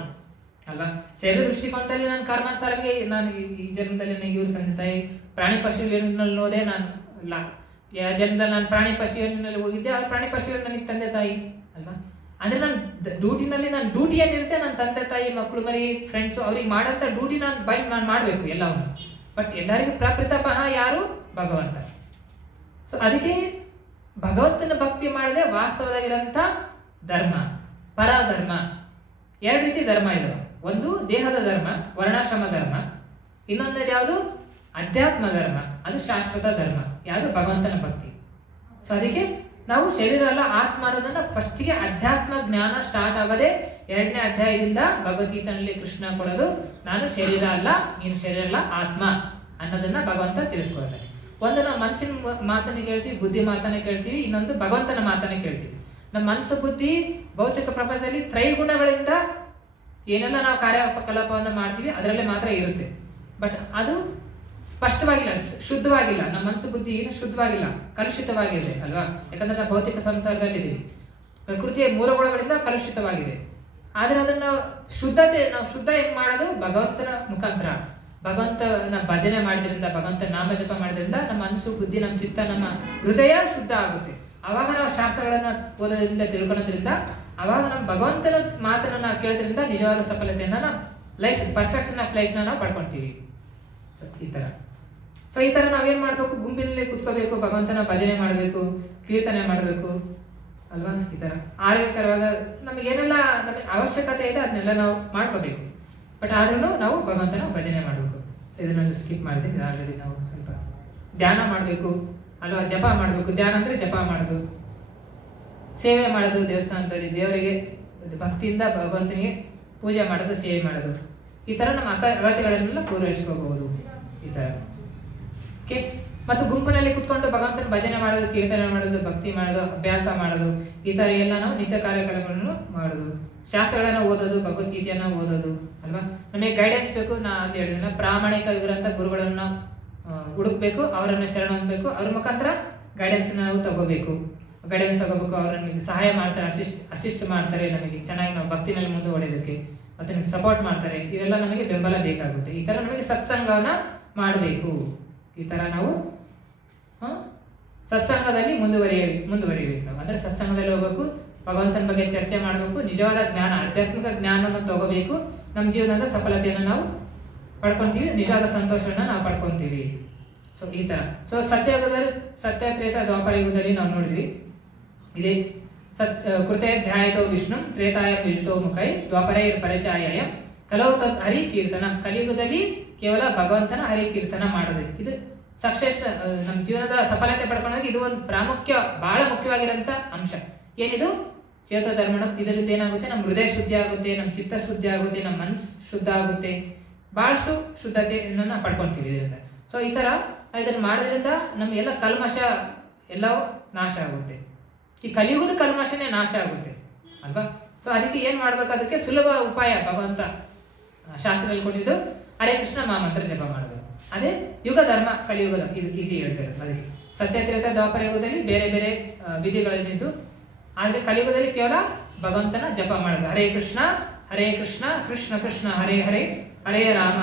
ಅಲ್ವಾ. ಶರೀರ ದೃಷ್ಟಿಕೋನದಲ್ಲಿ ನಾನು ಕರ್ಮಾನುಸಾರವಾಗಿ ನಾನು ಈ ಜನ್ಮದಲ್ಲಿ ನನಗೆ ಇವ್ರ ತಂದೆ ತಾಯಿ. ಪ್ರಾಣಿ ಪಶು ಯೋನಿನಲ್ಲಿ ಹೋದೆ ನಾನು, ಯಾವ ಜನ್ಮದಲ್ಲಿ ನಾನು ಪ್ರಾಣಿ ಪಶು ಯೋನಿನಲ್ಲಿ ಹೋಗಿದ್ದೆ, ಆ ಪ್ರಾಣಿ ಪಶು ನನಗೆ ತಂದೆ ತಾಯಿ ಅಲ್ವಾ. ಅಂದ್ರೆ ನಾನು ಡ್ಯೂಟಿನಲ್ಲಿ ನನ್ನ ಡ್ಯೂಟಿ ಏನಿರುತ್ತೆ, ನನ್ನ ತಂದೆ ತಾಯಿ, ಮಕ್ಕಳು, ಮರಿ, ಫ್ರೆಂಡ್ಸು ಅವ್ರಿಗೆ ಮಾಡೋಂಥ ಡ್ಯೂಟಿ ನಾನು ಮಾಡಬೇಕು ಎಲ್ಲವನ್ನು. ಬಟ್ ಎಲ್ಲರಿಗೂ ಪ್ರಪ್ರಥಮಃ ಯಾರು? ಭಗವಂತ. ಸೊ ಅದಕ್ಕೆ ಭಗವಂತನ ಭಕ್ತಿ ಮಾಡದೆ ವಾಸ್ತವದಾಗಿರೋಂಥ ಧರ್ಮ, ಪರಧರ್ಮ. ಎರಡು ರೀತಿ ಧರ್ಮ ಇದಾವೆ. ಒಂದು ದೇಹದ ಧರ್ಮ, ವರ್ಣಾಶ್ರಮ ಧರ್ಮ. ಇನ್ನೊಂದು ಯಾವುದು? ಅಧ್ಯಾತ್ಮ ಧರ್ಮ. ಅದು ಶಾಶ್ವತ ಧರ್ಮ. ಯಾವುದು? ಭಗವಂತನ ಭಕ್ತಿ. ಸೊ ಅದಕ್ಕೆ ನಾವು ಶರೀರ ಅಲ್ಲ ಆತ್ಮ ಅನ್ನೋದನ್ನ ಫಸ್ಟಿಗೆ ಅಧ್ಯಾತ್ಮ ಜ್ಞಾನ ಸ್ಟಾರ್ಟ್ ಆಗದೆ 2ನೇ ಅಧ್ಯಾಯದಿಂದ ಭಗವದ್ಗೀತೆಯಲ್ಲಿ ಕೃಷ್ಣ ಕೊಡೋದು ನಾನು ಶರೀರ ಅಲ್ಲ, ನೀನು ಶರೀರ ಅಲ್ಲ, ಆತ್ಮ ಅನ್ನೋದನ್ನ ಭಗವಂತ ತಿಳಿಸ್ಕೊಳ್ತಾನೆ. ಒಂದು ನಾವು ಮನಸ್ಸಿನ ಮಾತನ್ನ ಕೇಳ್ತೀವಿ, ಬುದ್ಧಿ ಮಾತನ್ನ ಕೇಳ್ತೀವಿ. ಇನ್ನೊಂದು ಭಗವಂತನ ಮಾತನ್ನ ಕೇಳ್ತೀವಿ. ನಮ್ಮ ಮನಸ್ಸು, ಬುದ್ಧಿ ಭೌತಿಕ ಪ್ರಪಂಚದಲ್ಲಿ ತ್ರೈಗುಣಗಳಿಂದ ಏನೆಲ್ಲ ನಾವು ಕಾರ್ಯಕಲಾಪವನ್ನು ಮಾಡ್ತೀವಿ ಅದರಲ್ಲೇ ಮಾತ್ರ ಇರುತ್ತೆ. ಬಟ್ ಅದು ಸ್ಪಷ್ಟವಾಗಿಲ್ಲ, ಶುದ್ಧವಾಗಿಲ್ಲ. ನಮ್ಮ ಮನಸ್ಸು, ಬುದ್ಧಿ ಏನು ಶುದ್ಧವಾಗಿಲ್ಲ, ಕಲುಷಿತವಾಗಿದೆ ಅಲ್ವಾ. ಯಾಕಂದ್ರೆ ನಾವು ಭೌತಿಕ ಸಂಸಾರದಲ್ಲಿ ಇದೀವಿ. ಪ್ರಕೃತಿಯ ಮೂಲಗುಣಗಳಿಂದ ಕಲುಷಿತವಾಗಿದೆ. ಆದ್ರೆ ಅದನ್ನ ನಾವು ಶುದ್ಧ ಹೆಂಗ್ ಮಾಡೋದು? ಭಗವಂತನ ಮುಖಾಂತರ. ಭಗವಂತನ ಭಜನೆ ಮಾಡಿದ್ರಿಂದ, ಭಗವಂತ ನಾಮ ಜಪ ಮಾಡಿದ್ರಿಂದ ನಮ್ಮ ಮನಸ್ಸು, ಬುದ್ಧಿ, ನಮ್ಮ ಚಿತ್ತ, ನಮ್ಮ ಹೃದಯ ಶುದ್ಧ ಆಗುತ್ತೆ. ಅವಾಗ ನಾವು ಶಾಸ್ತ್ರಗಳನ್ನ ಓದೋದ್ರಿಂದ, ತಿಳ್ಕೊಳ್ಳೋದ್ರಿಂದ, ಅವಾಗ ನಮ್ಮ ಭಗವಂತನ ಮಾತನ್ನ ನಾವು ಕೇಳೋದ್ರಿಂದ ನಿಜವಾದ ಸಫಲತೆಯನ್ನ ನಾವು ಲೈಫ್, ಪರ್ಫೆಕ್ಷನ್ ಆಫ್ ಲೈಫ್ನ ನಾವು ಪಡ್ಕೊಳ್ತೀವಿ. ಸೊ ಈ ತರ ನಾವೇನ್ ಮಾಡ್ಬೇಕು? ಗುಂಪಿನಲ್ಲಿ ಕುತ್ಕೋಬೇಕು, ಭಗವಂತನ ಭಜನೆ ಮಾಡಬೇಕು, ಕೀರ್ತನೆ ಮಾಡಬೇಕು ಅಲ್ವಾ. ಈ ತರ ಆರೋಗ್ಯಕರವಾದ ನಮಗೇನೆಲ್ಲ ನಮಗೆ ಅವಶ್ಯಕತೆ ಇದೆ ಅದನ್ನೆಲ್ಲ ನಾವು ಮಾಡ್ಕೋಬೇಕು. ಬಟ್ ಆದ್ರೂ ನಾವು ಭಗವಂತನ ಭಜನೆ ಮಾಡಬೇಕು. ಇದನ್ನೊಂದು ಸ್ಕಿಪ್ ಮಾಡಿದ್ರೆ ಆಲ್ರೆಡಿ ನಾವು ಸ್ವಲ್ಪ ಧ್ಯಾನ ಮಾಡಬೇಕು ಅಲ್ವಾ. ಜಪ ಮಾಡಬೇಕು. ಧ್ಯಾನ ಅಂದ್ರೆ ಜಪ ಮಾಡೋದು, ಸೇವೆ ಮಾಡೋದು, ದೇವಸ್ಥಾನದಲ್ಲಿ ದೇವರಿಗೆ ಭಕ್ತಿಯಿಂದ ಭಗವಂತನಿಗೆ ಪೂಜೆ ಮಾಡೋದು, ಸೇವೆ ಮಾಡೋದು. ಈ ತರ ನಮ್ಮ ಅಗತ್ಯಗಳನ್ನೆಲ್ಲ ಪೂರೈಸ್ಕೋಬಹುದು ಈ ತರ. ಓಕೆ. ಮತ್ತು ಗುಂಪಿನಲ್ಲಿ ಕುತ್ಕೊಂಡು ಭಗವಂತನ ಭಜನೆ ಮಾಡೋದು, ಕೀರ್ತನೆ ಮಾಡೋದು, ಭಕ್ತಿ ಮಾಡೋದು, ಅಭ್ಯಾಸ ಮಾಡೋದು, ಈ ತರ ಎಲ್ಲ ನಾವು ನಿತ್ಯ ಕಾರ್ಯಕ್ರಮಗಳನ್ನು ಮಾಡೋದು. ಶಾಸ್ತ್ರಗಳನ್ನ ಓದೋದು, ಭಗವದ್ಗೀತೆಯನ್ನ ಓದೋದು ಅಲ್ವಾ. ನಮಗೆ ಗೈಡೆನ್ಸ್ ಬೇಕು. ನಾ ಅಂತ ಹೇಳಿದ್ರೆ ಪ್ರಾಮಾಣಿಕ ಇವರಂತ ಗುರುಗಳನ್ನ ಹುಡುಕ್ಬೇಕು, ಅವರನ್ನ ಶರಣ ಹೊಂದಬೇಕು, ಅವ್ರ ಮುಖಾಂತರ ಗೈಡೆನ್ಸ್ ನಾವು ತಗೋಬೇಕು. ಅವ್ರು ನಮಗೆ ಸಹಾಯ ಮಾಡ್ತಾರೆ, ಅಸಿಸ್ಟ್ ಮಾಡ್ತಾರೆ, ನಮಗೆ ಚೆನ್ನಾಗಿ ನಾವು ಭಕ್ತಿನಲ್ಲಿ ಮುಂದುವರಿಯೋದಕ್ಕೆ ಮತ್ತೆ ನಮಗೆ ಸಪೋರ್ಟ್ ಮಾಡ್ತಾರೆ. ಇವೆಲ್ಲ ನಮಗೆ ಬೆಂಬಲ ಬೇಕಾಗುತ್ತೆ. ಈ ತರ ನಮಗೆ ಸತ್ಸಂಗವನ್ನ ಮಾಡಬೇಕು. ಈ ತರ ನಾವು ಸತ್ಸಂಗದಲ್ಲಿ ಮುಂದುವರಿಯಬೇಕು ನಾವು. ಅಂದ್ರೆ ಸತ್ಸಂಗದಲ್ಲಿ ಹೋಗ್ಬೇಕು, ಭಗವಂತನ ಬಗ್ಗೆ ಚರ್ಚೆ ಮಾಡಬೇಕು, ನಿಜವಾದ ಜ್ಞಾನ, ಆಧ್ಯಾತ್ಮಿಕ ಜ್ಞಾನವನ್ನು ತಗೋಬೇಕು. ನಮ್ಮ ಜೀವನದ ಸಫಲತೆಯನ್ನು ನಾವು ಪಡ್ಕೊಂತೀವಿ, ನಿಜವಾದ ಸಂತೋಷವನ್ನ ನಾವು ಪಡ್ಕೊಂತೀವಿ. ಸೊ ಈ ತರ. ಸೊ ಸತ್ಯಯುಗದಲ್ಲಿ, ಸತ್ಯ ತ್ರೇತ ದ್ವಾಪರ ಯುಗದಲ್ಲಿ ನಾವು ನೋಡಿದ್ವಿ ಇದೇ ಕೃತೆ ಧ್ಯಾಯತೋ ವಿಷ್ಣು ತ್ರೇತಾಯ ವಿಜಿತೋ ಮುಖೈ ದ್ವಾಪರೈ ಪರಿಚಯಾಯ ಕಲವು ತತ್ ಹರಿ ಕೀರ್ತನ. ಕಲಿಯುಗದಲ್ಲಿ ಕೇವಲ ಭಗವಂತನ ಹರಿ ಕೀರ್ತನ ಮಾಡೋದು. ಇದು ಸಕ್ಸೆಸ್, ನಮ್ಮ ಜೀವನದ ಸಫಲತೆ ಪಡ್ಕೊಂಡಾಗ ಇದು ಒಂದು ಬಹಳ ಮುಖ್ಯವಾಗಿರೋಂಥ ಅಂಶ. ಏನಿದು ಚೇತ ಧರ್ಮಣ. ಇದರಿಂದ ಏನಾಗುತ್ತೆ, ನಮ್ಮ ಹೃದಯ ಶುದ್ಧಿ ಆಗುತ್ತೆ, ನಮ್ಮ ಚಿತ್ತ ಶುದ್ಧಿ ಆಗುತ್ತೆ, ನಮ್ಮ ಮನಸ್ಸು ಶುದ್ಧ ಆಗುತ್ತೆ, ಬಹಳಷ್ಟು ಶುದ್ಧತೆಯನ್ನು ಪಡ್ಕೊಂತೀವಿ ಇದರಿಂದ. ಸೊ ಈ ತರ ಇದನ್ನು ಮಾಡೋದ್ರಿಂದ ನಮಗೆಲ್ಲ ಕಲ್ಮಶ ಎಲ್ಲವೂ ನಾಶ ಆಗುತ್ತೆ. ಈ ಕಲಿಯುಗದ ಕಲ್ಮಶನೇ ನಾಶ ಆಗುತ್ತೆ ಅಲ್ವಾ. ಸೊ ಅದಕ್ಕೆ ಏನ್ ಮಾಡ್ಬೇಕು, ಅದಕ್ಕೆ ಸುಲಭ ಉಪಾಯ ಭಗವಂತ ಶಾಸ್ತ್ರದಲ್ಲಿ ಕೊಟ್ಟಿದ್ದು ಹರೇ ಕೃಷ್ಣ ಮಹಾಮಂತ್ರ ಜಪ ಮಾಡೋದು. ಅದೇ ಯುಗ ಧರ್ಮ ಕಲಿಯುಗದ ಇಲ್ಲಿ ಹೇಳ್ತಾರೆ. ಅದಕ್ಕೆ ಸತ್ಯತ್ರೇತ ದ್ವಾಪರ ಯುಗದಲ್ಲಿ ಬೇರೆ ಬೇರೆ ವಿಧಿಗಳಿದ್ದು, ಆದ್ರೆ ಕಲಿಯುಗದಲ್ಲಿ ಕೇವಲ ಭಗವಂತನ ಜಪ ಮಾಡೋದು. ಹರೇ ಕೃಷ್ಣ ಕೃಷ್ಣ ಕೃಷ್ಣ ಹರೇ ಹರೇ, ಹರೇ ರಾಮ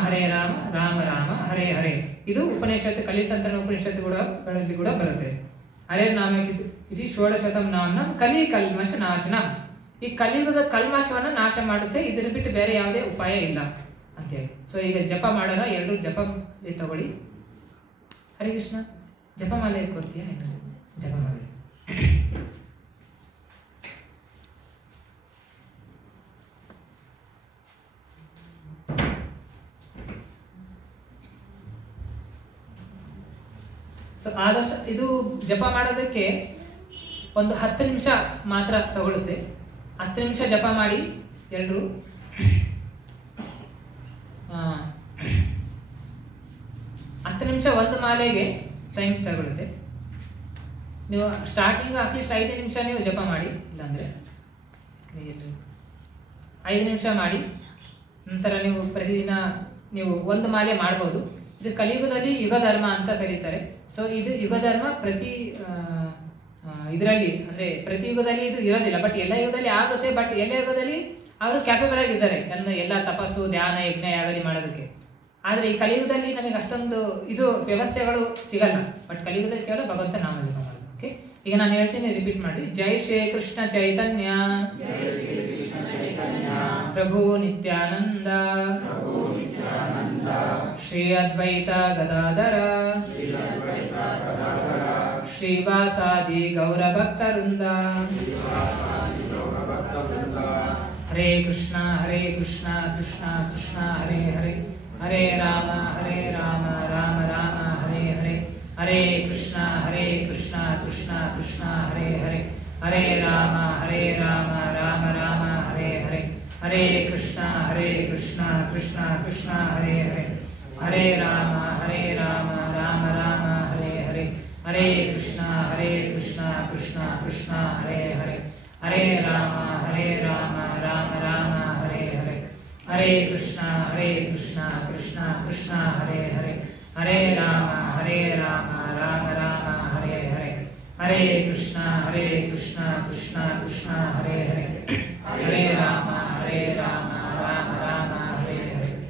ರಾಮ ರಾಮ ಹರೇ ಹರೇ. ಇದು ಉಪನಿಷತ್ತು, ಕಲಿಸಂತನ ಉಪನಿಷತ್ತುಗಳಲ್ಲಿ ಕೂಡ ಬರುತ್ತೆ. ಹರೇ ನಾಮ ಇದು ಷೋಡಶತಂ ನಾಮ್ನ ಕಲಿ ಕಲ್ಮಶ ನಾಶನಂ. ಈ ಕಲಿಯುಗದ ಕಲ್ಮಶವನ್ನ ನಾಶ ಮಾಡುತ್ತೆ. ಇದರ ಬಿಟ್ಟು ಬೇರೆ ಯಾವುದೇ ಉಪಾಯ ಇಲ್ಲ ಅಂತೇಳಿ. ಸೊ ಈಗ ಜಪ ಮಾಡೋಣ, ಎಲ್ಲರೂ ಜಪ ತಗೊಳ್ಳಿ. ಹರೇ ಕೃಷ್ಣ ಜಪಮಾಲೆ ಕೊಡ್ತೀಯ? ಜಪಮಾಲೆ. ಸೊ ಆದಷ್ಟು ಇದು ಜಪ ಮಾಡೋದಕ್ಕೆ ಒಂದು 10 ನಿಮಿಷ ಮಾತ್ರ ತಗೊಳುತ್ತೆ. 10 ನಿಮಿಷ ಜಪ ಮಾಡಿ ಎಲ್ಲರೂ. 10 ನಿಮಿಷ ಒಂದು ಮಾಲೆಗೆ ಟೈಮ್ ತಗೊಳುತ್ತೆ. ನೀವು ಸ್ಟಾರ್ಟಿಂಗ್ ಅಟ್ಲೀಸ್ಟ್ 5 ನಿಮಿಷ ನೀವು ಜಪ ಮಾಡಿ, ಇಲ್ಲಾಂದ್ರೆ 5 ನಿಮಿಷ ಮಾಡಿ. ನಂತರ ನೀವು ಪ್ರತಿದಿನ ನೀವು ಒಂದು ಮಾಲೆ ಮಾಡ್ಬೋದು. ಇದು ಕಲಿಯುಗದಲ್ಲಿ ಯುಗ ಧರ್ಮ ಅಂತ ಕರೀತಾರೆ. ಸೊ ಇದು ಯುಗ ಧರ್ಮ ಪ್ರತಿ ಇದರಲ್ಲಿ ಅಂದ್ರೆ ಪ್ರತಿ ಯುಗದಲ್ಲಿ ಇದು ಇರೋದಿಲ್ಲ, ಬಟ್ ಎಲ್ಲ ಯುಗದಲ್ಲಿ ಆಗುತ್ತೆ. ಬಟ್ ಎಲ್ಲ ಯುಗದಲ್ಲಿ ಅವರು ಕ್ಯಾಪಬಲ್ ಆಗಿದ್ದಾರೆ ಎಲ್ಲ ತಪಸ್ಸು, ಧ್ಯಾನ, ಯಜ್ಞ, ಯಾಗದಿ ಮಾಡೋದಕ್ಕೆ. ಆದ್ರೆ ಈ ಕಲಿಯುಗದಲ್ಲಿ ನಮಗೆ ಅಷ್ಟೊಂದು ಇದು ವ್ಯವಸ್ಥೆಗಳು ಸಿಗಲ್ಲ. ಬಟ್ ಕಲಿಯುಗದಲ್ಲಿ ಕೇವಲ ಭಗವಂತ ನಾಮ ಜಪ ಮಾಡೋದು. ಓಕೆ, ಈಗ ನಾನು ಹೇಳ್ತೀನಿ, ರಿಪೀಟ್ ಮಾಡಿ. ಜೈ ಶ್ರೀ ಕೃಷ್ಣ ಚೈತನ್ಯ ಪ್ರಭು ನಿತ್ಯಾನಂದ ಶ್ರೀ ಅದ್ವೈತ ಗದಾಧರ ಶ್ರೀವಾಸಾದಿ ಗೌರ ಭಕ್ತವೃಂದ. ಹರೇ ಕೃಷ್ಣ ಕೃಷ್ಣ ಕೃಷ್ಣ ಹರೇ ಹರೇ, ಹರೇ ರಾಮ ರಾಮ ರಾಮ ಹರೇ ಹರೇ, ಹರೇ ಕೃಷ್ಣ ಕೃಷ್ಣ ಕೃಷ್ಣ ಹರೇ ಹರೇ, ಹರೇ ರಾಮ ರಾಮ ರಾಮ ಹರೇ ಹರೇ, ಹರೇ ಕೃಷ್ಣ ಕೃಷ್ಣ ಕೃಷ್ಣ ಹರೇ ಹರೇ, ಹರೇ ರಾಮ ರಾಮ ರಾಮ ಹರೇ ಹರೇ, ಹರೇ ಕೃಷ್ಣ ಕೃಷ್ಣ ಕೃಷ್ಣ ಹರೇ ಹರೇ, ಹರೇ ರಾಮ ರಾಮ ರಾಮ ಹರೇ ಹರೇ, ಹರೇ ಕೃಷ್ಣ ಕೃಷ್ಣ ಕೃಷ್ಣ ಹರೇ ಹರೇ, ಹರೇ ರಾಮ ರಾಮ ರಾಮ ಹರೇ ಹರೇ, ಹರೇ ಕೃಷ್ಣ ಕೃಷ್ಣ ಕೃಷ್ಣ ಹರೇ ಹರೇ, ಹರೇ ರಾಮ ರಾಮ ರಾಮ ಹರೇ ಹರೇ,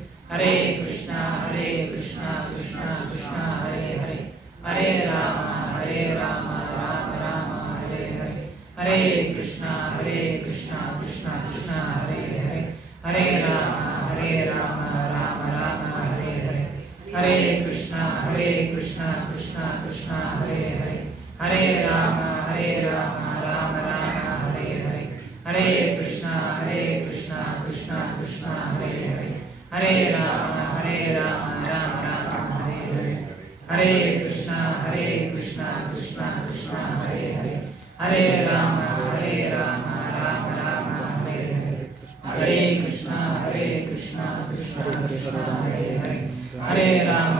ಹರೇ ಕೃಷ್ಣ ಕೃಷ್ಣ ಕೃಷ್ಣ ಹರೇ ಹರೇ, ಹರೇ ರಾಮ ರಾಮ ರಾಮ ಹರೇ ಹರೇ, ಹರೇ ಕೃಷ್ಣ ಕೃಷ್ಣ ಕೃಷ್ಣ ಹರೇ ಹರೇ, ಹರೇ ರಾಮ ರಾಮ ರಾಮ ಹರೇ ಹರೇ, ಹರೇ ಕೃಷ್ಣ ಕೃಷ್ಣ ಕೃಷ್ಣ ಹರೇ ಹರೇ, ಹರೇ ರಾಮ ರಾಮ ರಾಮ ಹರೇ ಹರೇ, ಹರೇ ಕೃಷ್ಣ ಕೃಷ್ಣ ಕೃಷ್ಣ ಹರೇ ಹರೇ, ಹರೇ ರಾಮ ರಾಮ ರಾಮ ಹರೇ ಹರೇ, ಹರೇ ಕೃಷ್ಣ ಕೃಷ್ಣ ಕೃಷ್ಣ ಹರೇ ಹರೇ, ಹರೇ ರಾಮ ರಾಮ ರಾಮ ಹರೇ ಹರೇ, ಹರೇ ಕೃಷ್ಣ ಕೃಷ್ಣ ಕೃಷ್ಣ ಹರೇ ಹರೇ, ಹರೇ ರಾಮ